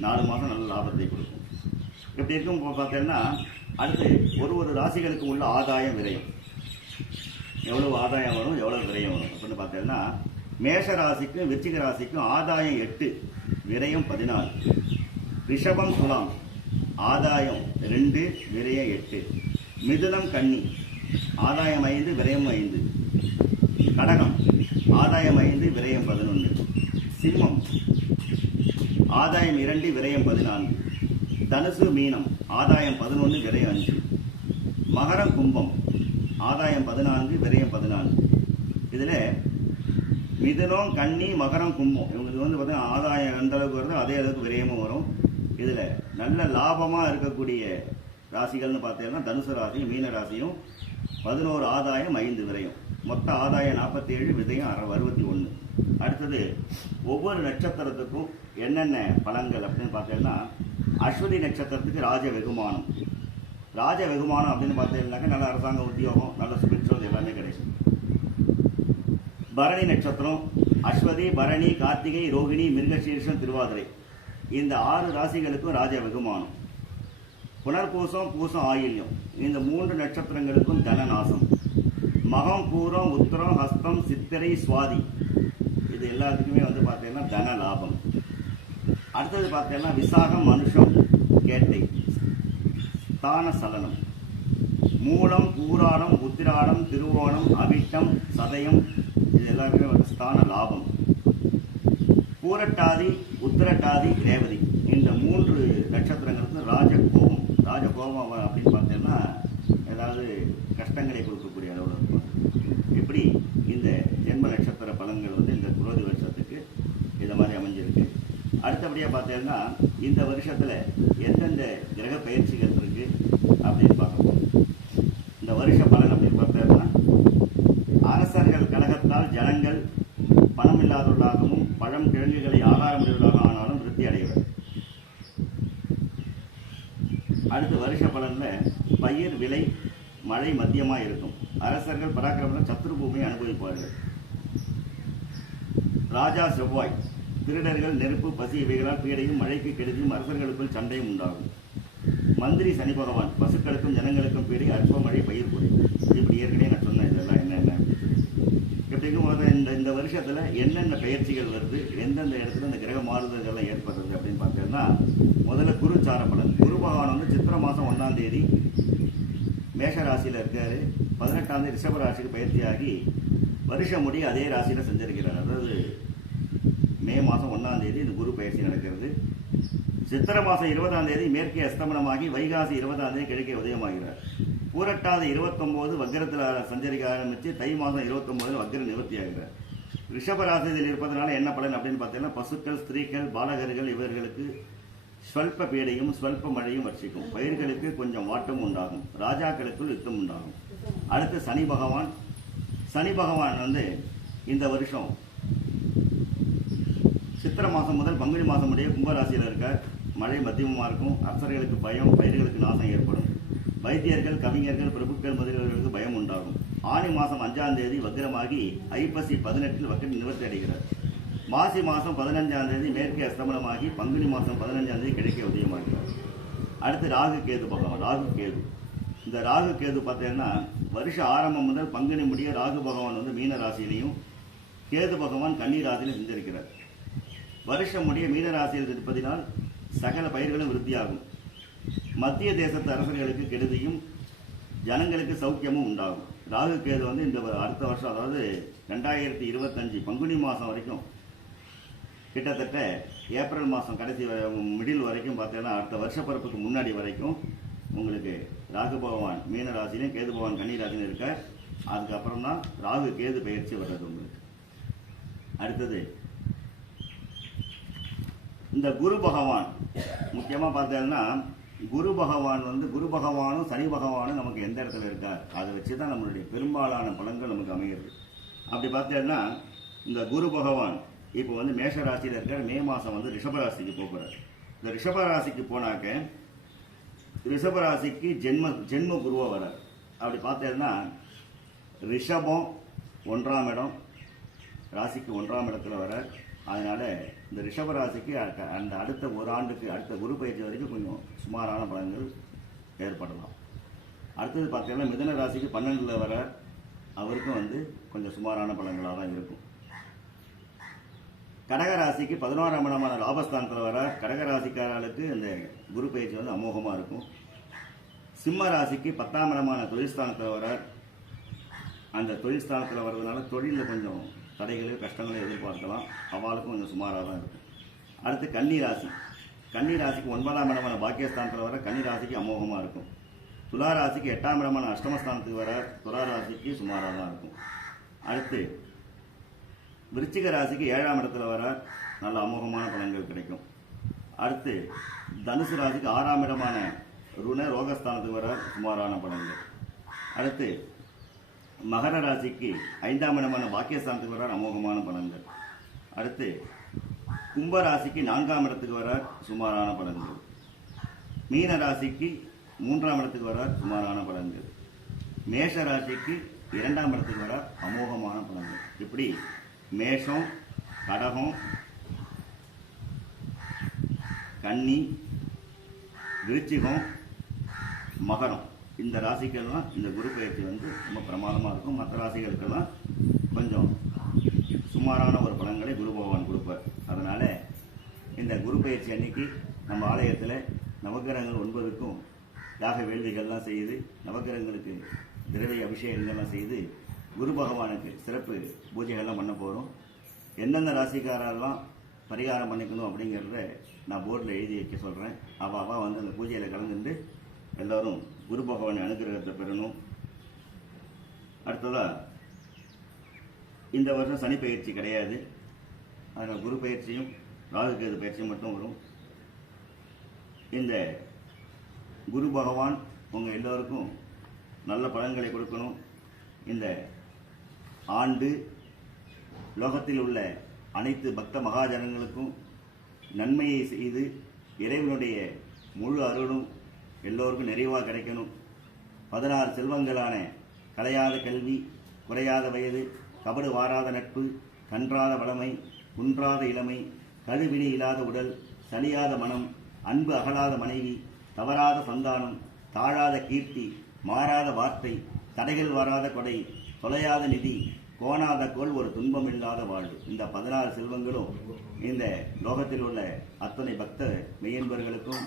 4 மாதம் நல்ல லாபத்தை கொடுக்கும். இப்படி இருக்கும் பார்த்தீங்கன்னா அடுத்து ஒரு ராசிகளுக்கு உள்ள ஆதாயம் விரயம், எவ்வளவு ஆதாயம் வரும் எவ்வளவு விரயம் வரும் அப்படின்னு பார்த்தீங்கன்னா, மேஷ ராசிக்கும் விருச்சிக ராசிக்கும் ஆதாயம் 8 விரயம் 14. ரிஷபம் துலாம் ஆதாயம் 2 விரயம் 8. மிதுனம் கன்னி ஆதாயம் 5 விரயம் 5. கடகம் ஆதாயம் 5 விரயம் 11. சிம்மம் ஆதாயம் 2, விரயம் 14. தனுசு மீனம் ஆதாயம் 11, விரயம் 5. மகரம் கும்பம் ஆதாயம் 14, விரயம் 14. இதில் மிதுனம் கன்னி மகரம் கும்பம் இவங்களுக்கு வந்து பார்த்தீங்கன்னா ஆதாயம் எந்த அளவுக்கு வருதோ அதே அளவுக்கு விரயமும் வரும். இதில் நல்ல லாபமாக இருக்கக்கூடிய ராசிகள்னு பார்த்தீங்கன்னா தனுசு ராசியும் மீன ராசியும் 11 ஆதாயம் 5 விரயம், மொத்த ஆதாயம் 47, விரயம் 61. அடுத்தது ஒவ்வொரு நட்சத்திரத்துக்கும் என்னென்ன பலன்கள் அப்படின்னு பார்த்தீங்கன்னா அஸ்வதி நட்சத்திரத்துக்கு ராஜ வெகுமானம். ராஜ வெகுமானம் அப்படின்னு பார்த்தீங்கன்னாக்கா நல்ல அரசாங்க உத்தியோகம், நல்ல சுபிட்சம் எல்லாமே கிடைக்கும். பரணி நட்சத்திரம் அஸ்வதி, பரணி, கார்த்திகை, ரோகிணி, மிருகசீர்ஷம், திருவாதிரை இந்த 6 ராசிகளுக்கும் ராஜ வெகுமானம். புனர்பூசம், பூசம், ஆயில்யம் இந்த 3 நட்சத்திரங்களுக்கும் தனநாசம். மகம், பூரம், உத்திரம், ஹஸ்தம், சித்திரை, சுவாதி இது எல்லாத்துக்குமே வந்து பார்த்தீங்கன்னா தன லாபம். அடுத்தது பார்த்தீங்கன்னா விசாகம், மனுஷம், கேட்டை, ஸ்தான சலனம். மூலம், பூராடம், உத்திராடம், திருவோணம், அவிட்டம், சதயம் இது எல்லாருமே வந்து ஸ்தான லாபம். பூரட்டாதி, உத்திரட்டாதி, ரேவதி இந்த 3 நட்சத்திரங்களுக்கு ராஜகோபம். ராஜகோபம் அப்படின்னு பார்த்தீங்கன்னா ஏதாவது கஷ்டங்களை கொடுக்கக்கூடிய அளவில் இருக்கும். இப்படி இந்த ஜென்ம நட்சத்திர பலன்கள் வந்து இந்த குரோதி வருஷத்துக்கு இதை மாதிரி அமைஞ்சிருக்கு. அடுத்தபடியாக பார்த்தீங்கன்னா இந்த வருஷத்தில் எந்தெந்த கிரக பயிற்சிகள் இருக்கு அப்படின்னு பார்க்கணும். இந்த வருஷ பலன் அப்படின்னு பார்த்தீங்கன்னா அரசர்கள் கழகத்தால் ஜனங்கள் பணம் இல்லாதவர்களாகவும் பழம் கிழங்குகளை ஆகாரமுடையவர்களாக ஆனாலும் விருத்தி அடைவர். அடுத்த வருஷ பலன்ல பயிர் விலை மழை மத்தியமாக இருக்கும். அரசர்கள் பராக்கிரமத்தில் சத்ரு பூமியை அனுபவிப்பார்கள். ராஜா செவ்வாய் திருடர்கள், நெருப்பு, பசி இவைகளால் பீடையும் மழைக்கு கெடுதியும் அரசர்களுக்குள் சண்டையும் உண்டாகும். மந்திரி சனி பகவான் பசுக்களுக்கும் ஜனங்களுக்கும் பீடை, அற்ப மழை, பயிர் குறையும். இப்படி ஏற்கனவே நான் சொன்னேன் இதெல்லாம் என்னென்ன எப்படிக்கும் இந்த வருஷத்துல என்னென்ன பயிற்சிகள் வருது, எந்தெந்த இடத்துல இந்த கிரக மாறுதல்கள்லாம் ஏற்படுறது அப்படின்னு பார்த்தீங்கன்னா முதல்ல குருச்சார பலன். குரு பகவான் வந்து சித்திரை மாதம் 1ஆம் தேதி மேஷ ராசியில் இருக்காரு. 18ஆம் தேதி ரிஷப ராசிக்கு பயிற்சியாகி வருஷம் முடிய அதே ராசியில் செஞ்சிருக்கிறார். அதாவது மே மாதம் 1ஆம் தேதி இந்த குரு பயிற்சி நடக்கிறது. சித்திரை மாதம் 20ஆம் தேதி மேற்கே அஸ்தமனமாகி வைகாசி 20ஆம் தேதி கிழக்கே உதயமாகிறார். பூரட்டாதி 29 வக்கரத்தில் சஞ்சரிக்க ஆரம்பித்து தை மாதம் 29 வக்கர நிவர்த்தி ஆகிறார். ரிஷபராசியில் இருப்பதனால என்ன பலன் அப்படின்னு பார்த்தீங்கன்னா பசுக்கள், ஸ்திரீகள், பாலகர்கள் இவர்களுக்கு ஸ்வல்ப பீடையும் ஸ்வல்ப மழையும் வர்ஷிக்கும். பயிர்களுக்கு கொஞ்சம் வாட்டம் உண்டாகும். ராஜாக்களுக்குள் யுத்தம் உண்டாகும். அடுத்து சனி பகவான். சனி பகவான் வந்து இந்த வருஷம் சித்திரை மாதம் முதல் பங்குனி மாதம் முடிய கும்பராசியில் இருக்கார். மழை மத்தியமாக இருக்கும். அரசர்களுக்கு பயம், பயிர்களுக்கு நாசம் ஏற்படும். வைத்தியர்கள், கவிஞர்கள், பிரபுக்கள் முதலியவர்களுக்கு பயம் உண்டாகும். ஆனி மாதம் 5ஆம் தேதி வக்ரமாகி ஐப்பசி 18 வக்கர நிவர்த்தி அடைகிறார். மாசி மாதம் 15ஆம் தேதி மேற்கே அஸ்தமனமாகி பங்குனி மாதம் 15ஆம் தேதி கிழக்கே உதயமாகிறார். அடுத்து ராகு கேது பகவான். ராகு கேது இந்த ராகு கேது பார்த்தீங்கன்னா வருஷ ஆரம்பம் முதல் பங்குனி முடிய ராகு பகவான் வந்து மீன ராசியிலையும் கேது பகவான் கன்னி ராசியிலும் செஞ்சிருக்கிறார். வருஷம் முடிய மீன ராசியில் இருப்பதினால் சகல பயிர்களும் விருத்தியாகும். மத்திய தேசத்து அரசர்களுக்கு கெடுதியும் ஜனங்களுக்கு சௌக்கியமும் உண்டாகும். ராகு கேது வந்து இந்த அடுத்த வருஷம் அதாவது 2025 பங்குனி மாதம் வரைக்கும் கிட்டத்தட்ட ஏப்ரல் மாதம் கடைசி மிடில் வரைக்கும் பார்த்தீங்கன்னா அடுத்த வருஷ பிறப்புக்கு முன்னாடி வரைக்கும் உங்களுக்கு ராகு பகவான் மீன ராசிலையும் கேது பகவான் கன்னி ராசிலையும் இருக்க. அதுக்கப்புறம் தான் ராகு கேது பயிற்சி வர்றது உங்களுக்கு. அடுத்தது இந்த குரு பகவான் முக்கியமாக பார்த்தீங்கன்னா குரு பகவான் வந்து குரு பகவானும் சனி பகவானும் நமக்கு எந்த இடத்துல இருக்கார் அதை வச்சு தான் நம்மளுடைய பெரும்பாலான பலன்கள் நமக்கு அமைகிறது. அப்படி பார்த்தீங்கன்னா இந்த குரு பகவான் இப்போ வந்து மேஷ ராசியில் இருக்கார். மே மாதம் வந்து ரிஷபராசிக்கு போகிறார். இந்த ரிஷபராசிக்கு போனாக்க ரிஷபராசிக்கு ஜென்ம குருவாக வரார். அப்படி பார்த்தீங்கன்னா ரிஷபம் 1ஆம் இடம், ராசிக்கு 1ஆம் இடத்துல வரார். அதனால் இந்த ரிஷபராசிக்கு அந்த அடுத்த ஒரு ஆண்டுக்கு அடுத்த குரு பயிற்சி வரைக்கும் கொஞ்சம் சுமாரான பலன்கள் ஏற்படலாம். அடுத்தது பார்த்தீங்கன்னா மிதுன ராசிக்கு 12ல் வர அவருக்கும் வந்து கொஞ்சம் சுமாரான பலன்களாக தான் இருக்கும். கடகராசிக்கு 11ஆம் இடமான லாபஸ்தானத்தில் வர கடகராசிக்காரர்களுக்கு இந்த குரு பயிற்சி வந்து அமோகமாக இருக்கும். சிம்ம ராசிக்கு 10ஆம் இடமான தொழில்ஸ்தானத்தில் வர அந்த தொழில்ஸ்தானத்தில் வர்றதுனால தொழிலில் கொஞ்சம் தடைகளையும் கஷ்டங்களையும் எதிர்பார்க்கலாம். அவளுக்கும் கொஞ்சம் சுமாராக தான் இருக்கும். அடுத்து கன்னி ராசி. கன்னி ராசிக்கு 9ஆம் இடமான பாக்கியஸ்தானத்தில் வர கன்னி ராசிக்கு அமோகமாக இருக்கும். துலா ராசிக்கு 8ஆம் இடமான அஷ்டமஸ்தானத்துக்கு வர துலா ராசிக்கு சுமாராக தான் இருக்கும். அடுத்து விருச்சிக ராசிக்கு 7ஆம் இடத்துல வர நல்ல அமோகமான பலன்கள் கிடைக்கும். அடுத்து தனுசு ராசிக்கு 6ஆம் இடமான ருண ரோகஸ்தானத்துக்கு வர சுமாரான பலன்கள். அடுத்து மகர ராசிக்கு 5ஆம் இடமான பாக்கியஸ்தானத்துக்கு வர அமோகமான பலன்கள். அடுத்து கும்ப ராசிக்கு 4ஆம் இடத்துக்கு வர சுமாரான பலன்கள். மீன ராசிக்கு 3ஆம் இடத்துக்கு வர சுமாரான பலன்கள். மேஷ ராசிக்கு 2ஆம் இடத்துக்கு வர அமோகமான பலன்கள். இப்படி மேஷம், கடகம், கன்னி, விருச்சிகம், மகரம் இந்த ராசிக்கெல்லாம் இந்த குரு பயிற்சி வந்து ரொம்ப பிரமாதமாக இருக்கும். மற்ற ராசிகளுக்கெல்லாம் கொஞ்சம் சுமாரான ஒரு பலன்களை குரு பகவான் கொடுப்பார். அதனால் இந்த குரு பயிற்சி அன்னைக்கு நம்ம ஆலயத்தில் நவக்கிரகங்கள் 9க்கும் யாக வேள்விகள்லாம் செய்து நவக்கிரகங்களுக்கு திரவிய அபிஷேகங்கள்லாம் செய்து குரு பகவானுக்கு சிறப்பு பூஜைகள்லாம் பண்ண போகிறோம். எந்தெந்த ராசிக்காரெல்லாம் பரிகாரம் பண்ணிக்கணும் அப்படிங்கிறத நான் போர்டில் எழுதி வைக்க சொல்கிறேன். அவள் வந்து அந்த பூஜையில் கலந்துட்டு எல்லோரும் குரு பகவான் அனுகிரகத்தை பெறணும். அடுத்ததாக இந்த வருஷம் சனி பயிற்சி கிடையாது. அதில் குரு பயிற்சியும் ராகுகேது பயிற்சியும் மட்டும் வரும். இந்த குரு பகவான் உங்கள் எல்லோருக்கும் நல்ல பலன்களை கொடுக்கணும். இந்த ஆண்டு லோகத்தில் உள்ள அனைத்து பக்த மகாஜனங்களுக்கும் நன்மையை செய்து இறைவனுடைய முழு அருளும் எல்லோருக்கும் நிறைவாக கிடைக்கணும். 16 செல்வங்களான கலையாத கல்வி, குறையாத வயது, கபடு வாராத நட்பு, கன்றாத வளமை, குன்றாத இளமை, கழுவினி இல்லாத உடல், சலியாத மனம், அன்பு அகலாத மனைவி, தவறாத சந்தானம், தாழாத கீர்த்தி, மாறாத வார்த்தை, தடைகள் வராத கொடை, தொலையாத நிதி, கோணாத கோல், ஒரு துன்பமில்லாத வாழ்வு. இந்த 16 செல்வங்களும் இந்த லோகத்தில் உள்ள அத்தனை பக்த மெய்யன்பர்களுக்கும்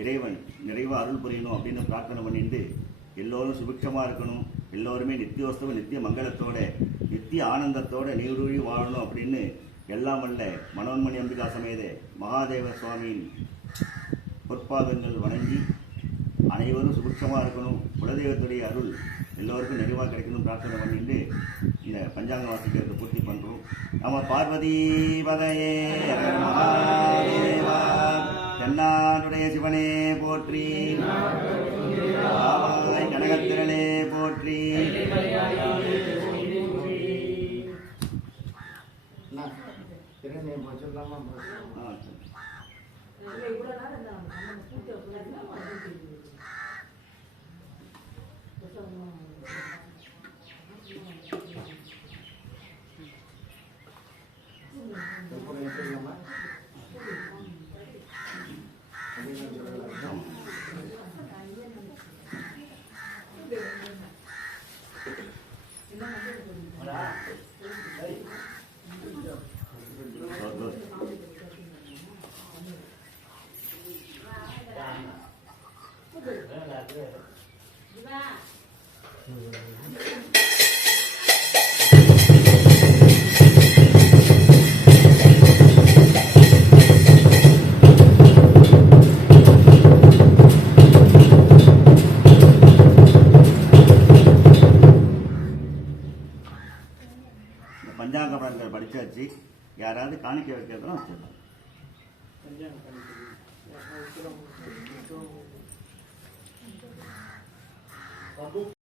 இறைவன் நிறைவாக அருள் புரியணும் அப்படின்னு பிரார்த்தனை பண்ணிட்டு எல்லோரும் சுபிக்ஷமாக இருக்கணும். எல்லோருமே நித்தியோஸ்தவ நித்திய மங்களத்தோட நித்திய ஆனந்தத்தோட நீரூழி வாழணும் அப்படின்னு எல்லாம் வல்ல மனோன்மணி அம்பிகா சமேத மகாதேவ சுவாமியின் பொற்பாதங்கள் வணங்கி அனைவரும் சுபிக்ஷமாக இருக்கணும். குலதெய்வத்துடைய அருள் எல்லோருக்கும் நிறைவாக கிடைக்கணும் பிரார்த்தனை பண்ணிட்டு இந்த பஞ்சாங்க வாசிக்கிறத பூர்த்தி பண்ணுறோம். நம்ம பார்வதி பதையே மகாதேவா, தென்னாடுடைய சிவனே போற்றி, ஆவாய் கனகத்திரளே போற்றி. பஞ்சாங்க பலன்கள் படிச்சாச்சு. யாராவது காணிக்க வைக்கிறதுனா வச்சிடலாம்.